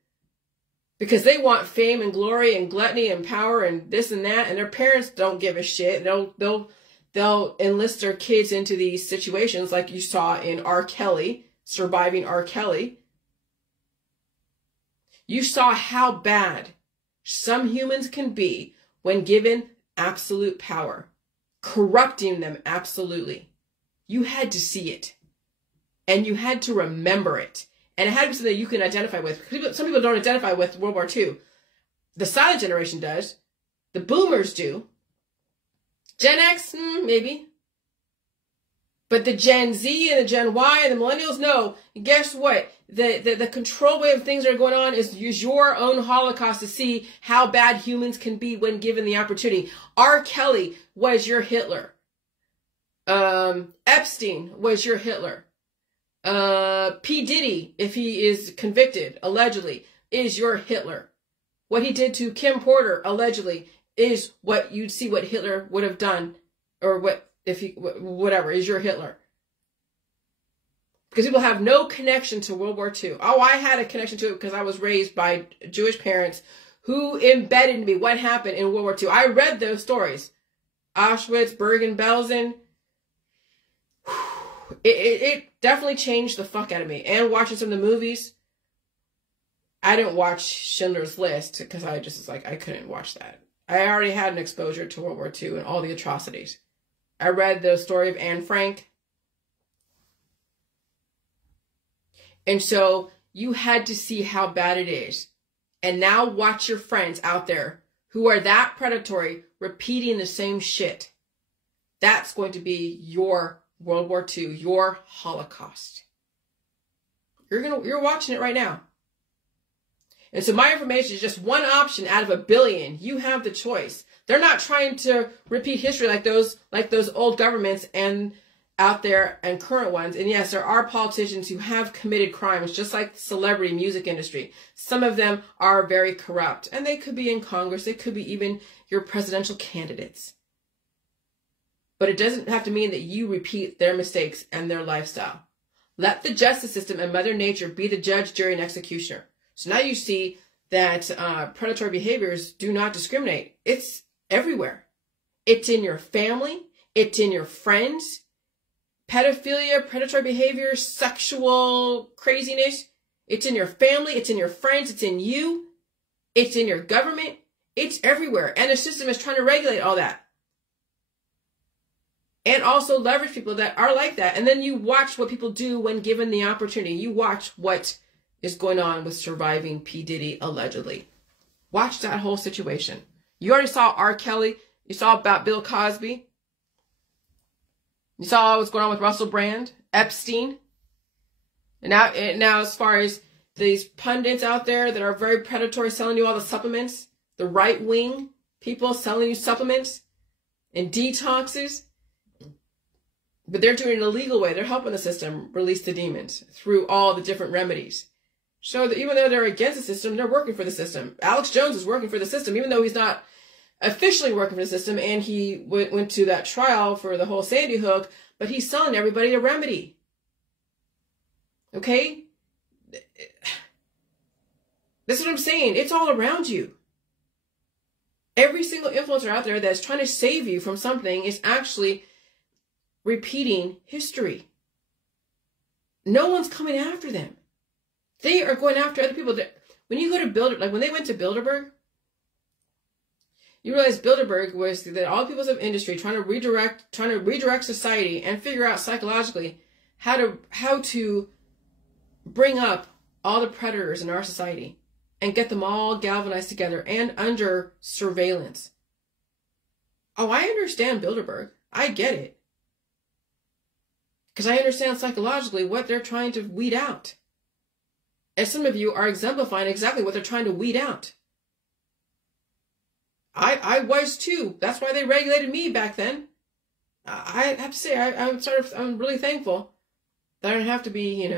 because they want fame and glory and gluttony and power and this and that, and their parents don't give a shit. They'll enlist their kids into these situations like you saw in R. Kelly, surviving R. Kelly. You saw how bad some humans can be when given absolute power. Corrupting them absolutely. You had to see it. And you had to remember it. And it had to be something that you can identify with. Some people don't identify with World War II. The silent generation does. The boomers do. Gen X, maybe. But the Gen Z and the Gen Y and the millennials, no. Guess what? The control way of things that are going on is use your own Holocaust to see how bad humans can be when given the opportunity. R. Kelly was your Hitler. Epstein was your Hitler. P. Diddy, if he is convicted, allegedly, is your Hitler. What he did to Kim Porter, allegedly, is what you'd see what Hitler would have done, or whatever, is your Hitler. Because people have no connection to World War II. Oh, I had a connection to it because I was raised by Jewish parents who embedded me what happened in World War II. I read those stories. Auschwitz, Bergen-Belsen. It definitely changed the fuck out of me. And watching some of the movies. I didn't watch Schindler's List because I just was like, I couldn't watch that. I already had an exposure to World War II and all the atrocities. I read the story of Anne Frank. And so you had to see how bad it is. And now watch your friends out there who are that predatory repeating the same shit. That's going to be your World War II, your Holocaust. You're watching it right now. And so my information is just one option out of a billion. You have the choice. They're not trying to repeat history like those old governments and out there and current ones. And yes, there are politicians who have committed crimes, just like the celebrity music industry. Some of them are very corrupt, and they could be in Congress. They could be even your presidential candidates. But it doesn't have to mean that you repeat their mistakes and their lifestyle. Let the justice system and Mother Nature be the judge, jury, and executioner. So now you see that predatory behaviors do not discriminate. It's everywhere. It's in your family. It's in your friends. Pedophilia, predatory behavior, sexual craziness. It's in your family. It's in your friends. It's in you. It's in your government. It's everywhere. And the system is trying to regulate all that. And also leverage people that are like that. And then you watch what people do when given the opportunity. You watch what is going on with surviving P. Diddy, allegedly. Watch that whole situation. You already saw R. Kelly. You saw about Bill Cosby. You saw what's going on with Russell Brand, Epstein. And now as far as these pundits out there that are very predatory, selling you all the supplements, the right-wing people selling you supplements and detoxes, but they're doing it in a legal way. They're helping the system release the demons through all the different remedies. So that even though they're against the system, they're working for the system. Alex Jones is working for the system, even though he's not officially working for the system, and he went to that trial for the whole Sandy Hook, but he's selling everybody a remedy. Okay? That's what I'm saying. It's all around you. Every single influencer out there that's trying to save you from something is actually repeating history. No one's coming after them. They are going after other people. When you go to when they went to Bilderberg, you realize Bilderberg was that all peoples of industry trying to redirect society and figure out psychologically how to bring up all the predators in our society and get them all galvanized together and under surveillance. Oh, I understand Bilderberg. I get it. Because I understand psychologically what they're trying to weed out. And some of you are exemplifying exactly what they're trying to weed out. I was too. That's why they regulated me back then. I have to say, I'm really thankful that I don't have to be,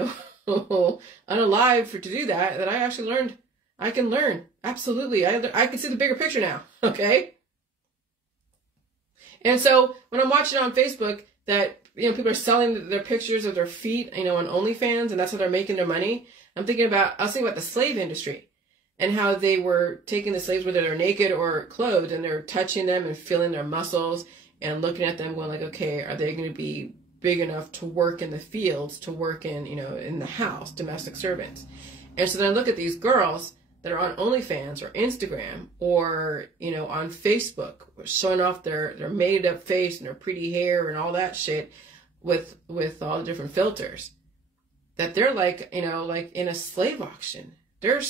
unalive to do that. That I actually learned, I can learn. Absolutely. I can see the bigger picture now. Okay. And so when I'm watching on Facebook that, people are selling their pictures of their feet, on OnlyFans, and that's how they're making their money. I was thinking about the slave industry and how they were taking the slaves, whether they're naked or clothed, and they're touching them and feeling their muscles and looking at them going like, okay, are they going to be big enough to work in the fields, to work in, in the house, domestic servants. And so then I look at these girls that are on OnlyFans or Instagram or, on Facebook, showing off their made up face and their pretty hair and all that shit with all the different filters. That they're like, like in a slave auction. They're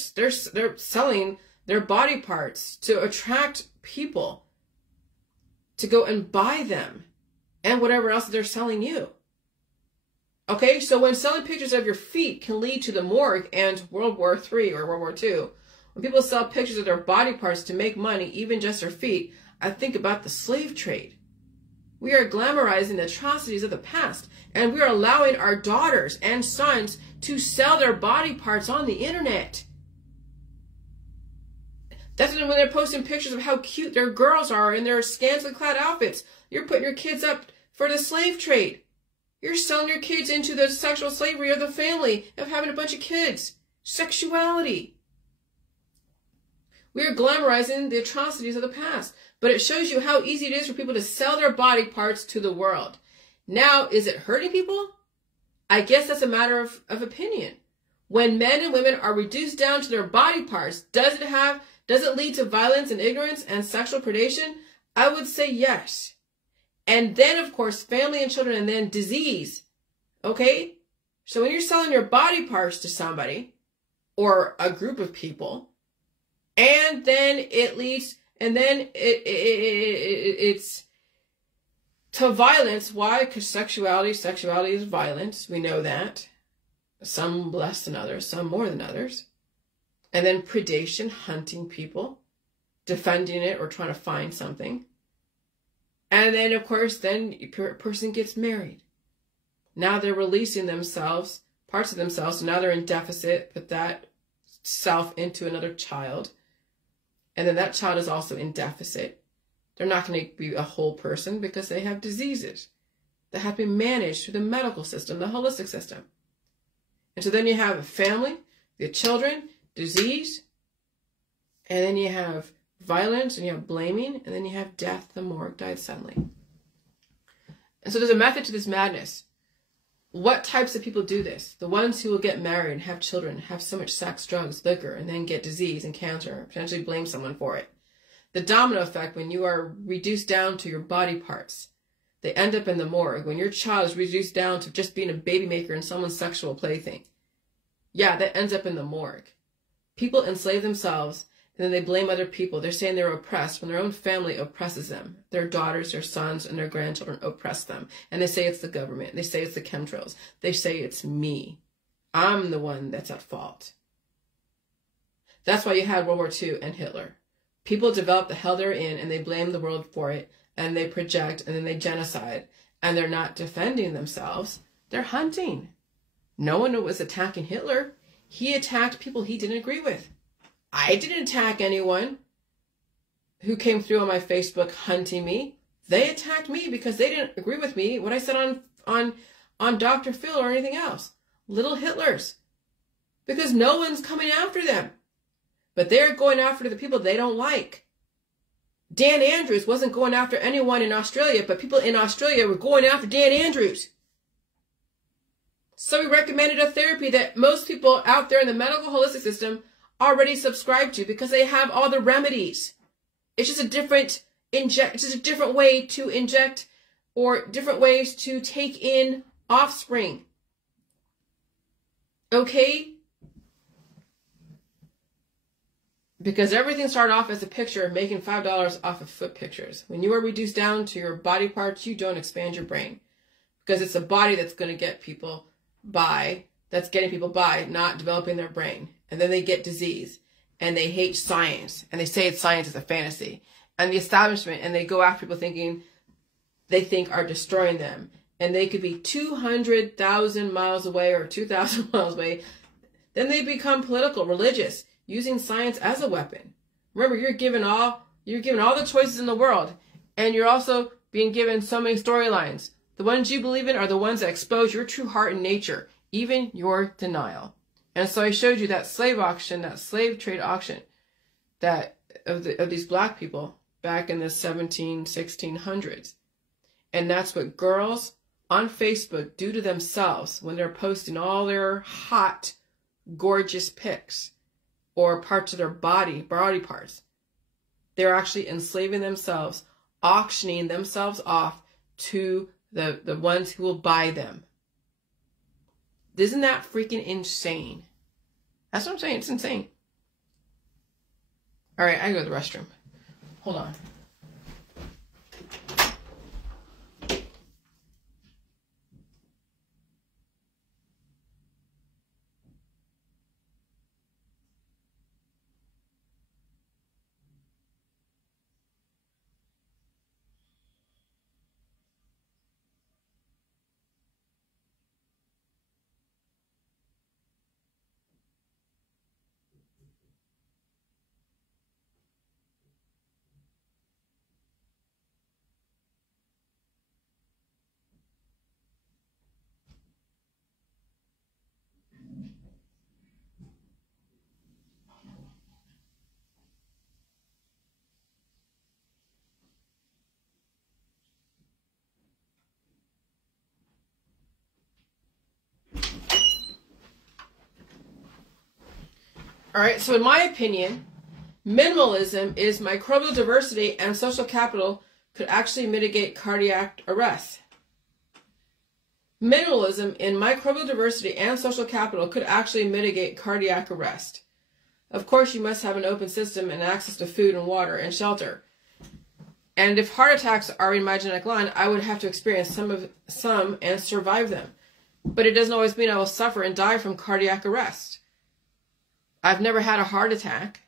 selling their body parts to attract people to go and buy them and whatever else they're selling you. Okay, so when selling pictures of your feet can lead to the morgue and World War III or World War II, when people sell pictures of their body parts to make money, even just their feet, I think about the slave trade. We are glamorizing the atrocities of the past, and we are allowing our daughters and sons to sell their body parts on the internet. That's when they're posting pictures of how cute their girls are in their scantily clad outfits. You're putting your kids up for the slave trade. You're selling your kids into the sexual slavery of the family, of having a bunch of kids. Sexuality. We are glamorizing the atrocities of the past. But it shows you how easy it is for people to sell their body parts to the world. Now, is it hurting people? I guess that's a matter of opinion. When men and women are reduced down to their body parts, does it lead to violence and ignorance and sexual predation? I would say yes. And then, of course, family and children, and then disease. Okay? So when you're selling your body parts to somebody or a group of people, and then it leads, and then it's to violence. Why? Because sexuality is violence. We know that. Some less than others, some more than others. And then predation, hunting people, defending it or trying to find something. And then, of course, then a person gets married. Now they're releasing themselves, parts of themselves. So now they're in deficit, put that self into another child. And then that child is also in deficit. They're not going to be a whole person because they have diseases that have been managed through the medical system, the holistic system. And so then you have a family, the children, disease, And then you have violence, and you have blaming, and then you have death. The morgue died suddenly. And so there's a method to this madness. What types of people do this? The ones who will get married, have children, have so much sex, drugs, liquor, and then get disease and cancer, potentially blame someone for it. The domino effect, when you are reduced down to your body parts, they end up in the morgue. When your child is reduced down to just being a baby maker and someone's sexual plaything, yeah, that ends up in the morgue. People enslave themselves, and then they blame other people. They're saying they're oppressed when their own family oppresses them. Their daughters, their sons, and their grandchildren oppress them. And they say it's the government. They say it's the chemtrails. They say it's me. I'm the one that's at fault. That's why you had World War II and Hitler. People develop the hell they're in, and they blame the world for it, and they project, and then they genocide. And they're not defending themselves. They're hunting. No one was attacking Hitler. He attacked people he didn't agree with. I didn't attack anyone who came through on my Facebook hunting me. They attacked me because they didn't agree with me, what I said on Dr. Phil or anything else. Little Hitlers. Because no one's coming after them. But they're going after the people they don't like. Dan Andrews wasn't going after anyone in Australia, but people in Australia were going after Dan Andrews. So we recommended a therapy that most people out there in the medical holistic system already subscribe to because they have all the remedies. It's just a different way to inject or different ways to take in offspring. Okay? Because everything started off as a picture of making $5 off of foot pictures. When you are reduced down to your body parts, you don't expand your brain. Because it's the body that's going to get people by, that's getting people by not developing their brain. And then they get disease, and they hate science, and they say it's science is a fantasy. And the establishment, and they go after people they think are destroying them. And they could be 200,000 miles away or 2,000 miles away. Then they become political, religious, using science as a weapon. Remember, you're given all the choices in the world, and you're also being given so many storylines. The ones you believe in are the ones that expose your true heart and nature, even your denial. And so I showed you that slave auction, that slave trade auction, that of these black people back in the 1600s. And that's what girls on Facebook do to themselves when they're posting all their hot, gorgeous pics or parts of their body parts. They're actually enslaving themselves, auctioning themselves off to the ones who will buy them. Isn't that freaking insane? That's what I'm saying. It's insane. All right, I go to the restroom. Hold on. All right, so in my opinion, minimalism is microbial diversity and social capital could actually mitigate cardiac arrest. Minimalism in microbial diversity and social capital could actually mitigate cardiac arrest. Of course, you must have an open system and access to food and water and shelter. And if heart attacks are in my genetic line, I would have to experience some and survive them. But it doesn't always mean I will suffer and die from cardiac arrest. I've never had a heart attack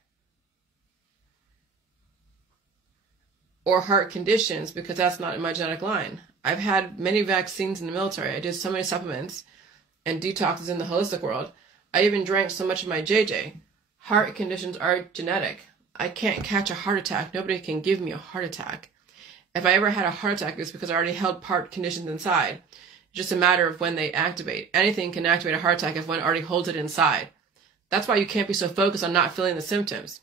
or heart conditions because that's not in my genetic line. I've had many vaccines in the military. I did so many supplements and detoxes in the holistic world. I even drank so much of my JJ. Heart conditions are genetic. I can't catch a heart attack. Nobody can give me a heart attack. If I ever had a heart attack, it's because I already held heart conditions inside. It's just a matter of when they activate. Anything can activate a heart attack if one already holds it inside. That's why you can't be so focused on not feeling the symptoms.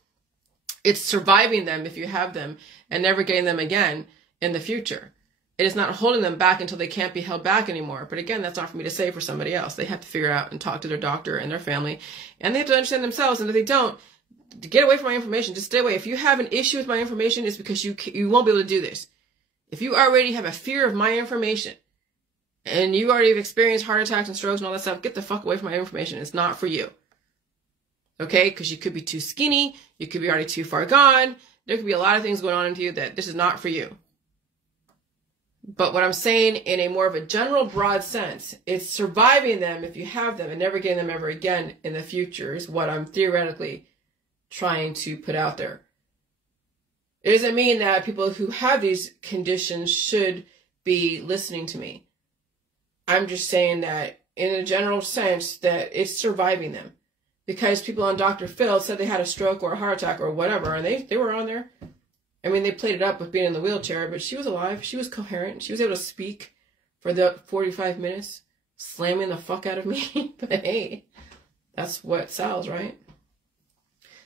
It's surviving them if you have them and never getting them again in the future. It is not holding them back until they can't be held back anymore. But again, that's not for me to say, for somebody else. They have to figure out and talk to their doctor and their family. And they have to understand themselves. And if they don't, to get away from my information, just stay away. If you have an issue with my information, it's because you won't be able to do this. If you already have a fear of my information and you already have experienced heart attacks and strokes and all that stuff, get the fuck away from my information. It's not for you. Okay? Because you could be too skinny. You could be already too far gone. There could be a lot of things going on into you that this is not for you. But what I'm saying in a more of a general, broad sense, it's surviving them if you have them and never getting them ever again in the future is what I'm theoretically trying to put out there. It doesn't mean that people who have these conditions should be listening to me. I'm just saying that in a general sense that it's surviving them. Because people on Dr. Phil said they had a stroke or a heart attack or whatever, and they were on there. I mean, they played it up with being in the wheelchair, but she was alive. She was coherent. She was able to speak for the 45 minutes, slamming the fuck out of me. But hey, that's what sells, right?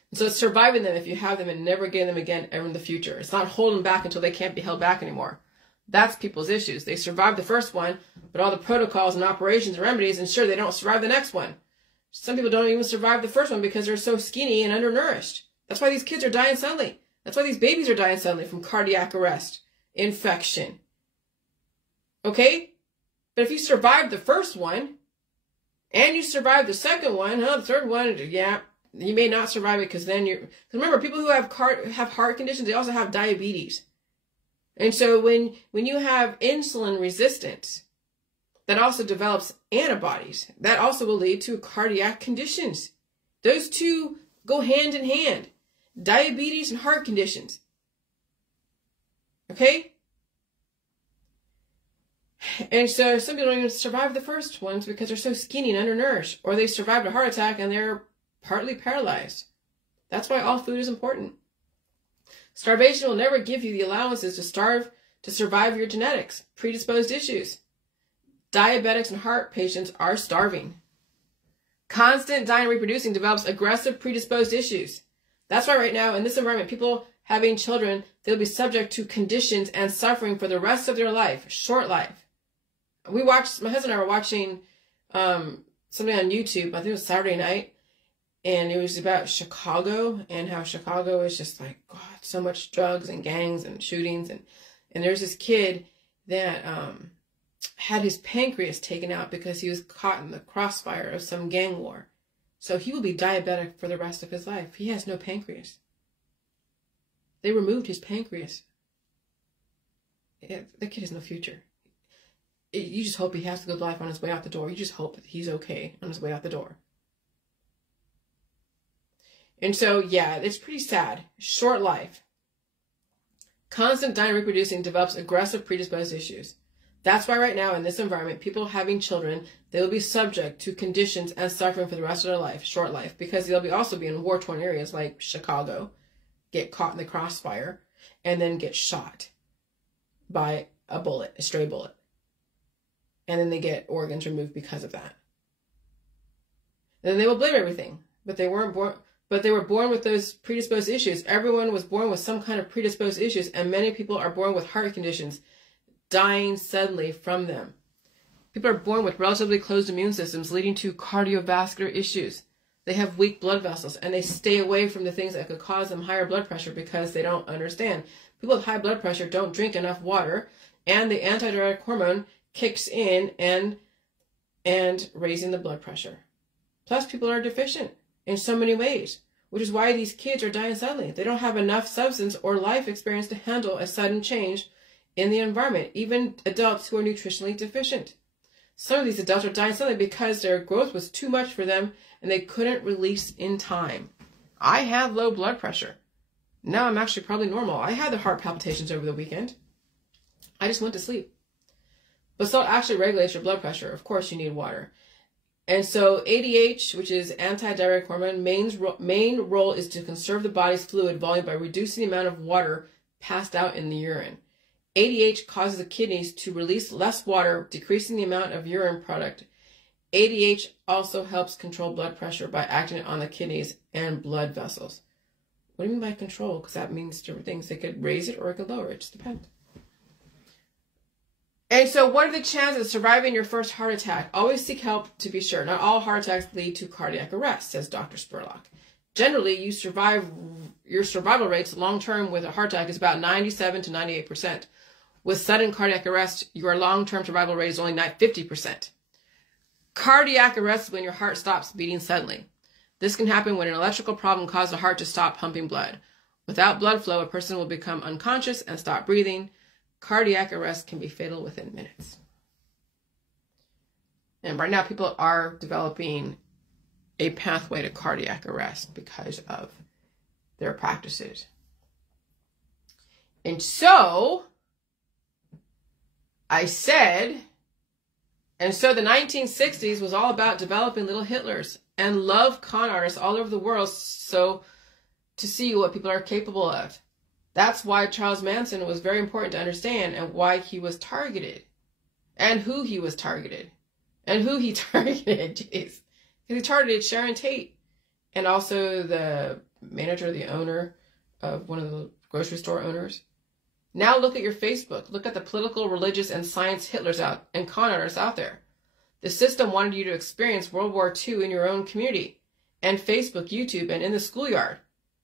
And so it's surviving them if you have them and never getting them again ever in the future. It's not holding back until they can't be held back anymore. That's people's issues. They survived the first one, but all the protocols and operations and remedies ensure they don't survive the next one. Some people don't even survive the first one because they're so skinny and undernourished. That's why these kids are dying suddenly. That's why these babies are dying suddenly from cardiac arrest, infection. Okay? But if you survived the first one, and you survived the second one, the third one, yeah, you may not survive it because then you're... Because remember, people who have heart conditions, they also have diabetes. And so when you have insulin resistance, that also develops antibodies. That also will lead to cardiac conditions. Those two go hand in hand. Diabetes and heart conditions. Okay? And so some people don't even survive the first ones because they're so skinny and undernourished. Or they survived a heart attack and they're partly paralyzed. That's why all food is important. Starvation will never give you the allowances to starve to survive your genetics, predisposed issues. Diabetics and heart patients are starving. Constant dying and reproducing develops aggressive predisposed issues. That's why right now in this environment, people having children, they'll be subject to conditions and suffering for the rest of their life, short life. My husband and I were watching something on YouTube, I think it was Saturday night, and it was about Chicago and how Chicago is just like, God, so much drugs and gangs and shootings. And there's this kid that had his pancreas taken out because he was caught in the crossfire of some gang war. So he will be diabetic for the rest of his life. He has no pancreas. They removed his pancreas. That kid has no future. You just hope he has a good life on his way out the door. You just hope that he's okay on his way out the door. And so, yeah, it's pretty sad. Short life. Constant dying and reproducing develops aggressive predisposed issues. That's why right now in this environment, people having children, they will be subject to conditions and suffering for the rest of their life, short life, because they'll also be in war-torn areas like Chicago, get caught in the crossfire, and then get shot by a bullet, a stray bullet. And then they get organs removed because of that. And then they will blame everything, but they weren't born. But they were born with those predisposed issues. Everyone was born with some kind of predisposed issues, and many people are born with heart conditions, dying suddenly from them. People are born with relatively closed immune systems, leading to cardiovascular issues. They have weak blood vessels, and they stay away from the things that could cause them higher blood pressure because they don't understand. People with high blood pressure don't drink enough water, and the antidiuretic hormone kicks in and raising the blood pressure. Plus, people are deficient in so many ways, which is why these kids are dying suddenly. They don't have enough substance or life experience to handle a sudden change in the environment, even adults who are nutritionally deficient. Some of these adults are dying suddenly because their growth was too much for them and they couldn't release in time. I have low blood pressure. Now I'm actually probably normal. I had the heart palpitations over the weekend. I just went to sleep. But salt actually regulates your blood pressure. Of course you need water. And so ADH, which is antidiuretic hormone, main role is to conserve the body's fluid volume by reducing the amount of water passed out in the urine. ADH causes the kidneys to release less water, decreasing the amount of urine product. ADH also helps control blood pressure by acting on the kidneys and blood vessels. What do you mean by control? Because that means different things. They could raise it or it could lower it. It just depends. And so what are the chances of surviving your first heart attack? Always seek help to be sure. Not all heart attacks lead to cardiac arrest, says Dr. Spurlock. Generally, your survival rates long-term with a heart attack is about 97 to 98%. With sudden cardiac arrest, your long-term survival rate is only 50%. Cardiac arrest is when your heart stops beating suddenly. This can happen when an electrical problem causes the heart to stop pumping blood. Without blood flow, a person will become unconscious and stop breathing. Cardiac arrest can be fatal within minutes. And right now, people are developing a pathway to cardiac arrest because of their practices. And so, I said, and so the 1960s was all about developing little Hitlers and love con artists all over the world so to see what people are capable of. That's why Charles Manson was very important to understand and why he was targeted and who he was targeted and who he targeted. Jeez. He targeted Sharon Tate and also the manager, the owner of one of the grocery store owners. Now look at your Facebook. Look at the political, religious, and science Hitlers out and con artists out there. The system wanted you to experience World War II in your own community and Facebook, YouTube, and in the schoolyard.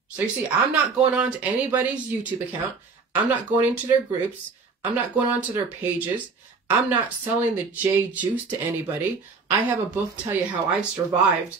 So you see, I'm not going on to anybody's YouTube account. I'm not going into their groups. I'm not going on to their pages. I'm not selling the J juice to anybody. I have a book to tell you how I survived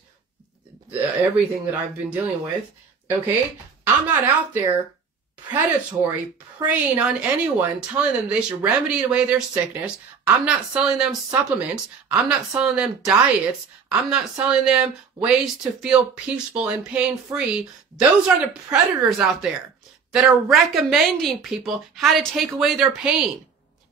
everything that I've been dealing with. Okay? I'm not out there predatory, preying on anyone, telling them they should remedy away their sickness. I'm not selling them supplements. I'm not selling them diets. I'm not selling them ways to feel peaceful and pain-free. Those are the predators out there that are recommending people how to take away their pain.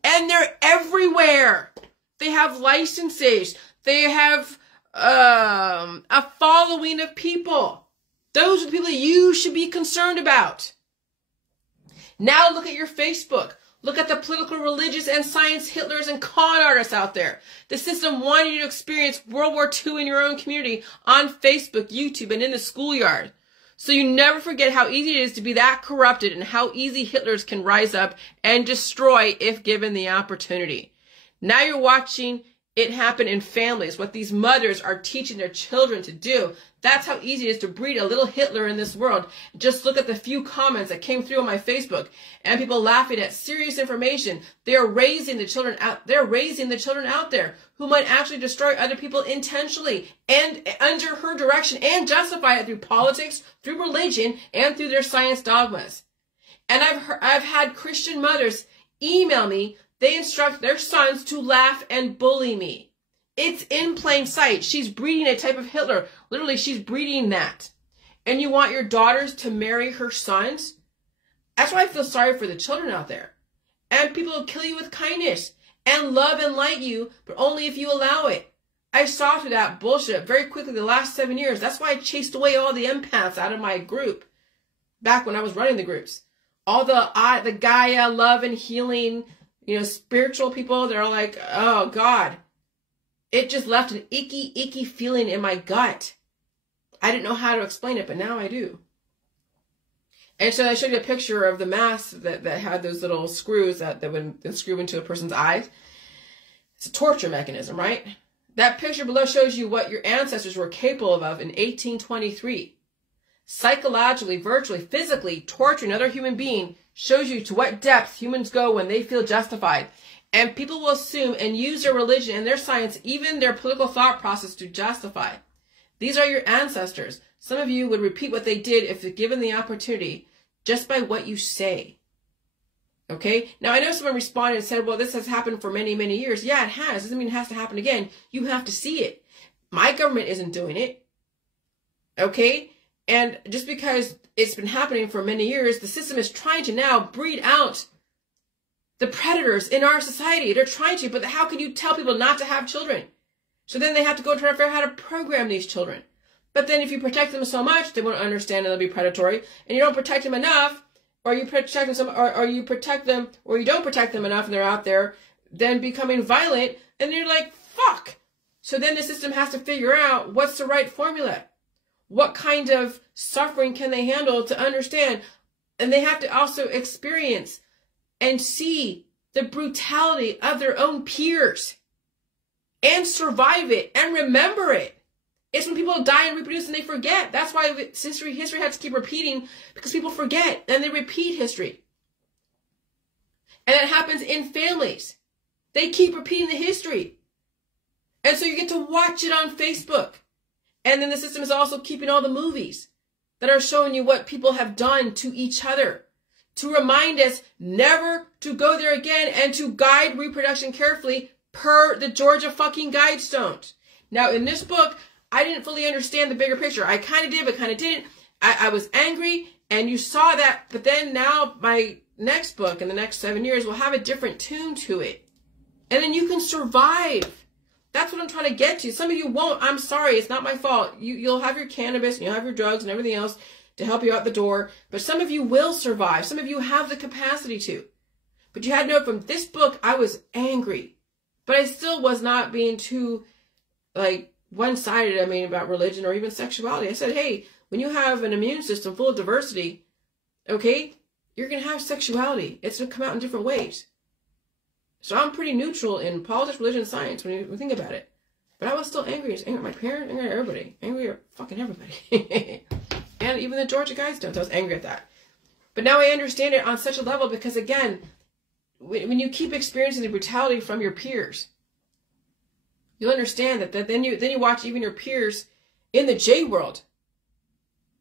And they're everywhere. They have licenses. They have a following of people. Those are the people that you should be concerned about. Now look at your Facebook. Look at the political, religious, and science Hitlers and con artists out there. The system wanted you to experience World War II in your own community on Facebook, YouTube, and in the schoolyard. So you never forget how easy it is to be that corrupted and how easy Hitlers can rise up and destroy if given the opportunity. Now you're watching it happen in families, what these mothers are teaching their children to do. That's how easy it is to breed a little Hitler in this world. Just look at the few comments that came through on my Facebook and people laughing at serious information. They're raising the children out. They're raising the children out there who might actually destroy other people intentionally and under her direction and justify it through politics, through religion, and through their science dogmas. And I've had Christian mothers email me. They instruct their sons to laugh and bully me. It's in plain sight. She's breeding a type of Hitler. Literally, she's breeding that. And you want your daughters to marry her sons? That's why I feel sorry for the children out there. And people will kill you with kindness and love and light you, but only if you allow it. I saw through that bullshit very quickly the last 7 years. That's why I chased away all the empaths out of my group back when I was running the groups. All the Gaia, love and healing, spiritual people, they're all like, oh God. It just left an icky, icky feeling in my gut. I didn't know how to explain it, but now I do. And so I showed you a picture of the mask that had those little screws that would screw into a person's eyes. It's a torture mechanism, right? That picture below shows you what your ancestors were capable of in 1823. Psychologically, virtually, physically torturing another human being shows you to what depths humans go when they feel justified. And people will assume and use their religion and their science, even their political thought process, to justify. These are your ancestors. Some of you would repeat what they did if given the opportunity, just by what you say. Okay? Now, I know someone responded and said, well, this has happened for many, many years. Yeah, it has. Doesn't mean it has to happen again. You have to see it. My government isn't doing it. Okay? And just because it's been happening for many years, the system is trying to now breed out the predators in our society. They're trying to, but how can you tell people not to have children? So then they have to go try to figure out how to program these children. But then if you protect them so much, they won't understand and they'll be predatory. And you don't protect them enough, or you protect them or you protect them, or you don't protect them enough and they're out there then becoming violent, and you're like, fuck. So then the system has to figure out what's the right formula. what kind of suffering can they handle to understand? And they have to also experience and see the brutality of their own peers and survive it and remember it. It's when people die and reproduce and they forget. That's why history has to keep repeating, because people forget and they repeat history. And that happens in families. They keep repeating the history. And so you get to watch it on Facebook. And then the system is also keeping all the movies that are showing you what people have done to each other, to remind us never to go there again and to guide reproduction carefully per the Georgia fucking Guidestones. Now, in this book, I didn't fully understand the bigger picture. I kind of did, but kind of didn't. I was angry, and you saw that. But then now my next book in the next 7 years will have a different tune to it. And then you can survive. That's what I'm trying to get to. Some of you won't. I'm sorry. It's not my fault. You'll have your cannabis and you'll have your drugs and everything else to help you out the door. But some of you will survive. Some of you have the capacity to. But you had to know from this book, I was angry. But I still was not being too, like, one-sided, I mean, about religion or even sexuality. I said, hey, when you have an immune system full of diversity, okay, you're going to have sexuality. It's going to come out in different ways. So I'm pretty neutral in politics, religion, and science when you think about it. But I was still angry. I was angry at my parents, angry at everybody. Angry at fucking everybody. And even the Georgia Guidestones, I was angry at that. But now I understand it on such a level because, again, when you keep experiencing the brutality from your peers, you'll understand that then you watch even your peers in the J world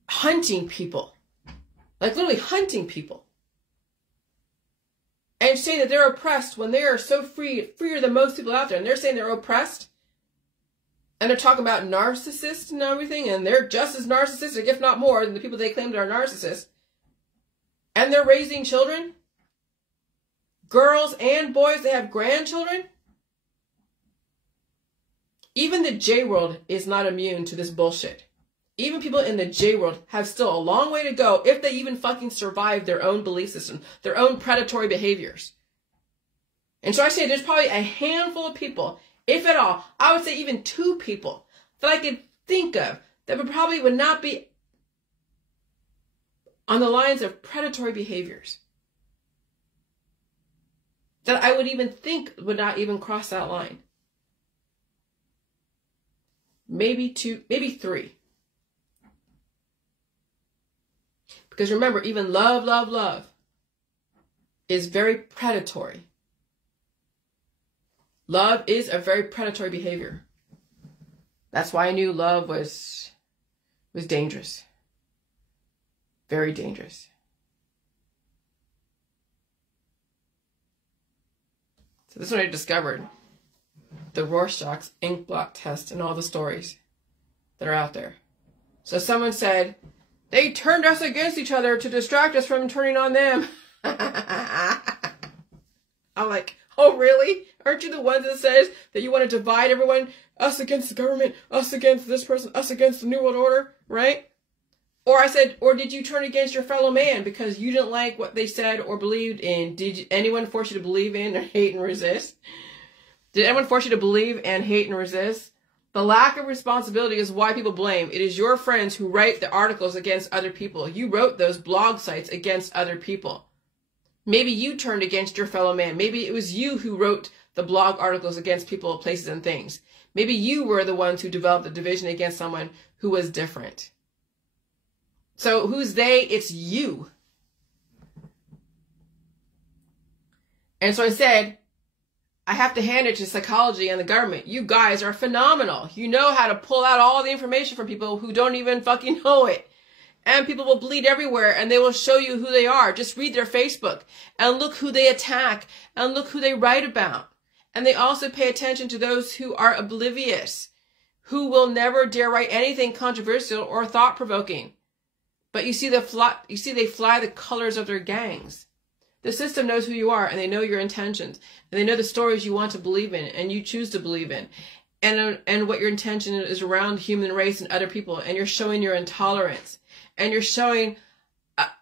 hunting people. Like literally hunting people. And say that they're oppressed when they are so freer than most people out there. And they're saying they're oppressed. And they're talking about narcissists and everything. And they're just as narcissistic, if not more, than the people they claim that are narcissists. And they're raising children. Girls and boys, they have grandchildren. Even the J world is not immune to this bullshit. Even people in the J world have still a long way to go if they even fucking survive their own belief system, their own predatory behaviors. And so I say there's probably a handful of people, if at all, I would say even 2 people that I could think of that would not be on the lines of predatory behaviors. That I would even think would not even cross that line. Maybe 2, maybe 3. Because remember, even love is very predatory. Love is a very predatory behavior. That's why I knew love was dangerous. Very dangerous. So this is when I discovered the Rorschach's ink blot test and all the stories that are out there. So someone said, they turned us against each other to distract us from turning on them. I'm like, oh, really? Aren't you the one that says that you want to divide everyone? Us against the government, us against this person, us against the New World Order, right? Or I said, or did you turn against your fellow man because you didn't like what they said or believed in? Did anyone force you to believe in or hate and resist? Did anyone force you to believe and hate and resist? The lack of responsibility is why people blame. It is your friends who write the articles against other people. You wrote those blog sites against other people. Maybe you turned against your fellow man. Maybe it was you who wrote the blog articles against people, places, and things. Maybe you were the ones who developed the division against someone who was different. So who's they? It's you. And so I said, I have to hand it to psychology and the government. You guys are phenomenal. You know how to pull out all the information from people who don't even fucking know it. And people will bleed everywhere and they will show you who they are. Just read their Facebook and look who they attack and look who they write about. And they also pay attention to those who are oblivious, who will never dare write anything controversial or thought-provoking. But you see they fly the colors of their gangs. The system knows who you are and they know your intentions. And they know the stories you want to believe in and you choose to believe in. And what your intention is around the human race and other people. And you're showing your intolerance. And you're showing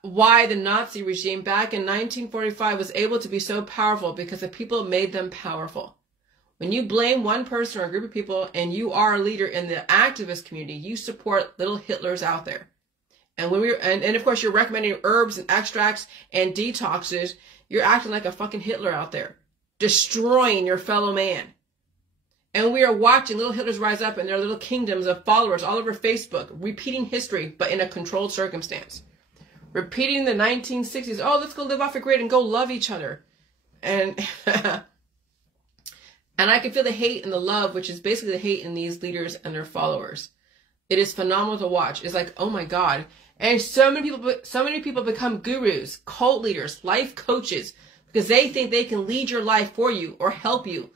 why the Nazi regime back in 1945 was able to be so powerful because the people made them powerful. When you blame one person or a group of people and you are a leader in the activist community, you support little Hitlers out there. And when and of course you're recommending herbs and extracts and detoxes, you're acting like a fucking Hitler out there, destroying your fellow man. And we are watching little Hitlers rise up in their little kingdoms of followers all over Facebook, repeating history, but in a controlled circumstance. Repeating the 1960s, oh, let's go live off a grid and go love each other. And and I can feel the hate and the love, which is basically the hate in these leaders and their followers. It is phenomenal to watch. It's like, oh my God. And so many people become gurus, cult leaders, life coaches, because they think they can lead your life for you or help you.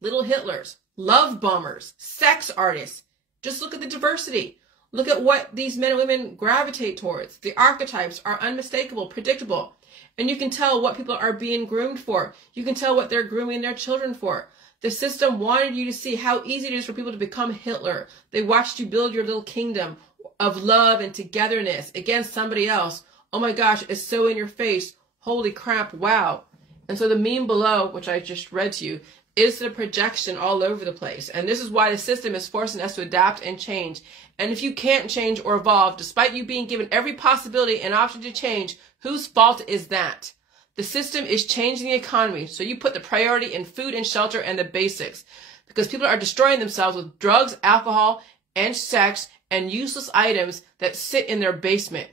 Little Hitlers, love bombers, sex artists. Just look at the diversity. Look at what these men and women gravitate towards. The archetypes are unmistakable, predictable. And you can tell what people are being groomed for. You can tell what they're grooming their children for. The system wanted you to see how easy it is for people to become Hitler. They watched you build your little kingdom of love and togetherness against somebody else. Oh my gosh, it's so in your face. Holy crap, wow. And so the meme below, which I just read to you, is the projection all over the place. And this is why the system is forcing us to adapt and change. And if you can't change or evolve, despite you being given every possibility and option to change, whose fault is that? The system is changing the economy. So you put the priority in food and shelter and the basics. Because people are destroying themselves with drugs, alcohol, and sex, and useless items that sit in their basement.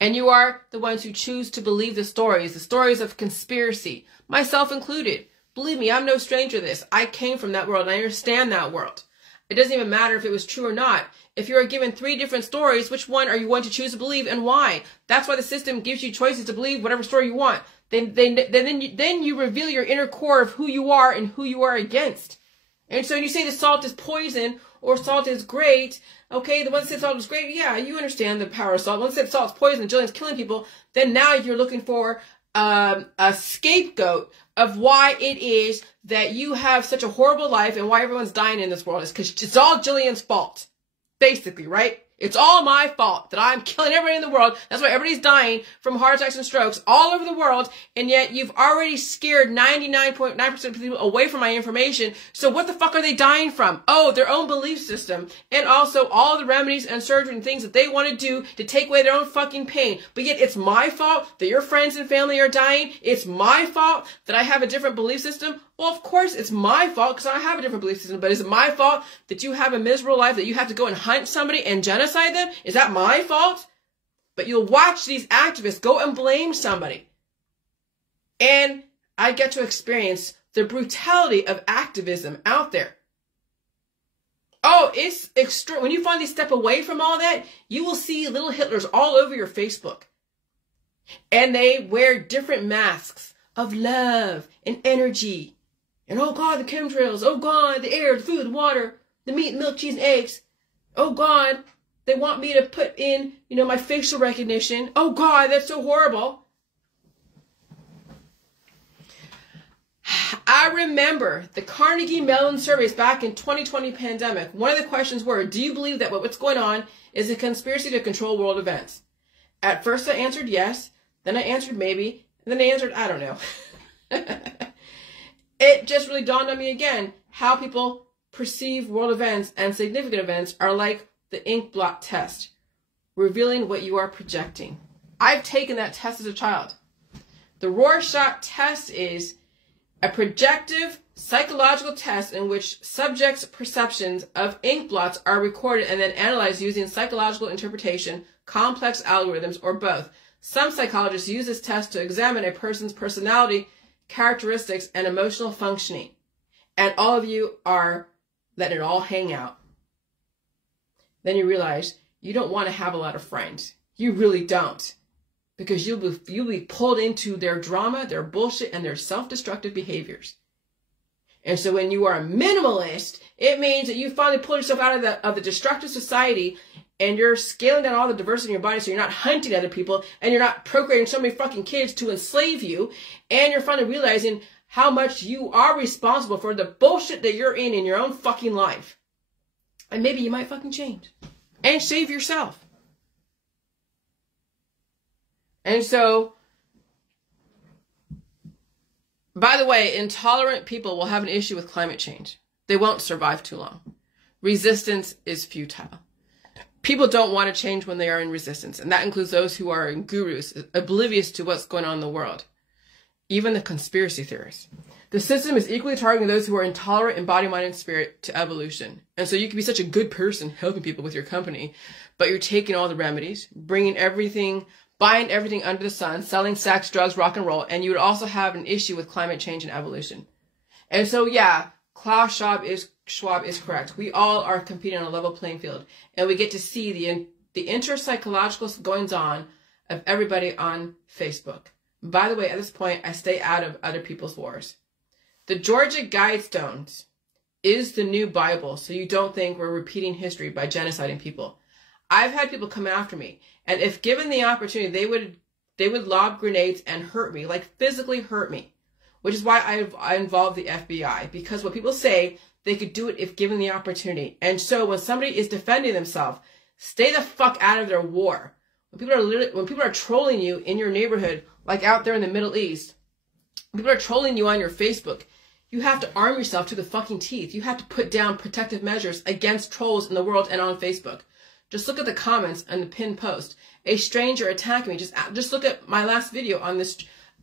And you are the ones who choose to believe the stories of conspiracy, myself included. Believe me, I'm no stranger to this. I came from that world and I understand that world. It doesn't even matter if it was true or not. If you are given 3 different stories, which one are you going to choose to believe and why? That's why the system gives you choices to believe whatever story you want. Then you reveal your inner core of who you are and who you are against. And so you say the salt is poison or salt is great. Okay, the one that said salt is great, yeah, you understand the power of salt. The one that said salt is poison and Jillian's killing people, then now you're looking for a scapegoat of why it is that you have such a horrible life and why everyone's dying in this world is because it's all Jillian's fault. Basically, right? It's all my fault that I'm killing everybody in the world. That's why everybody's dying from heart attacks and strokes all over the world. And yet you've already scared 99.9% of people away from my information. So what the fuck are they dying from? Oh, their own belief system. And also all the remedies and surgery and things that they want to do to take away their own fucking pain. But yet it's my fault that your friends and family are dying. It's my fault that I have a different belief system. Well, of course it's my fault because I have a different belief system. But is it my fault that you have a miserable life, that you have to go and hunt somebody and genocide them? Is that my fault? But you'll watch these activists go and blame somebody. And I get to experience the brutality of activism out there. Oh, it's extreme. When you finally step away from all that, you will see little Hitlers all over your Facebook. And they wear different masks of love and energy. And oh God, the chemtrails. Oh God, the air, the food, the water, the meat, milk, cheese, and eggs. Oh God, they want me to put in, my facial recognition. Oh God, that's so horrible. I remember the Carnegie Mellon surveys back in 2020 pandemic. One of the questions were, do you believe that what's going on is a conspiracy to control world events? At first I answered yes. Then I answered maybe. And then I answered, I don't know. It just really dawned on me again how people perceive world events and significant events are like the ink blot test, revealing what you are projecting. I've taken that test as a child. The Rorschach test is a projective psychological test in which subjects' perceptions of ink blots are recorded and then analyzed using psychological interpretation, complex algorithms, or both. Some psychologists use this test to examine a person's personality, characteristics, and emotional functioning. And all of you are letting it all hang out. Then you realize you don't want to have a lot of friends. You really don't. Because you'll be pulled into their drama, their bullshit, and their self-destructive behaviors. And so when you are a minimalist, it means that you finally pulled yourself out of the destructive society and you're scaling down all the diversity in your body so you're not hunting other people and you're not procreating so many fucking kids to enslave you, and you're finally realizing how much you are responsible for the bullshit that you're in your own fucking life. And maybe you might fucking change and save yourself. And so By the way, intolerant people will have an issue with climate change. They won't survive too long. Resistance is futile. People don't want to change when they are in resistance, and that includes those who are gurus, oblivious to what's going on in the world. Even the conspiracy theorists. The system is equally targeting those who are intolerant in body, mind, and spirit to evolution. And so you can be such a good person helping people with your company, but you're taking all the remedies, bringing everything, buying everything under the sun, selling sex, drugs, rock and roll, and you would also have an issue with climate change and evolution. And so, yeah, Klaus Schwab is correct. We all are competing on a level playing field, and we get to see the interpsychological goings on of everybody on Facebook. By the way, at this point, I stay out of other people's wars. The Georgia Guidestones is the new Bible, so you don't think we're repeating history by genociding people. I've had people come after me, and if given the opportunity, they would lob grenades and hurt me, like physically hurt me, which is why I involved the FBI, because what people say, they could do it if given the opportunity. And so when somebody is defending themselves, stay the fuck out of their war. When people are trolling you in your neighborhood, like out there in the Middle East, people are trolling you on your Facebook, you have to arm yourself to the fucking teeth. You have to put down protective measures against trolls in the world and on Facebook. Just look at the comments on the pinned post. A stranger attacking me. Just look at my last video on this.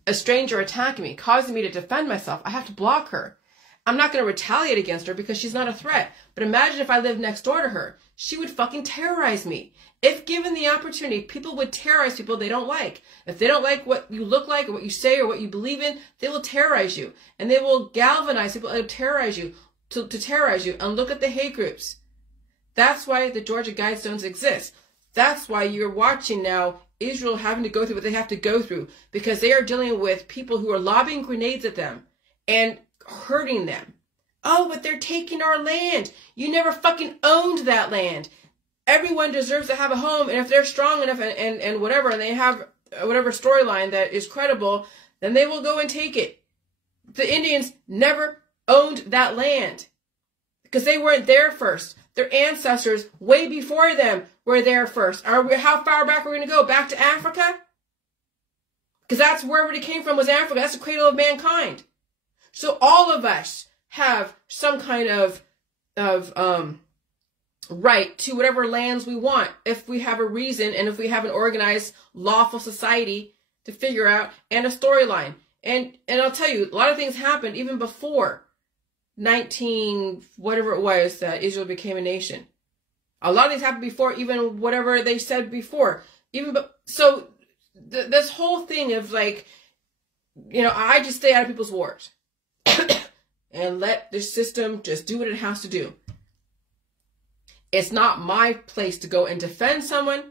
A stranger attacking me, causing me to defend myself. I have to block her. I'm not going to retaliate against her because she's not a threat. But imagine if I lived next door to her. She would fucking terrorize me. If given the opportunity, people would terrorize people they don't like. If they don't like what you look like or what you say or what you believe in, they will terrorize you. And they will galvanize people to terrorize you, to terrorize you. And look at the hate groups. That's why the Georgia Guidestones exist. That's why you're watching now Israel having to go through what they have to go through, because they are dealing with people who are lobbing grenades at them and hurting them. Oh, but they're taking our land. You never fucking owned that land. Everyone deserves to have a home, and if they're strong enough and whatever, and they have whatever storyline that is credible, then they will go and take it. The Indians never owned that land because they weren't there first. Their ancestors, way before them, were there first. How far back are we going to go? Back to Africa? Because that's where everybody came from, was Africa. That's the cradle of mankind. So all of us have some kind of right to whatever lands we want if we have a reason and if we have an organized, lawful society to figure out and a storyline. And I'll tell you, a lot of things happened even before whatever it was that Israel became a nation. A lot of things happened before even whatever they said before. So this whole thing of like, I just stay out of people's wars and let the system just do what it has to do. It's not my place to go and defend someone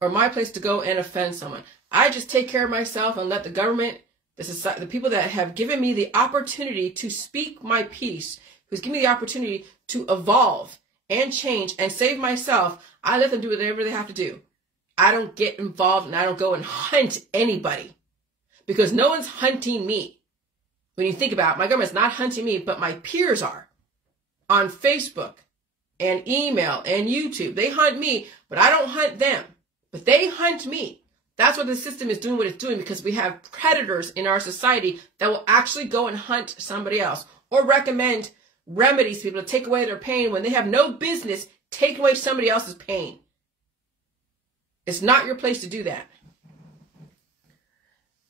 or my place to go and offend someone. I just take care of myself and let the government, the society, the people that have given me the opportunity to speak my piece, who's given me the opportunity to evolve and change and save myself, I let them do whatever they have to do. I don't get involved and I don't go and hunt anybody because no one's hunting me. When you think about it, my government's not hunting me, but my peers are on Facebook and email and YouTube. They hunt me, but I don't hunt them. But they hunt me. That's what the system is doing what it's doing because we have predators in our society that will actually go and hunt somebody else or recommend remedies to people to take away their pain when they have no business taking away somebody else's pain. It's not your place to do that.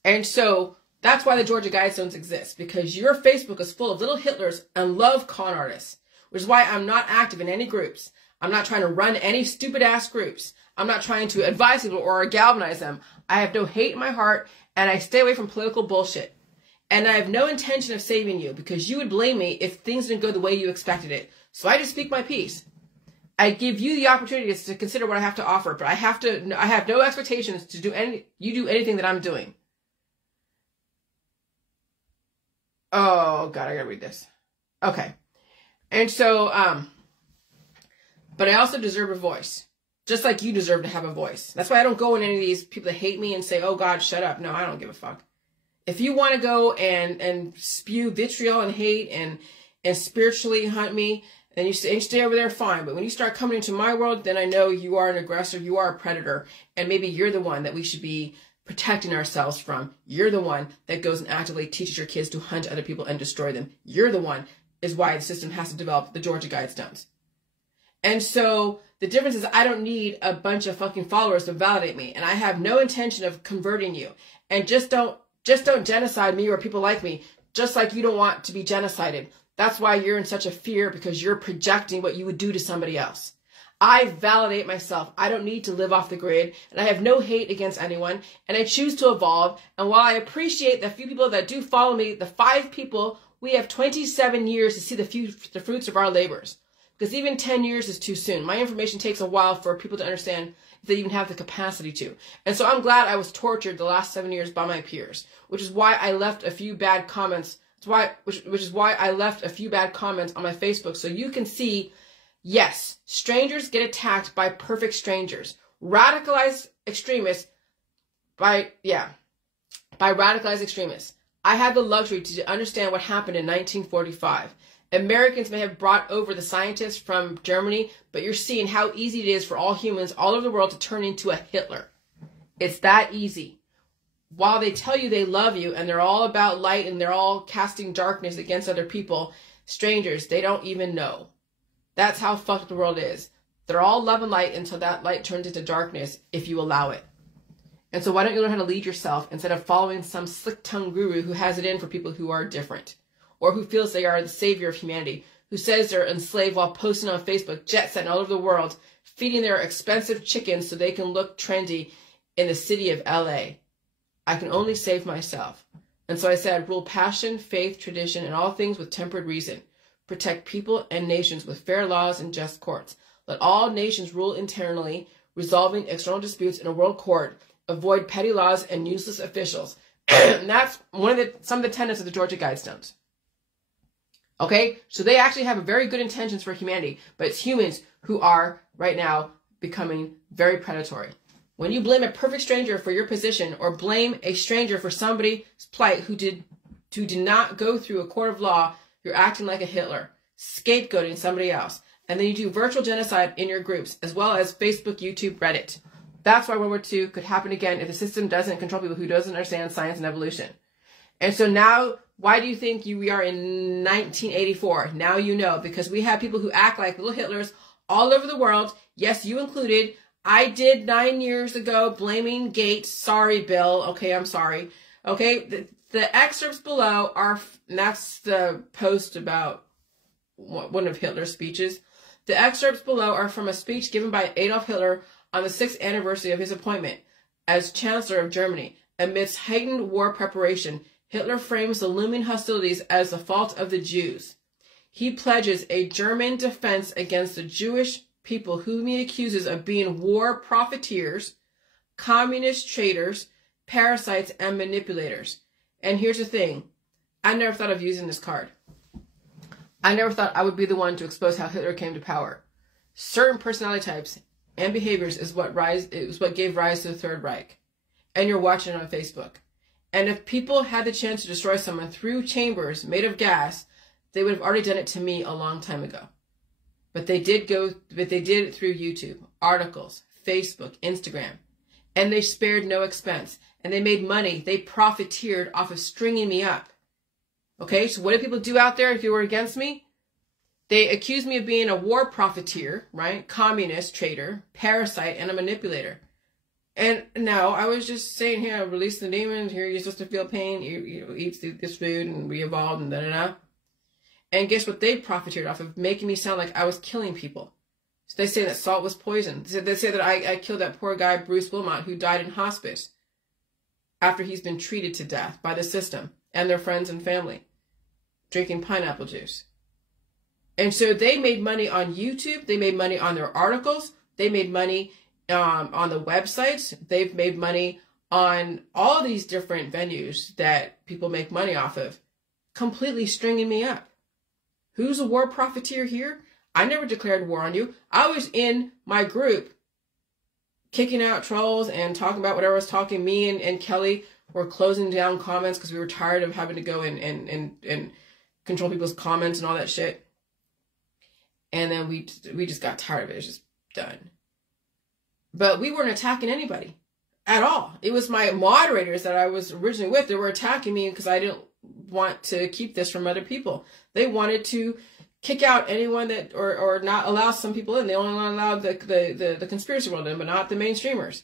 And so that's why the Georgia Guidestones exist, because your Facebook is full of little Hitlers and love con artists, which is why I'm not active in any groups. I'm not trying to run any stupid ass groups. I'm not trying to advise people or galvanize them. I have no hate in my heart, and I stay away from political bullshit. And I have no intention of saving you because you would blame me if things didn't go the way you expected it. So I just speak my piece. I give you the opportunity to consider what I have to offer, but I have no expectations to do anything that I'm doing. Oh God, I gotta read this. Okay. And so, but I also deserve a voice. Just like you deserve to have a voice. That's why I don't go in any of these people that hate me and say, oh God, shut up. No, I don't give a fuck. If you want to go and spew vitriol and hate and spiritually hunt me, and you stay over there, fine. But when you start coming into my world, then I know you are an aggressor, you are a predator, and maybe you're the one that we should be protecting ourselves from. You're the one that goes and actively teaches your kids to hunt other people and destroy them. You're the one is why the system has to develop the Georgia Guidestones. And so the difference is I don't need a bunch of fucking followers to validate me. And I have no intention of converting you. And just don't genocide me or people like me, just like you don't want to be genocided. That's why you're in such a fear, because you're projecting what you would do to somebody else. I validate myself. I don't need to live off the grid, and I have no hate against anyone, and I choose to evolve. And while I appreciate the few people that do follow me, the 5 people, we have 27 years to see the fruits of our labors. Because even 10 years is too soon. My information takes a while for people to understand if they even have the capacity to. And so I'm glad I was tortured the last 7 years by my peers, which is why I left a few bad comments. Which is why I left a few bad comments on my Facebook, so you can see, yes, strangers get attacked by perfect strangers. Radicalized extremists by radicalized extremists. I had the luxury to understand what happened in 1945. Americans may have brought over the scientists from Germany, but you're seeing how easy it is for all humans all over the world to turn into a Hitler. It's that easy. While they tell you they love you and they're all about light and they're all casting darkness against other people, strangers, they don't even know. That's how fucked the world is. They're all love and light until that light turns into darkness if you allow it. And so why don't you learn how to lead yourself instead of following some slick-tongued guru who has it in for people who are different, or who feels they are the savior of humanity, who says they're enslaved while posting on Facebook, jet-setting all over the world, feeding their expensive chickens so they can look trendy in the city of LA. I can only save myself. And so I said, rule passion, faith, tradition, and all things with tempered reason. Protect people and nations with fair laws and just courts. Let all nations rule internally, resolving external disputes in a world court. Avoid petty laws and useless officials. And that's some of the tenets of the Georgia Guidestones. Okay? So they actually have very good intentions for humanity, but it's humans who are right now becoming very predatory. When you blame a perfect stranger for your position, or blame a stranger for somebody's plight who did not go through a court of law, you're acting like a Hitler, scapegoating somebody else. And then you do virtual genocide in your groups, as well as Facebook, YouTube, Reddit. That's why World War II could happen again if the system doesn't control people who doesn't understand science and evolution. And so now, why do you think we are in 1984? Now you know, because we have people who act like little Hitlers all over the world. Yes, you included. I did 9 years ago blaming Gates. Sorry, Bill. Okay, I'm sorry. Okay, the excerpts below are, and that's the post about one of Hitler's speeches. The excerpts below are from a speech given by Adolf Hitler on the 6th anniversary of his appointment as Chancellor of Germany. Amidst heightened war preparation, Hitler frames the looming hostilities as the fault of the Jews. He pledges a German defense against the Jewish people whom he accuses of being war profiteers, communist traitors, parasites, and manipulators. And here's the thing. I never thought of using this card. I never thought I would be the one to expose how Hitler came to power. Certain personality types and behaviors is what gave rise to the Third Reich. And you're watching it on Facebook. And if people had the chance to destroy someone through chambers made of gas, they would have already done it to me a long time ago. But they did it through YouTube, articles, Facebook, Instagram. And they spared no expense. And they made money. They profiteered off of stringing me up. Okay, so what do people do out there if you were against me? They accuse me of being a war profiteer, right? Communist, traitor, parasite, and a manipulator. And no, I was just saying, here, release the demons. Here, you're supposed to feel pain. You eat this food and re-evolve and da-da-da. And guess what they profiteered off of? Making me sound like I was killing people. So they say that salt was poison. They say that I killed that poor guy, Bruce Wilmot, who died in hospice after he's been treated to death by the system and their friends and family, drinking pineapple juice. And so they made money on YouTube. They made money on their articles. They made money on the websites. They've made money on all these different venues that people make money off of, completely stringing me up. Who's a war profiteer here? I never declared war on you. I was in my group kicking out trolls and talking about whatever I was talking. Me and Kelly were closing down comments because we were tired of having to go and control people's comments and all that shit. And then we just got tired of it. It was just done. But we weren't attacking anybody. at all. It was my moderators that I was originally with that were attacking me because I didn't want to keep this from other people. They wanted to kick out anyone that, or not allow some people in. They only allowed the conspiracy world in, but not the mainstreamers.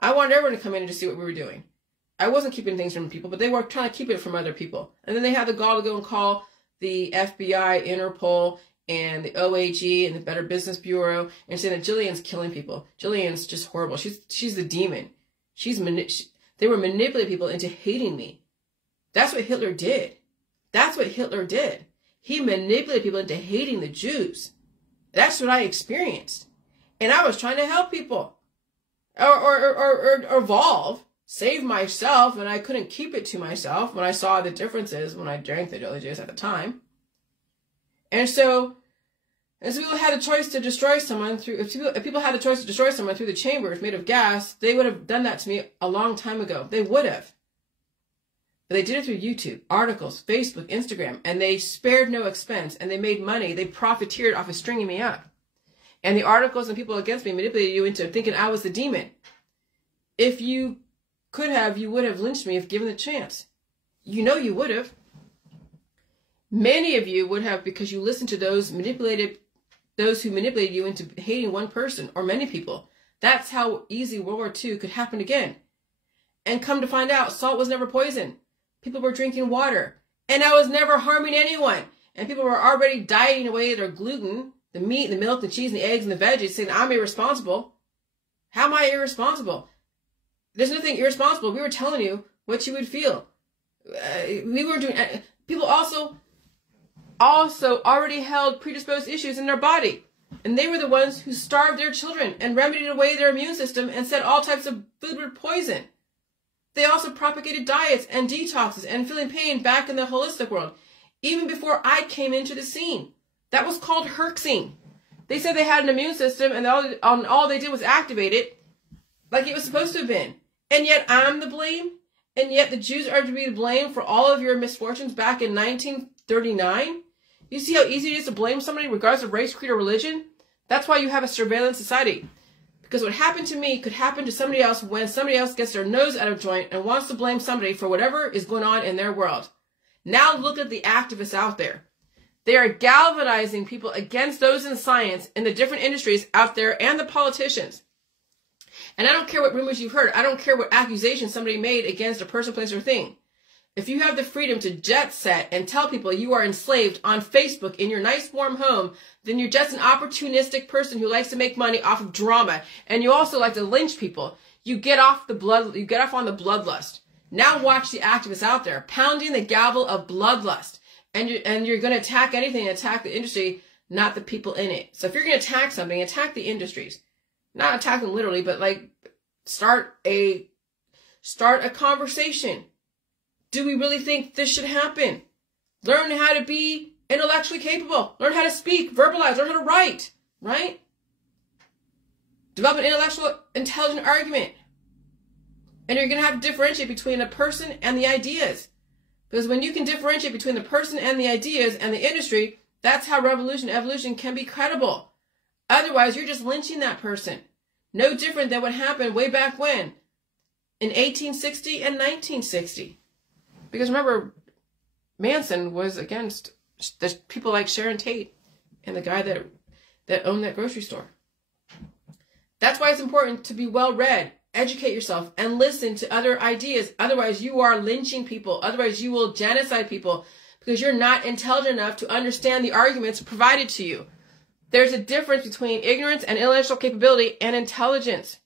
I wanted everyone to come in and just see what we were doing. I wasn't keeping things from people, but they were trying to keep it from other people. And then they had the gall to go and call the FBI, Interpol, and the OAG, and the Better Business Bureau, and saying that Jillian's killing people. Jillian's just horrible. She's the demon. They were manipulating people into hating me. That's what Hitler did. That's what Hitler did. He manipulated people into hating the Jews. That's what I experienced. And I was trying to help people. Or evolve. Save myself, and I couldn't keep it to myself when I saw the differences when I drank the jelly juice at the time. And so people had the choice to destroy someone through, if people had the choice to destroy someone through the chambers made of gas, they would have done that to me a long time ago. They would have. But they did it through YouTube, articles, Facebook, Instagram, and they spared no expense, and they made money. They profiteered off of stringing me up. And the articles and people against me manipulated you into thinking I was the demon. If you could have, you would have lynched me if given the chance. You know you would have. Many of you would have, because you listened to those who manipulated you into hating one person or many people. That's how easy World War II could happen again. And come to find out, salt was never poison. People were drinking water. And I was never harming anyone. And people were already dieting away their gluten, the meat, the milk, the cheese, and the eggs, and the veggies, saying I'm irresponsible. How am I irresponsible? There's nothing irresponsible. We were telling you what you would feel. We were doing. People also already held predisposed issues in their body. And they were the ones who starved their children and remedied away their immune system and said all types of food were poison. They also propagated diets and detoxes and feeling pain back in the holistic world, even before I came into the scene. That was called herxing. They said they had an immune system and all they did was activate it like it was supposed to have been. And yet I'm the blame? And yet the Jews are to be blamed for all of your misfortunes back in 1939? You see how easy it is to blame somebody regardless of race, creed, or religion? That's why you have a surveillance society. Because what happened to me could happen to somebody else when somebody else gets their nose out of joint and wants to blame somebody for whatever is going on in their world. Now look at the activists out there. They are galvanizing people against those in science in the different industries out there and the politicians. And I don't care what rumors you've heard. I don't care what accusations somebody made against a person, place, or thing. If you have the freedom to jet set and tell people you are enslaved on Facebook in your nice warm home, then you're just an opportunistic person who likes to make money off of drama. And you also like to lynch people. You get off on the bloodlust. Now watch the activists out there pounding the gavel of bloodlust. And you're going to attack anything, attack the industry, not the people in it. So if you're going to attack something, attack the industries. Not attack them literally, but like start a conversation. Do we really think this should happen? Learn how to be intellectually capable. Learn how to speak, verbalize, learn how to write, right? Develop an intellectual, intelligent argument. And you're going to have to differentiate between a person and the ideas. Because when you can differentiate between the person and the ideas and the industry, that's how evolution can be credible. Otherwise, you're just lynching that person. No different than what happened way back when, in 1860 and 1960. Because remember, Manson was against people like Sharon Tate and the guy that owned that grocery store. That's why it's important to be well-read, educate yourself, and listen to other ideas. Otherwise, you are lynching people. Otherwise, you will genocide people because you're not intelligent enough to understand the arguments provided to you. There's a difference between ignorance and intellectual capability and intelligence.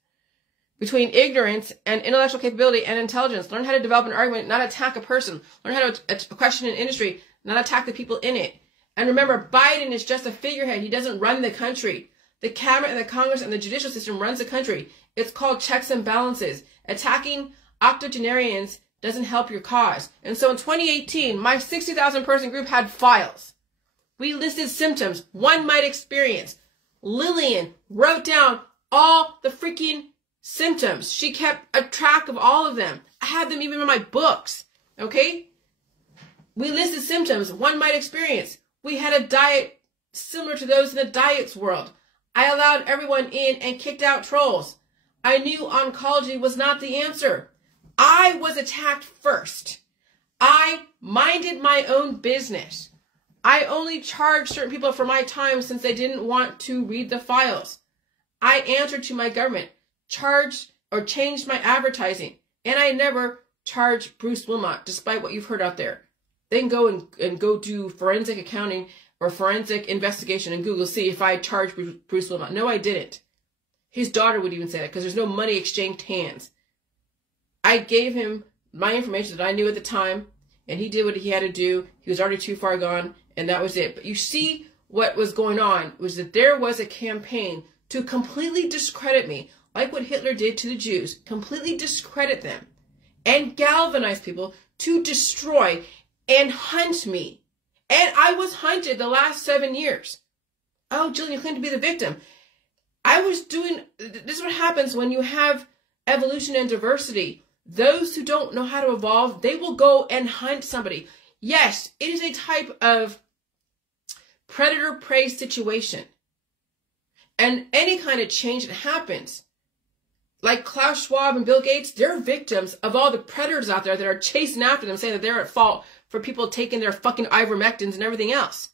Between ignorance and intellectual capability and intelligence. Learn how to develop an argument, not attack a person. Learn how to question an industry, not attack the people in it. And remember, Biden is just a figurehead. He doesn't run the country. The cabinet and the Congress and the judicial system runs the country. It's called checks and balances. Attacking octogenarians doesn't help your cause. And so in 2018, my 60,000 person group had files. We listed symptoms one might experience. Lillian wrote down all the freaking symptoms. She kept a track of all of them. I had them even in my books. Okay? We listed symptoms one might experience. We had a diet similar to those in the diets world. I allowed everyone in and kicked out trolls. I knew oncology was not the answer. I was attacked first. I minded my own business. I only charged certain people for my time since they didn't want to read the files. I answered to my government, charged or changed my advertising, and I never charged Bruce Wilmot, despite what you've heard out there. They can go and go do forensic accounting or forensic investigation in Google, see if I charged Bruce Wilmot. No, I didn't. His daughter would even say that because there's no money exchanged hands. I gave him my information that I knew at the time, and he did what he had to do. He was already too far gone, and that was it. But you see what was going on was that there was a campaign to completely discredit me, like what Hitler did to the Jews, completely discredit them, and galvanize people to destroy and hunt me. And I was hunted the last 7 years. Oh, Jill, you claim to be the victim. This is what happens when you have evolution and diversity. Those who don't know how to evolve, they will go and hunt somebody. Yes, it is a type of predator-prey situation. And any kind of change that happens, like Klaus Schwab and Bill Gates, they're victims of all the predators out there that are chasing after them, saying that they're at fault for people taking their fucking ivermectins and everything else.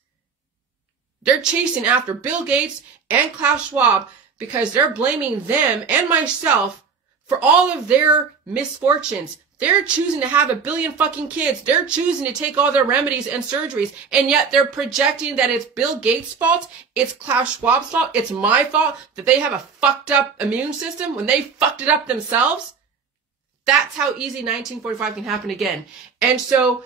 They're chasing after Bill Gates and Klaus Schwab because they're blaming them and myself for all of their misfortunes. They're choosing to have 1 billion fucking kids. They're choosing to take all their remedies and surgeries. And yet they're projecting that it's Bill Gates' fault. It's Klaus Schwab's fault. It's my fault that they have a fucked up immune system when they fucked it up themselves. That's how easy 1945 can happen again. And so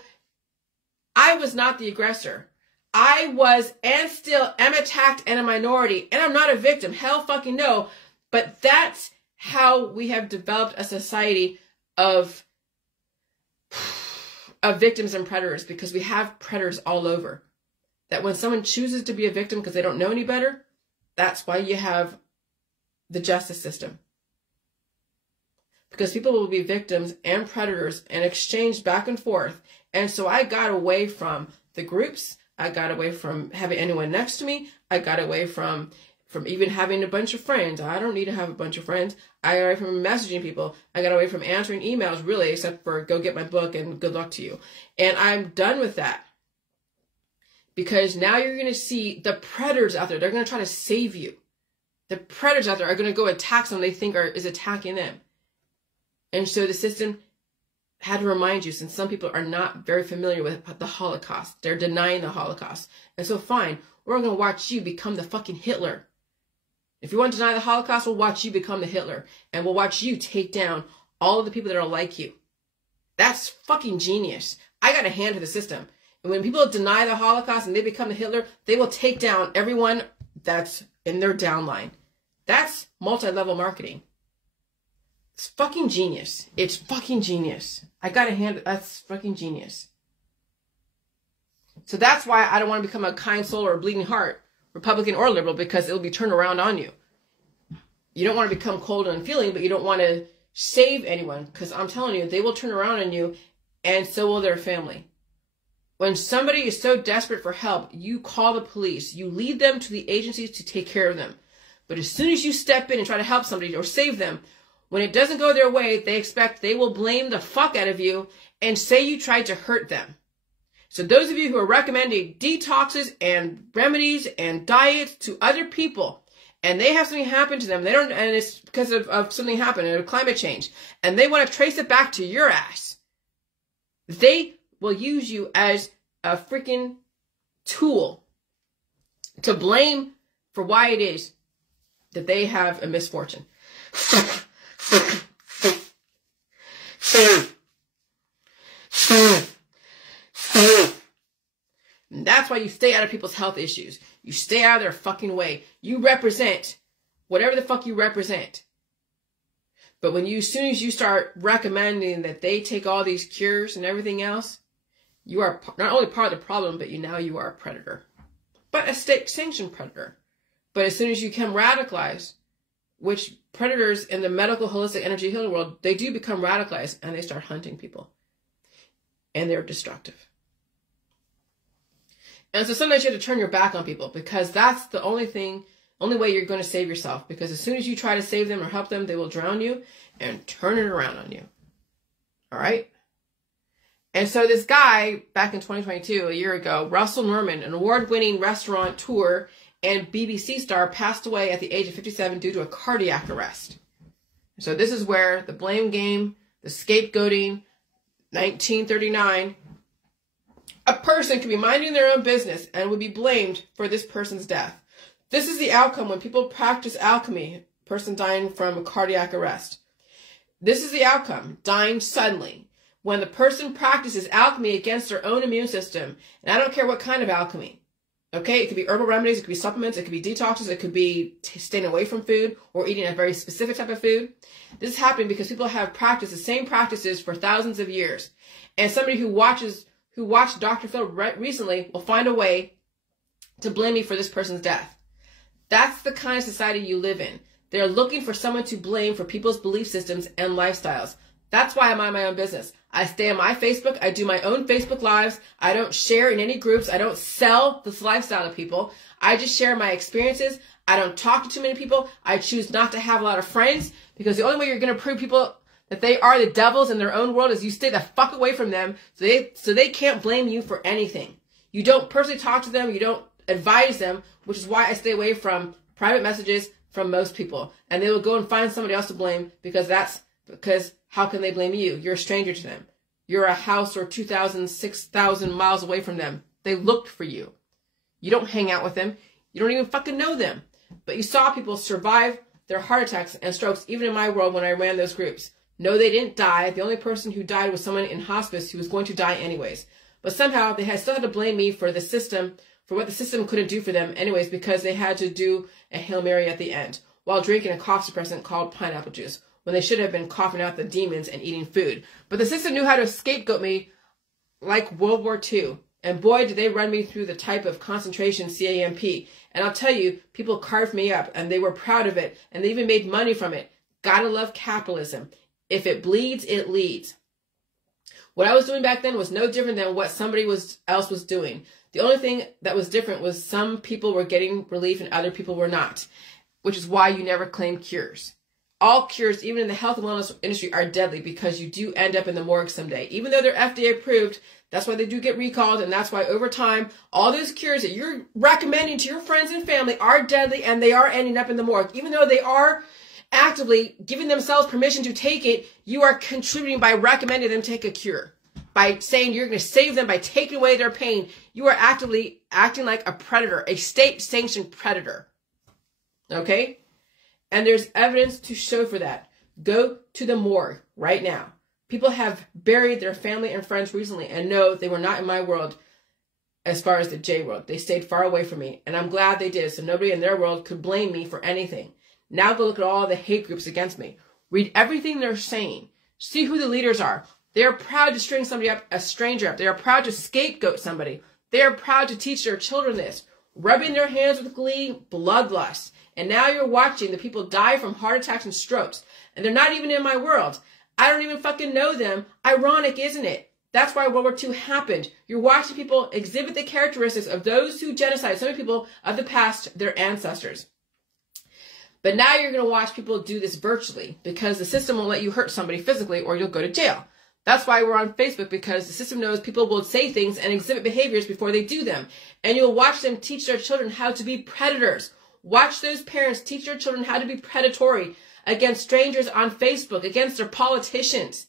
I was not the aggressor. I was and still am attacked and a minority. And I'm not a victim. Hell fucking no. But that's how we have developed a society of victims and predators, because we have predators all over. That when someone chooses to be a victim because they don't know any better, that's why you have the justice system. Because people will be victims and predators and exchanged back and forth. And so I got away from the groups. I got away from having anyone next to me. I got away from even having a bunch of friends. I don't need to have a bunch of friends. I got away from messaging people. I got away from answering emails, really, except for go get my book and good luck to you. And I'm done with that. Because now you're going to see the predators out there. They're going to try to save you. The predators out there are going to go attack someone they think is attacking them. And so the system had to remind you, since some people are not very familiar with the Holocaust. They're denying the Holocaust. And so fine, we're going to watch you become the fucking Hitler. If you want to deny the Holocaust, we'll watch you become the Hitler. And we'll watch you take down all of the people that are like you. That's fucking genius. I got a hand to the system. And when people deny the Holocaust and they become the Hitler, they will take down everyone that's in their downline. That's multi-level marketing. It's fucking genius. It's fucking genius. I got a hand. That's fucking genius. So that's why I don't want to become a kind soul or a bleeding heart, Republican or liberal, because it'll be turned around on you. You don't want to become cold and unfeeling, but you don't want to save anyone, because I'm telling you, they will turn around on you, and so will their family. When somebody is so desperate for help, you call the police. You lead them to the agencies to take care of them. But as soon as you step in and try to help somebody or save them, when it doesn't go their way, they will blame the fuck out of you and say you tried to hurt them. So those of you who are recommending detoxes and remedies and diets to other people, and they have something happen to them, and it's because of something happened, of climate change, and they want to trace it back to your ass, they will use you as a freaking tool to blame for why it is that they have a misfortune. And that's why you stay out of people's health issues. You stay out of their fucking way. You represent whatever the fuck you represent. But as soon as you start recommending that they take all these cures and everything else, you are not only part of the problem, but now you are a predator. But a state-sanctioned predator. But as soon as you become radicalized, which predators in the medical, holistic, energy healing world, they do become radicalized and they start hunting people. And they're destructive. And so sometimes you have to turn your back on people, because that's the only Only way you're going to save yourself, because as soon as you try to save them or help them, they will drown you and turn it around on you. All right? And so this guy, back in 2022, a year ago, Russell Norman, an award-winning restaurateur and BBC star, passed away at the age of 57 due to a cardiac arrest. So this is where the blame game, the scapegoating, 1939, a person could be minding their own business and would be blamed for this person's death. This is the outcome when people practice alchemy, person dying from a cardiac arrest. This is the outcome, dying suddenly. When the person practices alchemy against their own immune system, and I don't care what kind of alchemy. Okay, it could be herbal remedies, it could be supplements, it could be detoxes, it could be staying away from food or eating a very specific type of food. This is happening because people have practiced the same practices for thousands of years. And somebody who watched Dr. Phil recently will find a way to blame me for this person's death. That's the kind of society you live in. They're looking for someone to blame for people's belief systems and lifestyles. That's why I mind my own business. I stay on my Facebook. I do my own Facebook Lives. I don't share in any groups. I don't sell this lifestyle to people. I just share my experiences. I don't talk to too many people. I choose not to have a lot of friends, because the only way you're going to prove people that they are the devils in their own world is you stay the fuck away from them so they can't blame you for anything. You don't personally talk to them. You don't advise them, which is why I stay away from private messages from most people. And they will go and find somebody else to blame, because how can they blame you? You're a stranger to them. You're a house or 2,000, 6,000 miles away from them. They looked for you. You don't hang out with them. You don't even fucking know them. But you saw people survive their heart attacks and strokes, even in my world when I ran those groups. No, they didn't die. The only person who died was someone in hospice who was going to die anyways. But somehow they still had to blame me for the system, for what the system couldn't do for them anyways, because they had to do a Hail Mary at the end while drinking a cough suppressant called pineapple juice, when they should have been coughing out the demons and eating food. But the system knew how to scapegoat me like World War II. And boy, did they run me through the type of concentration CAMP. And I'll tell you, people carved me up, and they were proud of it, and they even made money from it. Gotta love capitalism. If it bleeds, it leads. What I was doing back then was no different than what somebody else was doing. The only thing that was different was some people were getting relief and other people were not, which is why you never claim cures. All cures, even in the health and wellness industry, are deadly, because you do end up in the morgue someday. Even though they're FDA approved, that's why they do get recalled, and that's why over time, all those cures that you're recommending to your friends and family are deadly, and they are ending up in the morgue. Even though they are actively giving themselves permission to take it, you are contributing by recommending them take a cure. By saying you're going to save them by taking away their pain, you are actively acting like a predator, a state-sanctioned predator. Okay? And there's evidence to show for that. Go to the morgue right now. People have buried their family and friends recently, and no, they were not in my world as far as the J world. They stayed far away from me, and I'm glad they did, so nobody in their world could blame me for anything. Now go look at all the hate groups against me. Read everything they're saying. See who the leaders are. They are proud to string somebody up, a stranger up. They are proud to scapegoat somebody. They are proud to teach their children this. Rubbing their hands with glee, bloodlust. And now you're watching the people die from heart attacks and strokes. And they're not even in my world. I don't even fucking know them. Ironic, isn't it? That's why World War II happened. You're watching people exhibit the characteristics of those who genocide so many people of the past, their ancestors. But now you're going to watch people do this virtually, because the system won't let you hurt somebody physically or you'll go to jail. That's why we're on Facebook, because the system knows people will say things and exhibit behaviors before they do them. And you'll watch them teach their children how to be predators. Watch those parents teach their children how to be predatory against strangers on Facebook, against their politicians.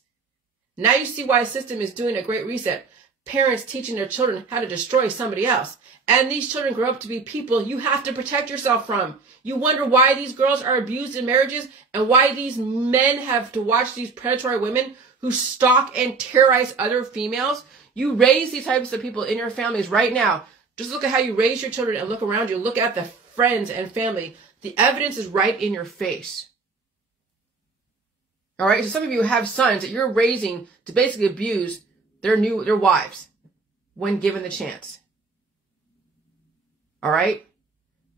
Now you see why the system is doing a great reset. Parents teaching their children how to destroy somebody else. And these children grow up to be people you have to protect yourself from. You wonder why these girls are abused in marriages and why these men have to watch these predatory women who stalk and terrorize other females. You raise these types of people in your families right now. Just look at how you raise your children and look around you. Look at the friends and family. The evidence is right in your face. All right, so some of you have sons that you're raising to basically abuse their wives when given the chance. All right?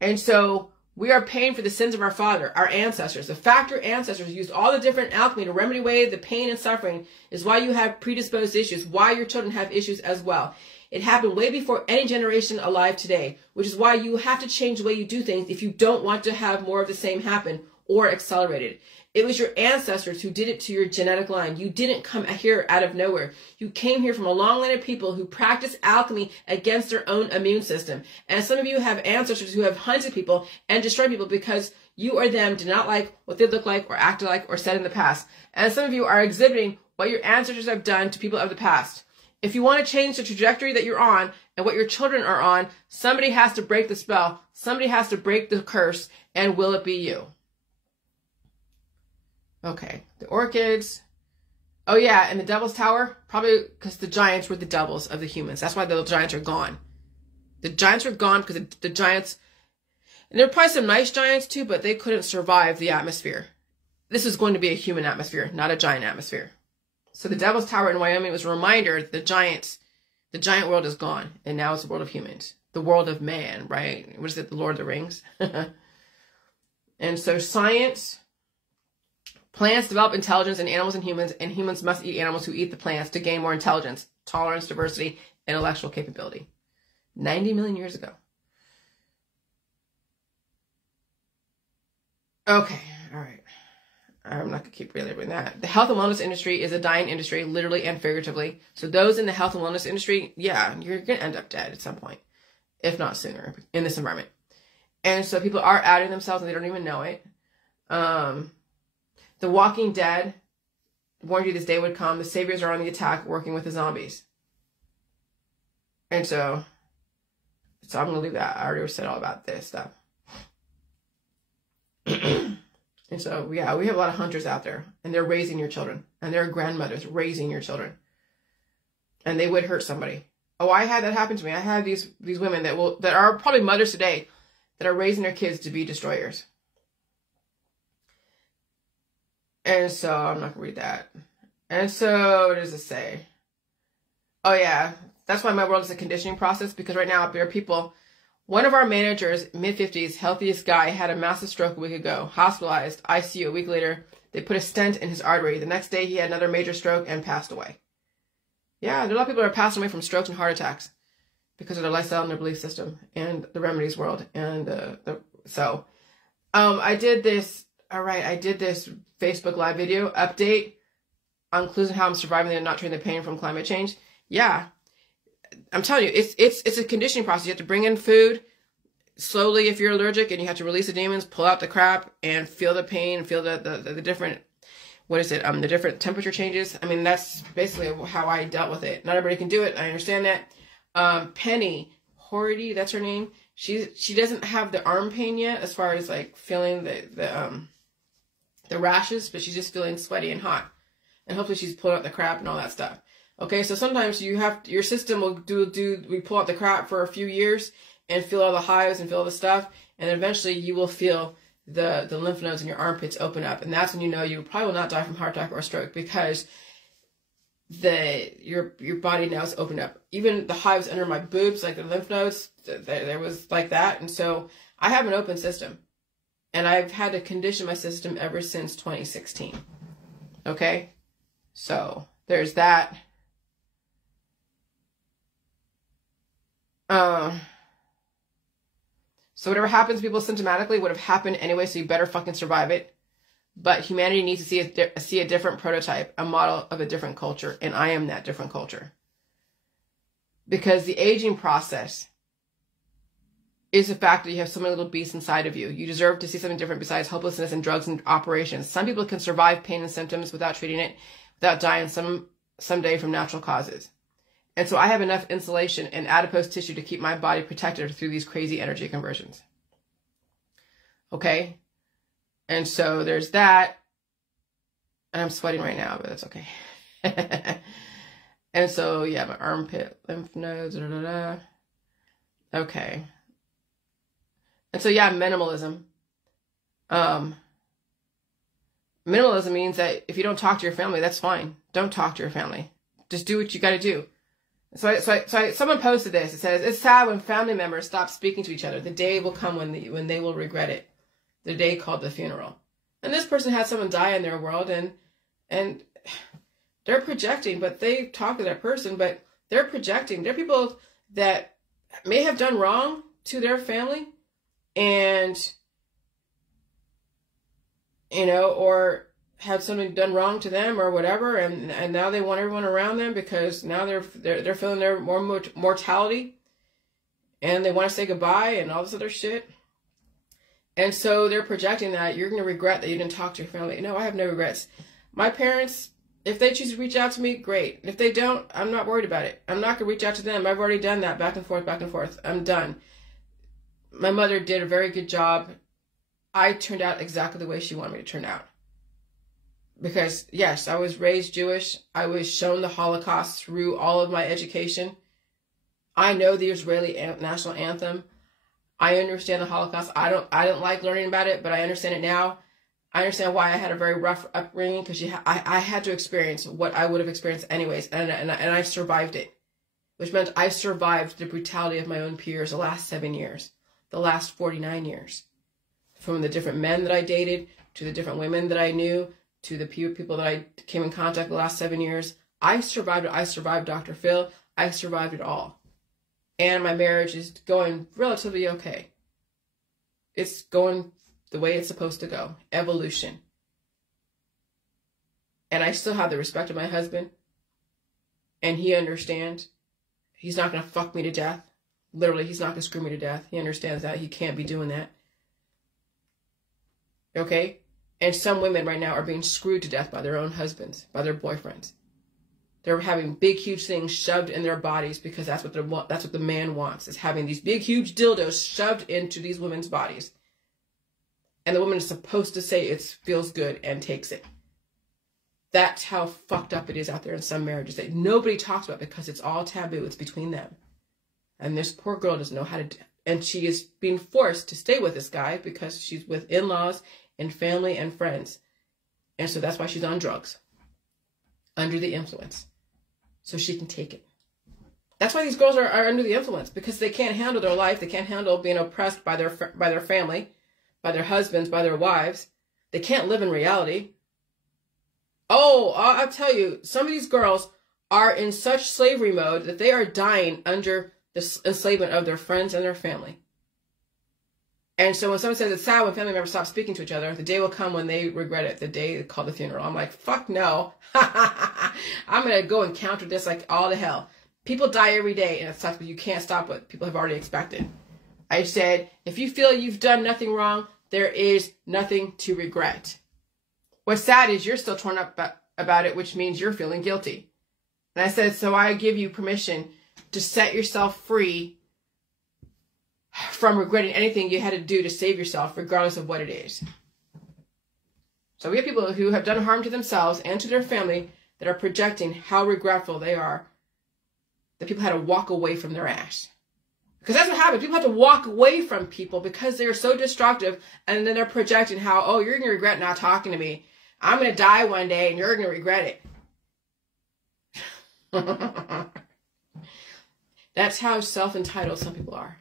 And so We are paying for the sins of our father, our ancestors. The fact your ancestors used all the different alchemy to remedy away the pain and suffering is why you have predisposed issues, why your children have issues as well. It happened way before any generation alive today, which is why you have to change the way you do things if you don't want to have more of the same happen or accelerate it. It was your ancestors who did it to your genetic line. You didn't come here out of nowhere. You came here from a long line of people who practice alchemy against their own immune system. And some of you have ancestors who have hunted people and destroyed people because you or them did not like what they look like or acted like or said in the past. And some of you are exhibiting what your ancestors have done to people of the past. If you want to change the trajectory that you're on and what your children are on, somebody has to break the spell. Somebody has to break the curse. And will it be you? Okay, the orchids. Oh yeah, and the Devil's Tower, probably because the giants were the doubles of the humans. That's why the giants are gone. The giants are gone because the giants, and there are probably some nice giants too, but they couldn't survive the atmosphere. This is going to be a human atmosphere, not a giant atmosphere. So the Devil's Tower in Wyoming was a reminder the giant world is gone, and now it's the world of humans. The world of man, right? What is it, the Lord of the Rings? And so science... Plants develop intelligence in animals and humans must eat animals who eat the plants to gain more intelligence, tolerance, diversity, intellectual capability. 90 million years ago. Okay, all right. I'm not going to keep belaboring that. The health and wellness industry is a dying industry, literally and figuratively. So those in the health and wellness industry, yeah, you're going to end up dead at some point, if not sooner, in this environment. And so people are outing themselves and they don't even know it. The Walking Dead warned you this day would come. The saviors are on the attack, working with the zombies. And so I'm going to leave that. I already said all about this stuff. And so, yeah, we have a lot of hunters out there, and they're raising your children, and their grandmothers raising your children. And they would hurt somebody. Oh, I had that happen to me. I have these women that are probably mothers today that are raising their kids to be destroyers. And so, I'm not going to read that. And so, what does it say? Oh, yeah. That's why my world is a conditioning process, because right now, there are people. One of our managers, mid-50s, healthiest guy, had a massive stroke a week ago. Hospitalized, ICU. A week later, they put a stent in his artery. The next day, he had another major stroke and passed away. Yeah, there are a lot of people that are passing away from strokes and heart attacks because of their lifestyle and their belief system and the remedies world. And I did this. All right, I did this Facebook live video update on clues on how I'm surviving and not treating the pain from climate change. Yeah, I'm telling you, it's a conditioning process. You have to bring in food slowly if you're allergic, and you have to release the demons, pull out the crap, and feel the pain, feel the different, what is it? The different temperature changes. I mean, that's basically how I dealt with it. Not everybody can do it. I understand that. Penny Hordy, that's her name. She doesn't have the arm pain yet, as far as like feeling the rashes, but she's just feeling sweaty and hot. And hopefully she's pulling out the crap and all that stuff. Okay, so sometimes your system will we pull out the crap for a few years and feel all the hives and feel all the stuff, and eventually you will feel the lymph nodes in your armpits open up, and that's when you know you probably will not die from heart attack or stroke, because your body now is opened up. Even the hives under my boobs, like the lymph nodes, there was like that, and so I have an open system. And I've had to condition my system ever since 2016. Okay? So, there's that. So whatever happens to people symptomatically would have happened anyway, so you better fucking survive it. But humanity needs to see a different prototype, a model of a different culture. And I am that different culture. Because the aging process is the fact that you have so many little beasts inside of you. You deserve to see something different besides hopelessness and drugs and operations. Some people can survive pain and symptoms without treating it, without dying someday from natural causes. And so I have enough insulation and adipose tissue to keep my body protected through these crazy energy conversions. Okay? And so there's that. And I'm sweating right now, but that's okay. And so, yeah, my armpit, lymph nodes, Okay. And so, yeah, minimalism. Minimalism means that if you don't talk to your family, that's fine. Don't talk to your family. Just do what you got to do. Someone posted this. It says, it's sad when family members stop speaking to each other. The day will come when they will regret it. The day called the funeral. And this person had someone die in their world, and they're projecting, but they talk to that person, but they're projecting. They're people that may have done wrong to their family, and, you know, or had something done wrong to them or whatever, and now they want everyone around them because now they're feeling their mortality, and they want to say goodbye and all this other shit. And so they're projecting that you're going to regret that you didn't talk to your family. No, I have no regrets. My parents, if they choose to reach out to me, great. If they don't, I'm not worried about it. I'm not going to reach out to them. I've already done that back and forth, back and forth. I'm done. My mother did a very good job. I turned out exactly the way she wanted me to turn out. Because, yes, I was raised Jewish. I was shown the Holocaust through all of my education. I know the Israeli national anthem. I understand the Holocaust. I don't like learning about it, but I understand it now. I understand why I had a very rough upbringing, because I had to experience what I would have experienced anyways, and I survived it, which meant I survived the brutality of my own peers the last 7 years, the last 49 years, from the different men that I dated, to the different women that I knew, to the people that I came in contact the last 7 years. I survived it. I survived Dr. Phil. I survived it all. And my marriage is going relatively okay. It's going the way it's supposed to go. Evolution. And I still have the respect of my husband. And he understands. He's not going to fuck me to death. Literally, he's not going to screw me to death. He understands that. He can't be doing that. Okay? And some women right now are being screwed to death by their own husbands, by their boyfriends. They're having big, huge things shoved in their bodies because that's what the man wants, is having these big, huge dildos shoved into these women's bodies. And the woman is supposed to say it feels good and takes it. That's how fucked up it is out there in some marriages that nobody talks about because it's all taboo. It's between them. And this poor girl doesn't know how to, and she is being forced to stay with this guy because she's with in-laws and family and friends. And so that's why she's on drugs. Under the influence. So she can take it. That's why these girls are under the influence, because they can't handle their life. They can't handle being oppressed by their family, by their husbands, by their wives. They can't live in reality. Oh, I'll tell you, some of these girls are in such slavery mode that they are dying under the enslavement of their friends and their family. And so when someone says it's sad when family members stop speaking to each other, the day will come when they regret it, the day called the funeral. I'm like, fuck no. I'm going to go and counter this like all to hell. People die every day, and it sucks, but you can't stop what people have already expected. I said, if you feel you've done nothing wrong, there is nothing to regret. What's sad is you're still torn up about it, which means you're feeling guilty. And I said, so I give you permission to set yourself free from regretting anything you had to do to save yourself, regardless of what it is. So we have people who have done harm to themselves and to their family that are projecting how regretful they are that people had to walk away from their ass. Because that's what happens. People have to walk away from people because they're so destructive, and then they're projecting how, oh, you're going to regret not talking to me. I'm going to die one day and you're going to regret it. That's how self-entitled some people are.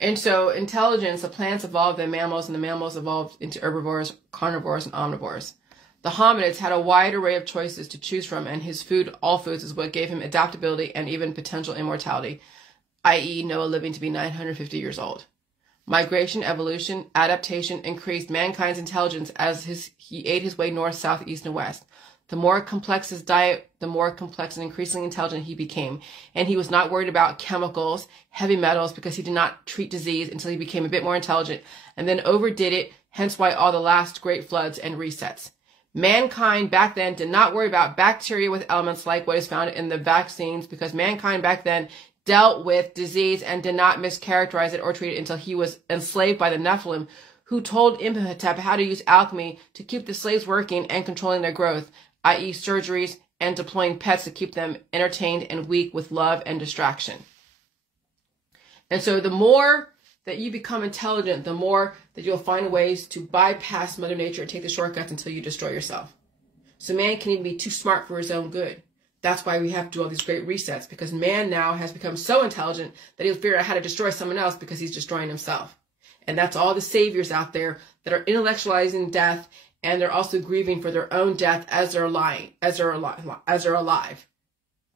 And so intelligence, the plants evolved in mammals, and the mammals evolved into herbivores, carnivores, and omnivores. The hominids had a wide array of choices to choose from, and his food, all foods, is what gave him adaptability and even potential immortality, i.e. Noah living to be 950 years old. Migration, evolution, adaptation increased mankind's intelligence as he ate his way north, south, east, and west. The more complex his diet, the more complex and increasingly intelligent he became. And he was not worried about chemicals, heavy metals, because he did not treat disease until he became a bit more intelligent, and then overdid it, hence why all the last great floods and resets. Mankind back then did not worry about bacteria with elements like what is found in the vaccines, because mankind back then dealt with disease and did not mischaracterize it or treat it until he was enslaved by the Nephilim, who told Imhotep how to use alchemy to keep the slaves working and controlling their growth, i.e. surgeries and deploying pets to keep them entertained and weak with love and distraction. And so the more that you become intelligent, the more that you'll find ways to bypass Mother Nature and take the shortcuts until you destroy yourself. So man can even be too smart for his own good. That's why we have to do all these great resets, because man now has become so intelligent that he'll figure out how to destroy someone else because he's destroying himself. And that's all the saviors out there that are intellectualizing death, and they're also grieving for their own death as they're alive.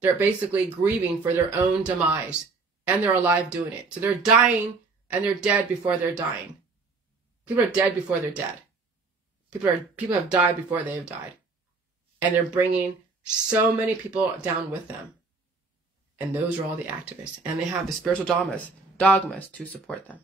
They're basically grieving for their own demise, and they're alive doing it. So they're dying, and they're dead before they're dying. People are dead before they're dead. People have died before they have died. And they're bringing so many people down with them. And those are all the activists. And they have the spiritual dogmas to support them.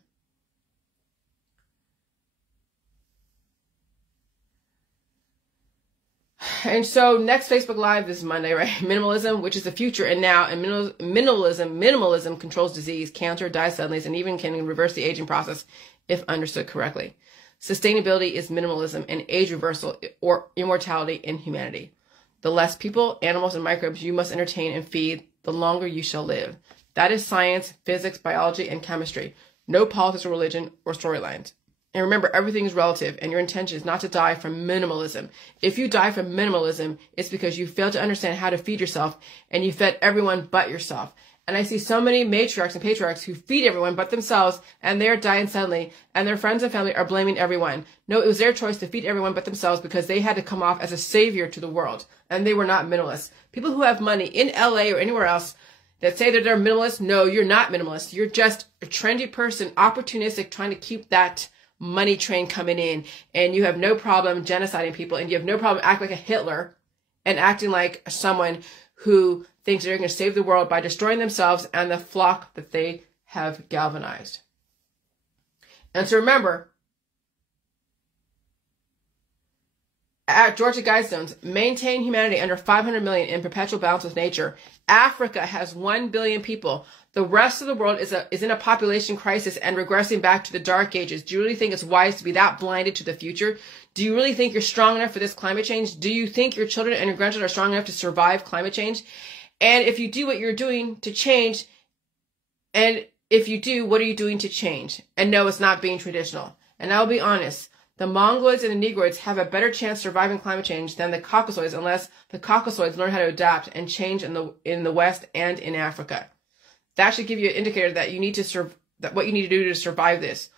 And so next Facebook Live, this is Monday, right? Minimalism, which is the future and now. And minimalism controls disease, cancer, dies suddenly, and even can reverse the aging process if understood correctly. Sustainability is minimalism and age reversal or immortality in humanity. The less people, animals, and microbes you must entertain and feed, the longer you shall live. That is science, physics, biology, and chemistry. No politics or religion or storylines. And remember, everything is relative, and your intention is not to die from minimalism. If you die from minimalism, it's because you failed to understand how to feed yourself, and you fed everyone but yourself. And I see so many matriarchs and patriarchs who feed everyone but themselves, and they're dying suddenly, and their friends and family are blaming everyone. No, it was their choice to feed everyone but themselves because they had to come off as a savior to the world, and they were not minimalists. People who have money in LA or anywhere else that say that they're minimalist, no, you're not minimalist. You're just a trendy person, opportunistic, trying to keep that money train coming in, and you have no problem genociding people, and you have no problem acting like a Hitler and acting like someone who thinks they're going to save the world by destroying themselves and the flock that they have galvanized. And so remember, at Georgia Guidestones, maintain humanity under 500 million in perpetual balance with nature. Africa has 1 billion people. The rest of the world is in a population crisis and regressing back to the dark ages. Do you really think it's wise to be that blinded to the future? Do you really think you're strong enough for this climate change? Do you think your children and your grandchildren are strong enough to survive climate change? And if you do what you're doing to change, and if you do, what are you doing to change? And no, it's not being traditional. And I'll be honest, the Mongoloids and the Negroids have a better chance surviving climate change than the Caucasoids, unless the Caucasoids learn how to adapt and change in the West and in Africa. That should give you an indicator that you need to that what you need to do to survive this.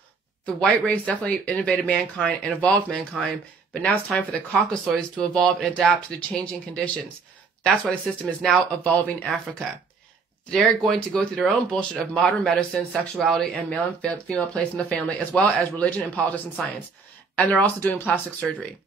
The white race definitely innovated mankind and evolved mankind, but now it's time for the Caucasoids to evolve and adapt to the changing conditions. That's why the system is now evolving Africa. They're going to go through their own bullshit of modern medicine, sexuality, and male and female place in the family, as well as religion and politics and science. And they're also doing plastic surgery.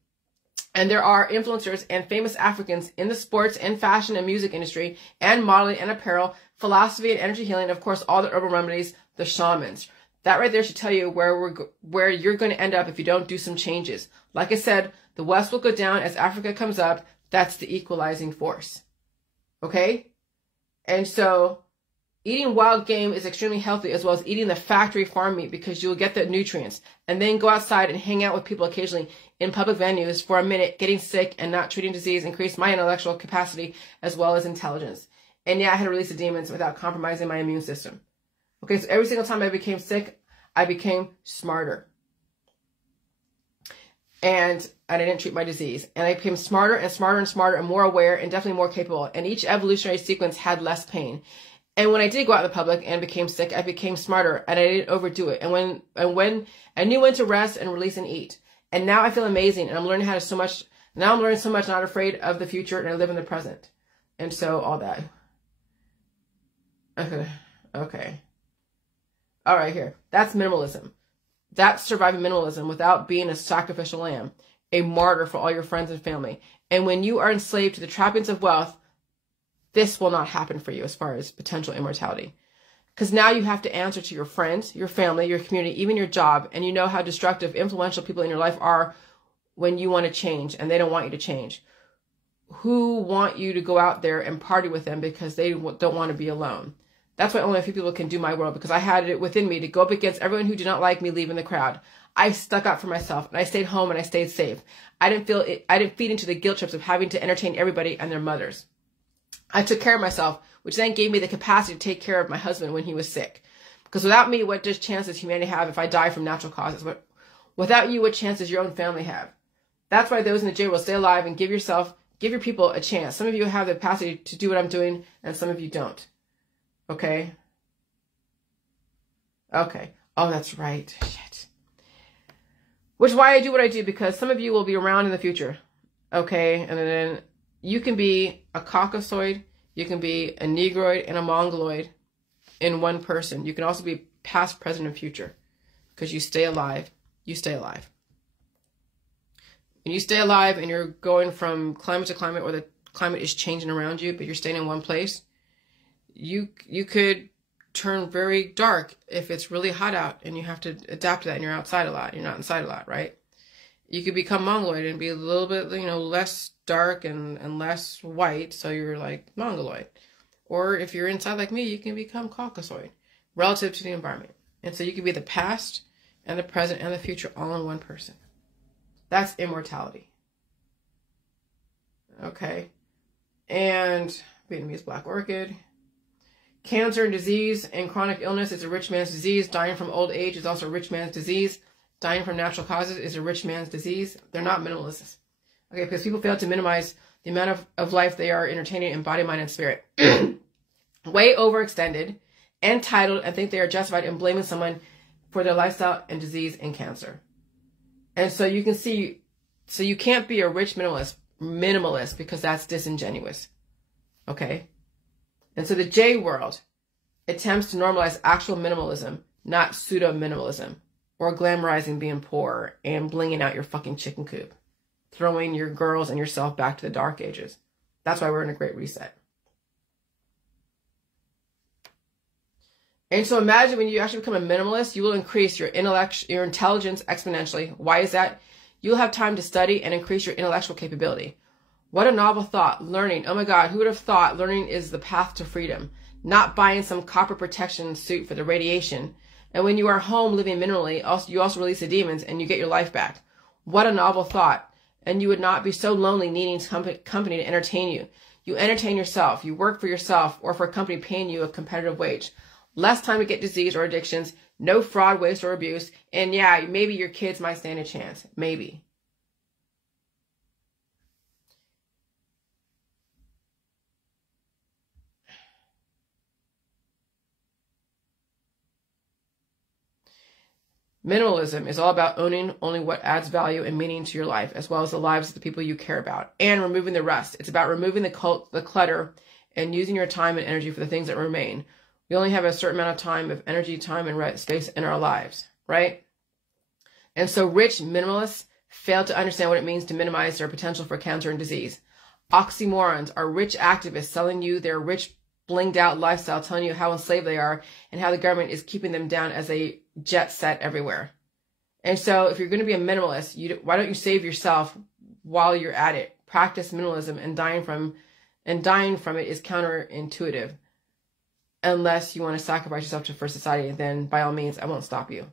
And there are influencers and famous Africans in the sports and fashion and music industry and modeling and apparel, philosophy and energy healing, of course, all the herbal remedies, the shamans. That right there should tell you where you're going to end up if you don't do some changes. Like I said, the West will go down as Africa comes up. That's the equalizing force. Okay? And so eating wild game is extremely healthy, as well as eating the factory farm meat, because you'll get the nutrients. And then go outside and hang out with people occasionally in public venues for a minute, getting sick and not treating disease increased my intellectual capacity as well as intelligence. And yeah, I had to release the demons without compromising my immune system. Okay, so every single time I became sick, I became smarter. And I didn't treat my disease. And I became smarter and smarter and smarter and more aware and definitely more capable. And each evolutionary sequence had less pain. And when I did go out in the public and became sick, I became smarter and I didn't overdo it. And when I knew when to rest and release and eat. And now I feel amazing, and I'm learning now I'm learning so much, not afraid of the future, and I live in the present. And so all that. Okay. All right, here. That's minimalism. That's surviving minimalism without being a sacrificial lamb, a martyr for all your friends and family. And when you are enslaved to the trappings of wealth, this will not happen for you as far as potential immortality. Because now you have to answer to your friends, your family, your community, even your job, and you know how destructive, influential people in your life are when you want to change and they don't want you to change. Who want you to go out there and party with them because they don't want to be alone. That's why only a few people can do my world, because I had it within me to go up against everyone who did not like me leaving the crowd. I stuck up for myself, and I stayed home, and I stayed safe. I didn't feed into the guilt trips of having to entertain everybody and their mothers. I took care of myself, which then gave me the capacity to take care of my husband when he was sick. Because without me, what does chances humanity have if I die from natural causes? Without you, what chances your own family have? That's why those in the J will stay alive and give your people a chance. Some of you have the capacity to do what I'm doing, and some of you don't. Okay? Okay. Oh, that's right. Shit. Which is why I do what I do, because some of you will be around in the future. Okay? And then you can be a Caucasoid, you can be a Negroid, and a Mongoloid in one person. You can also be past, present, and future. Because you stay alive. You stay alive. When you stay alive and you're going from climate to climate, or the climate is changing around you, but you're staying in one place, you could turn very dark if it's really hot out and you have to adapt to that and you're outside a lot. You're not inside a lot, right? You could become Mongoloid and be a little bit, less dark and less white, so you're like Mongoloid. Or if you're inside like me, you can become Caucasoid relative to the environment. And so you can be the past and the present and the future all in one person. That's immortality. Okay. And Vietnamese black orchid. Cancer and disease and chronic illness is a rich man's disease. Dying from old age is also a rich man's disease. Dying from natural causes is a rich man's disease. They're not minimalists. Okay, because people fail to minimize the amount of life they are entertaining in body, mind, and spirit. Way overextended, entitled, and think they are justified in blaming someone for their lifestyle and disease and cancer. And so you can see, so you can't be a rich minimalist because that's disingenuous. Okay? And so the J world attempts to normalize actual minimalism, not pseudo-minimalism, or glamorizing being poor and blinging out your fucking chicken coop, throwing your girls and yourself back to the dark ages. That's why we're in a great reset. And so imagine when you actually become a minimalist, you will increase your intelligence exponentially. Why is that? You'll have time to study and increase your intellectual capability. What a novel thought. Learning. Oh my God, who would have thought learning is the path to freedom? Not buying some copper protection suit for the radiation. And when you are home living minimally, you also release the demons and you get your life back. What a novel thought. And you would not be so lonely needing company to entertain you. You entertain yourself. You work for yourself or for a company paying you a competitive wage. Less time to get disease or addictions, no fraud, waste, or abuse, and yeah, maybe your kids might stand a chance. Maybe. Minimalism is all about owning only what adds value and meaning to your life, as well as the lives of the people you care about, and removing the rest. It's about removing the clutter and using your time and energy for the things that remain. We only have a certain amount of time, of energy, time, and space in our lives, right? And so rich minimalists fail to understand what it means to minimize their potential for cancer and disease. Oxymorons are rich activists selling you their rich, blinged out lifestyle, telling you how enslaved they are and how the government is keeping them down as they jet set everywhere. And so if you're going to be a minimalist, why don't you save yourself while you're at it? Practice minimalism, and dying from it is counterintuitive. Unless you want to sacrifice yourself for society, then by all means, I won't stop you.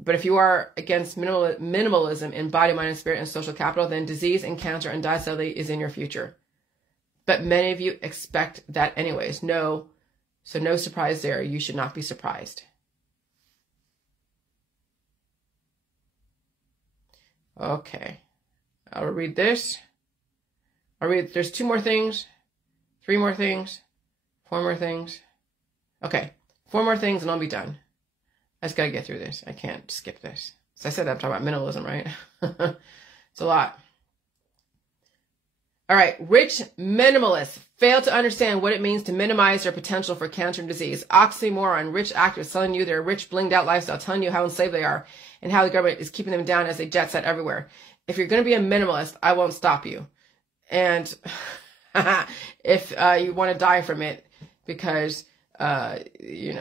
But if you are against minimalism in body, mind, and spirit and social capital, then disease and cancer and die sadly is in your future. But many of you expect that anyways. So no surprise there. You should not be surprised. Okay. I'll read this. There's 2 more things. 3 more things, 4 more things. Okay, 4 more things and I'll be done. I just gotta get through this. I can't skip this. So I said that I'm talking about minimalism, right? It's a lot. All right, rich minimalists fail to understand what it means to minimize their potential for cancer and disease. Oxymoron, rich actors selling you their rich, blinged out lifestyle, telling you how enslaved they are and how the government is keeping them down as they jet set everywhere. If you're gonna be a minimalist, I won't stop you. And if you want to die from it because, you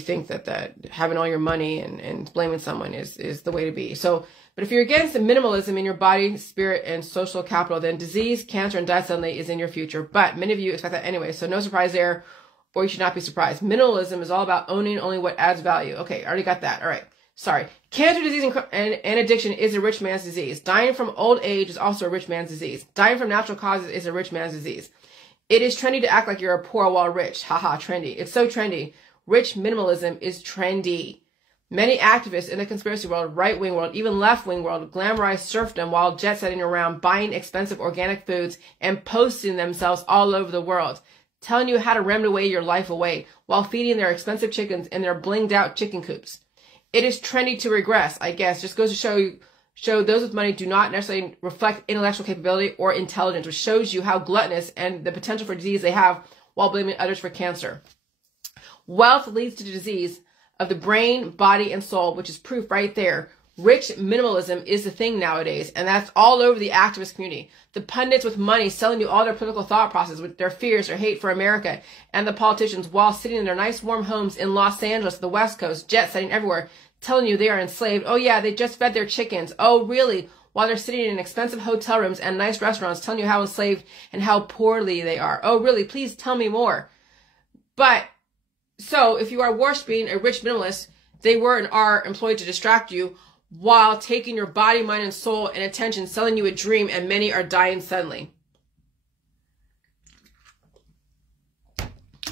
think that having all your money and blaming someone is the way to be. So, but if you're against the minimalism in your body, spirit, and social capital, then disease, cancer, and death suddenly is in your future. But many of you expect that anyway, so no surprise there, or you should not be surprised. Minimalism is all about owning only what adds value. Okay, I already got that. All right. Sorry. Cancer, disease, and addiction is a rich man's disease. Dying from old age is also a rich man's disease. Dying from natural causes is a rich man's disease. It is trendy to act like you're a poor while rich. Haha, trendy. It's so trendy. Rich minimalism is trendy. Many activists in the conspiracy world, right-wing world, even left-wing world, glamorize serfdom while jet-setting around, buying expensive organic foods and posting themselves all over the world, telling you how to rem away your life away while feeding their expensive chickens in their blinged-out chicken coops. It is trendy to regress, I guess. Just goes to show those with money do not necessarily reflect intellectual capability or intelligence, which shows you how gluttonous and the potential for disease they have while blaming others for cancer. Wealth leads to disease of the brain, body, and soul, which is proof right there. Rich minimalism is the thing nowadays, and that's all over the activist community. The pundits with money selling you all their political thought process with their fears or hate for America, and the politicians, while sitting in their nice warm homes in Los Angeles, the West Coast, jet setting everywhere, telling you they are enslaved. Oh yeah, they just fed their chickens. Oh really? While they're sitting in expensive hotel rooms and nice restaurants, telling you how enslaved and how poorly they are. Oh really? Please tell me more. But so if you are worshiping a rich minimalist, they were and are employed to distract you while taking your body, mind, and soul and attention, selling you a dream, and many are dying suddenly.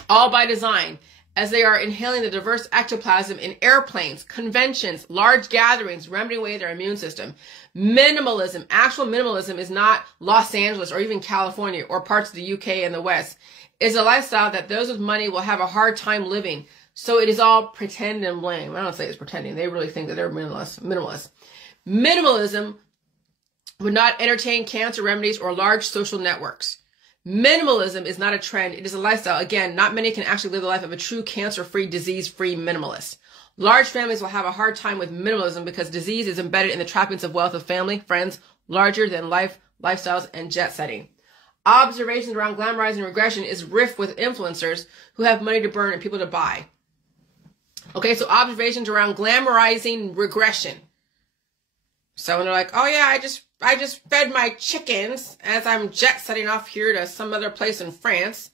All by design, as they are inhaling the diverse ectoplasm in airplanes, conventions, large gatherings, remedying away their immune system. Minimalism, actual minimalism, is not Los Angeles or even California or parts of the UK and the West. It's a lifestyle that those with money will have a hard time living. So it is all pretend and blame. I don't say it's pretending. They really think that they're minimalist. Minimalism would not entertain cancer remedies or large social networks. Minimalism is not a trend. It is a lifestyle. Again, not many can actually live the life of a true cancer-free, disease-free minimalist. Large families will have a hard time with minimalism because disease is embedded in the trappings of wealth of family, friends, larger than life, lifestyles, and jet setting. Observations around glamorizing regression is riff with influencers who have money to burn and people to buy. Okay, so observations around glamorizing regression. So when they're like, oh yeah, I just fed my chickens as I'm jet setting off here to some other place in France.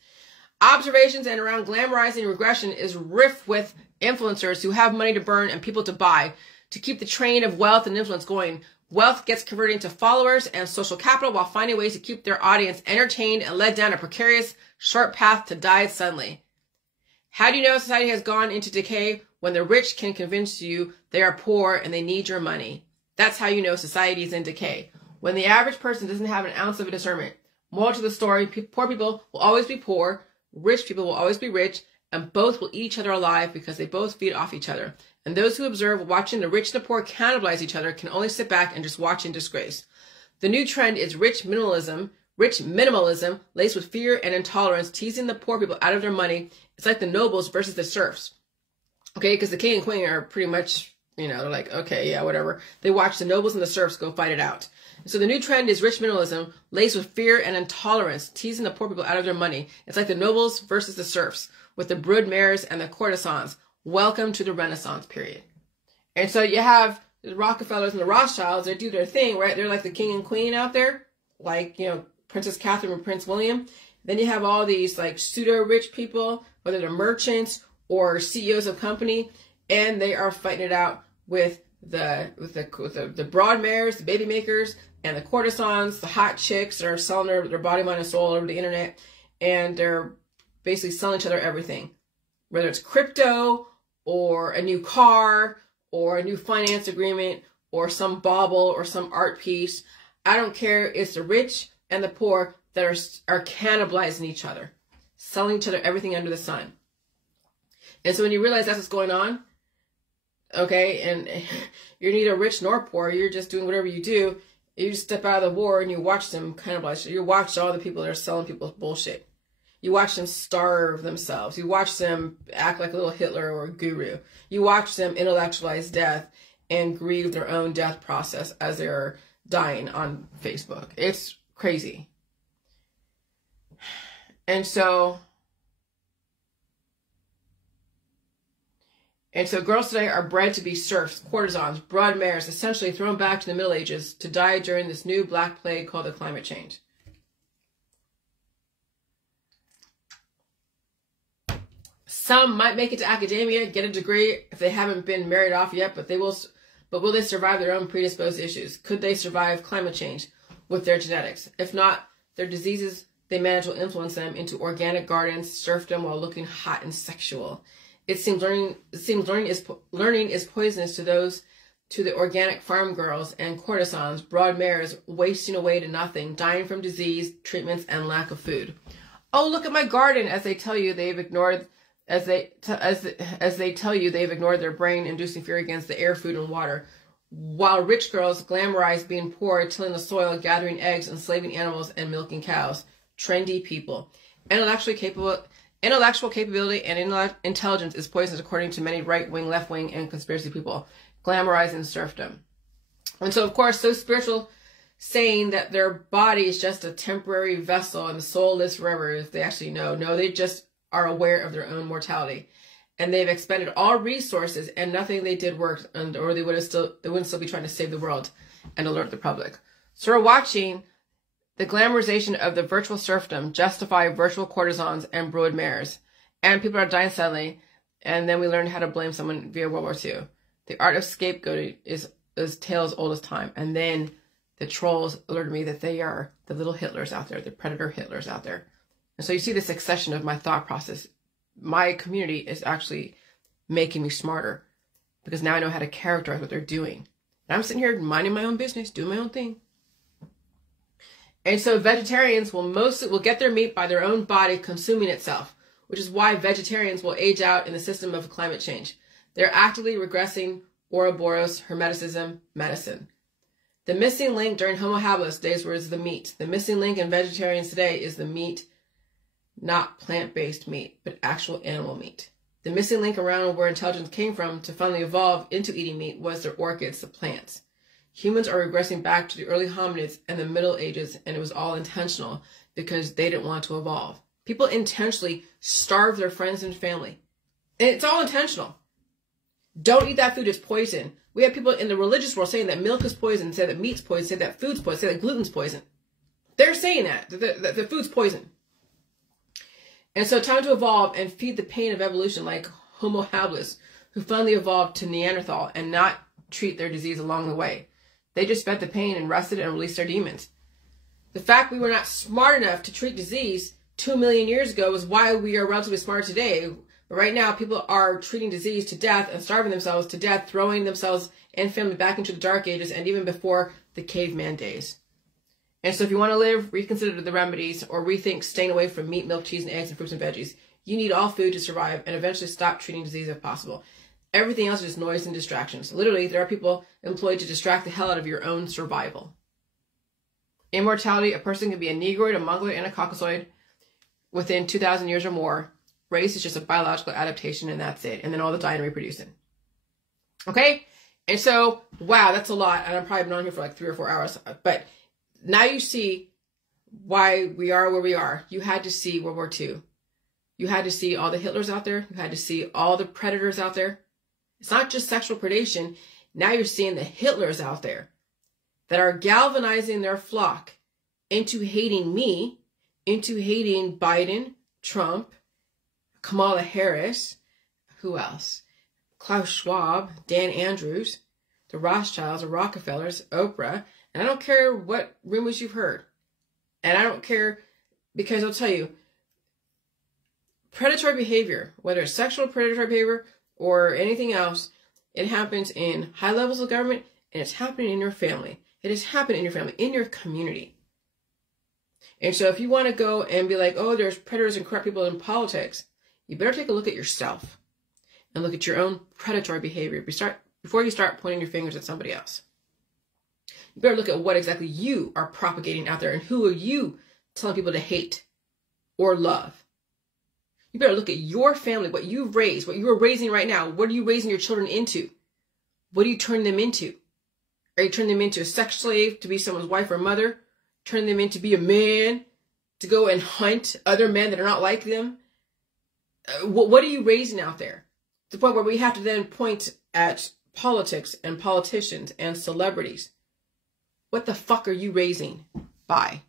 Observations and around glamorizing regression is riff with influencers who have money to burn and people to buy to keep the train of wealth and influence going. Wealth gets converted into followers and social capital while finding ways to keep their audience entertained and led down a precarious, short path to die suddenly. How do you know society has gone into decay when the rich can convince you they are poor and they need your money? That's how you know society is in decay. When the average person doesn't have an ounce of a discernment. Moral to the story, poor people will always be poor, rich people will always be rich, and both will eat each other alive because they both feed off each other. And those who observe watching the rich and the poor cannibalize each other can only sit back and just watch in disgrace. The new trend is rich minimalism laced with fear and intolerance, teasing the poor people out of their money. It's like the nobles versus the serfs. Okay, because the king and queen are pretty much, they're like, okay, yeah, whatever. They watch the nobles and the serfs go fight it out. So the new trend is rich minimalism laced with fear and intolerance, teasing the poor people out of their money. It's like the nobles versus the serfs, with the brood mares and the courtesans. Welcome to the Renaissance period. And so you have the Rockefellers and the Rothschilds. They do their thing, right? They're like the king and queen out there, like, Princess Catherine and Prince William. Then you have all these like pseudo-rich people, whether they're merchants or CEOs of company, and they are fighting it out with the broad mares, the baby makers, and the courtesans, the hot chicks that are selling their body, mind, and soul over the internet, and they're basically selling each other everything, whether it's crypto or a new car or a new finance agreement or some bauble or some art piece. I don't care. It's the rich and the poor that are cannibalizing each other, selling each other everything under the sun. And so when you realize that's what's going on, okay, and you're neither rich nor poor, you're just doing whatever you do, you step out of the war and you watch them cannibalize. You watch all the people that are selling people's bullshit. You watch them starve themselves. You watch them act like a little Hitler or a guru. You watch them intellectualize death and grieve their own death process as they're dying on Facebook. It's crazy. And so girls today are bred to be serfs, courtesans, brood mares, essentially thrown back to the Middle Ages to die during this new black plague called the climate change. Some might make it to academia, get a degree if they haven't been married off yet, but will they survive their own predisposed issues? Could they survive climate change with their genetics? If not, their diseases they manage will influence them into organic gardens, serfdom while looking hot and sexual. It seems learning is poisonous to the organic farm girls and courtesans, broad mares wasting away to nothing, dying from disease, treatments, and lack of food. Oh, look at my garden! As they tell you, they've ignored their brain-inducing fear against the air, food, and water. While rich girls glamorize being poor, tilling the soil, gathering eggs, enslaving animals, and milking cows. Trendy people. Intellectual capability and intelligence is poisonous according to many right-wing, left-wing, and conspiracy people. Glamorizing serfdom. And so, of course, those spiritual saying that their body is just a temporary vessel and the soul lives forever, if they actually know. No, they just are aware of their own mortality. And they've expended all resources and nothing they did worked, or they wouldn't still be trying to save the world and alert the public. So we're watching the glamorization of the virtual serfdom justify virtual courtesans and brood mares. And people are dying suddenly. And then we learned how to blame someone via World War II. The art of scapegoating is tale as old as time. And then the trolls alerted me that they are the little Hitlers out there, the predator Hitlers out there. And so you see the succession of my thought process. My community is actually making me smarter because now I know how to characterize what they're doing. And I'm sitting here minding my own business, doing my own thing. And so vegetarians will get their meat by their own body consuming itself, which is why vegetarians will age out in the system of climate change. They're actively regressing Ouroboros, Hermeticism, medicine. The missing link during Homo habilis days was the meat. The missing link in vegetarians today is the meat, not plant-based meat, but actual animal meat. The missing link around where intelligence came from to finally evolve into eating meat was their orchids, the plants. Humans are regressing back to the early hominids and the Middle Ages, and it was all intentional because they didn't want to evolve. People intentionally starve their friends and family. And it's all intentional. Don't eat that food, it's poison. We have people in the religious world saying that milk is poison, say that meat's poison, say that food's poison, say that gluten's poison. They're saying that the food's poison. And so time to evolve and feed the pain of evolution like Homo habilis, who finally evolved to Neanderthal and not treat their disease along the way. They just fed the pain and rested and released their demons. The fact we were not smart enough to treat disease 2 million years ago is why we are relatively smart today. But right now, people are treating disease to death and starving themselves to death, throwing themselves and family back into the dark ages and even before the caveman days. And so if you want to live, reconsider the remedies or rethink staying away from meat, milk, cheese, and eggs, and fruits and veggies. You need all food to survive and eventually stop treating disease if possible. Everything else is just noise and distractions. Literally, there are people employed to distract the hell out of your own survival. Immortality, a person can be a Negroid, a Mongoloid, and a Caucasoid within 2,000 years or more. Race is just a biological adaptation, and that's it. And then all the dying and reproducing. Okay? And so, wow, that's a lot. And I've probably been on here for like 3 or 4 hours. But now you see why we are where we are. You had to see World War II. You had to see all the Hitlers out there. You had to see all the predators out there. It's not just sexual predation. Now you're seeing the Hitlers out there that are galvanizing their flock into hating me, into hating Biden, Trump, Kamala Harris, who else? Klaus Schwab, Dan Andrews, the Rothschilds, the Rockefellers, Oprah. And I don't care what rumors you've heard. And I don't care because I'll tell you, predatory behavior, whether it's sexual predatory behavior or anything else, it happens in high levels of government and it's happening in your family. It is happening in your family, in your community. And so if you want to go and be like, oh, there's predators and corrupt people in politics, you better take a look at yourself and look at your own predatory behavior before you start pointing your fingers at somebody else. You better look at what exactly you are propagating out there and who are you telling people to hate or love. You better look at your family, what you've raised, what you are raising right now. What are you raising your children into? What do you turn them into? Are you turning them into a sex slave to be someone's wife or mother? Turn them into be a man, to go and hunt other men that are not like them? What are you raising out there? To the point where we have to then point at politics and politicians and celebrities. What the fuck are you raising? Bye.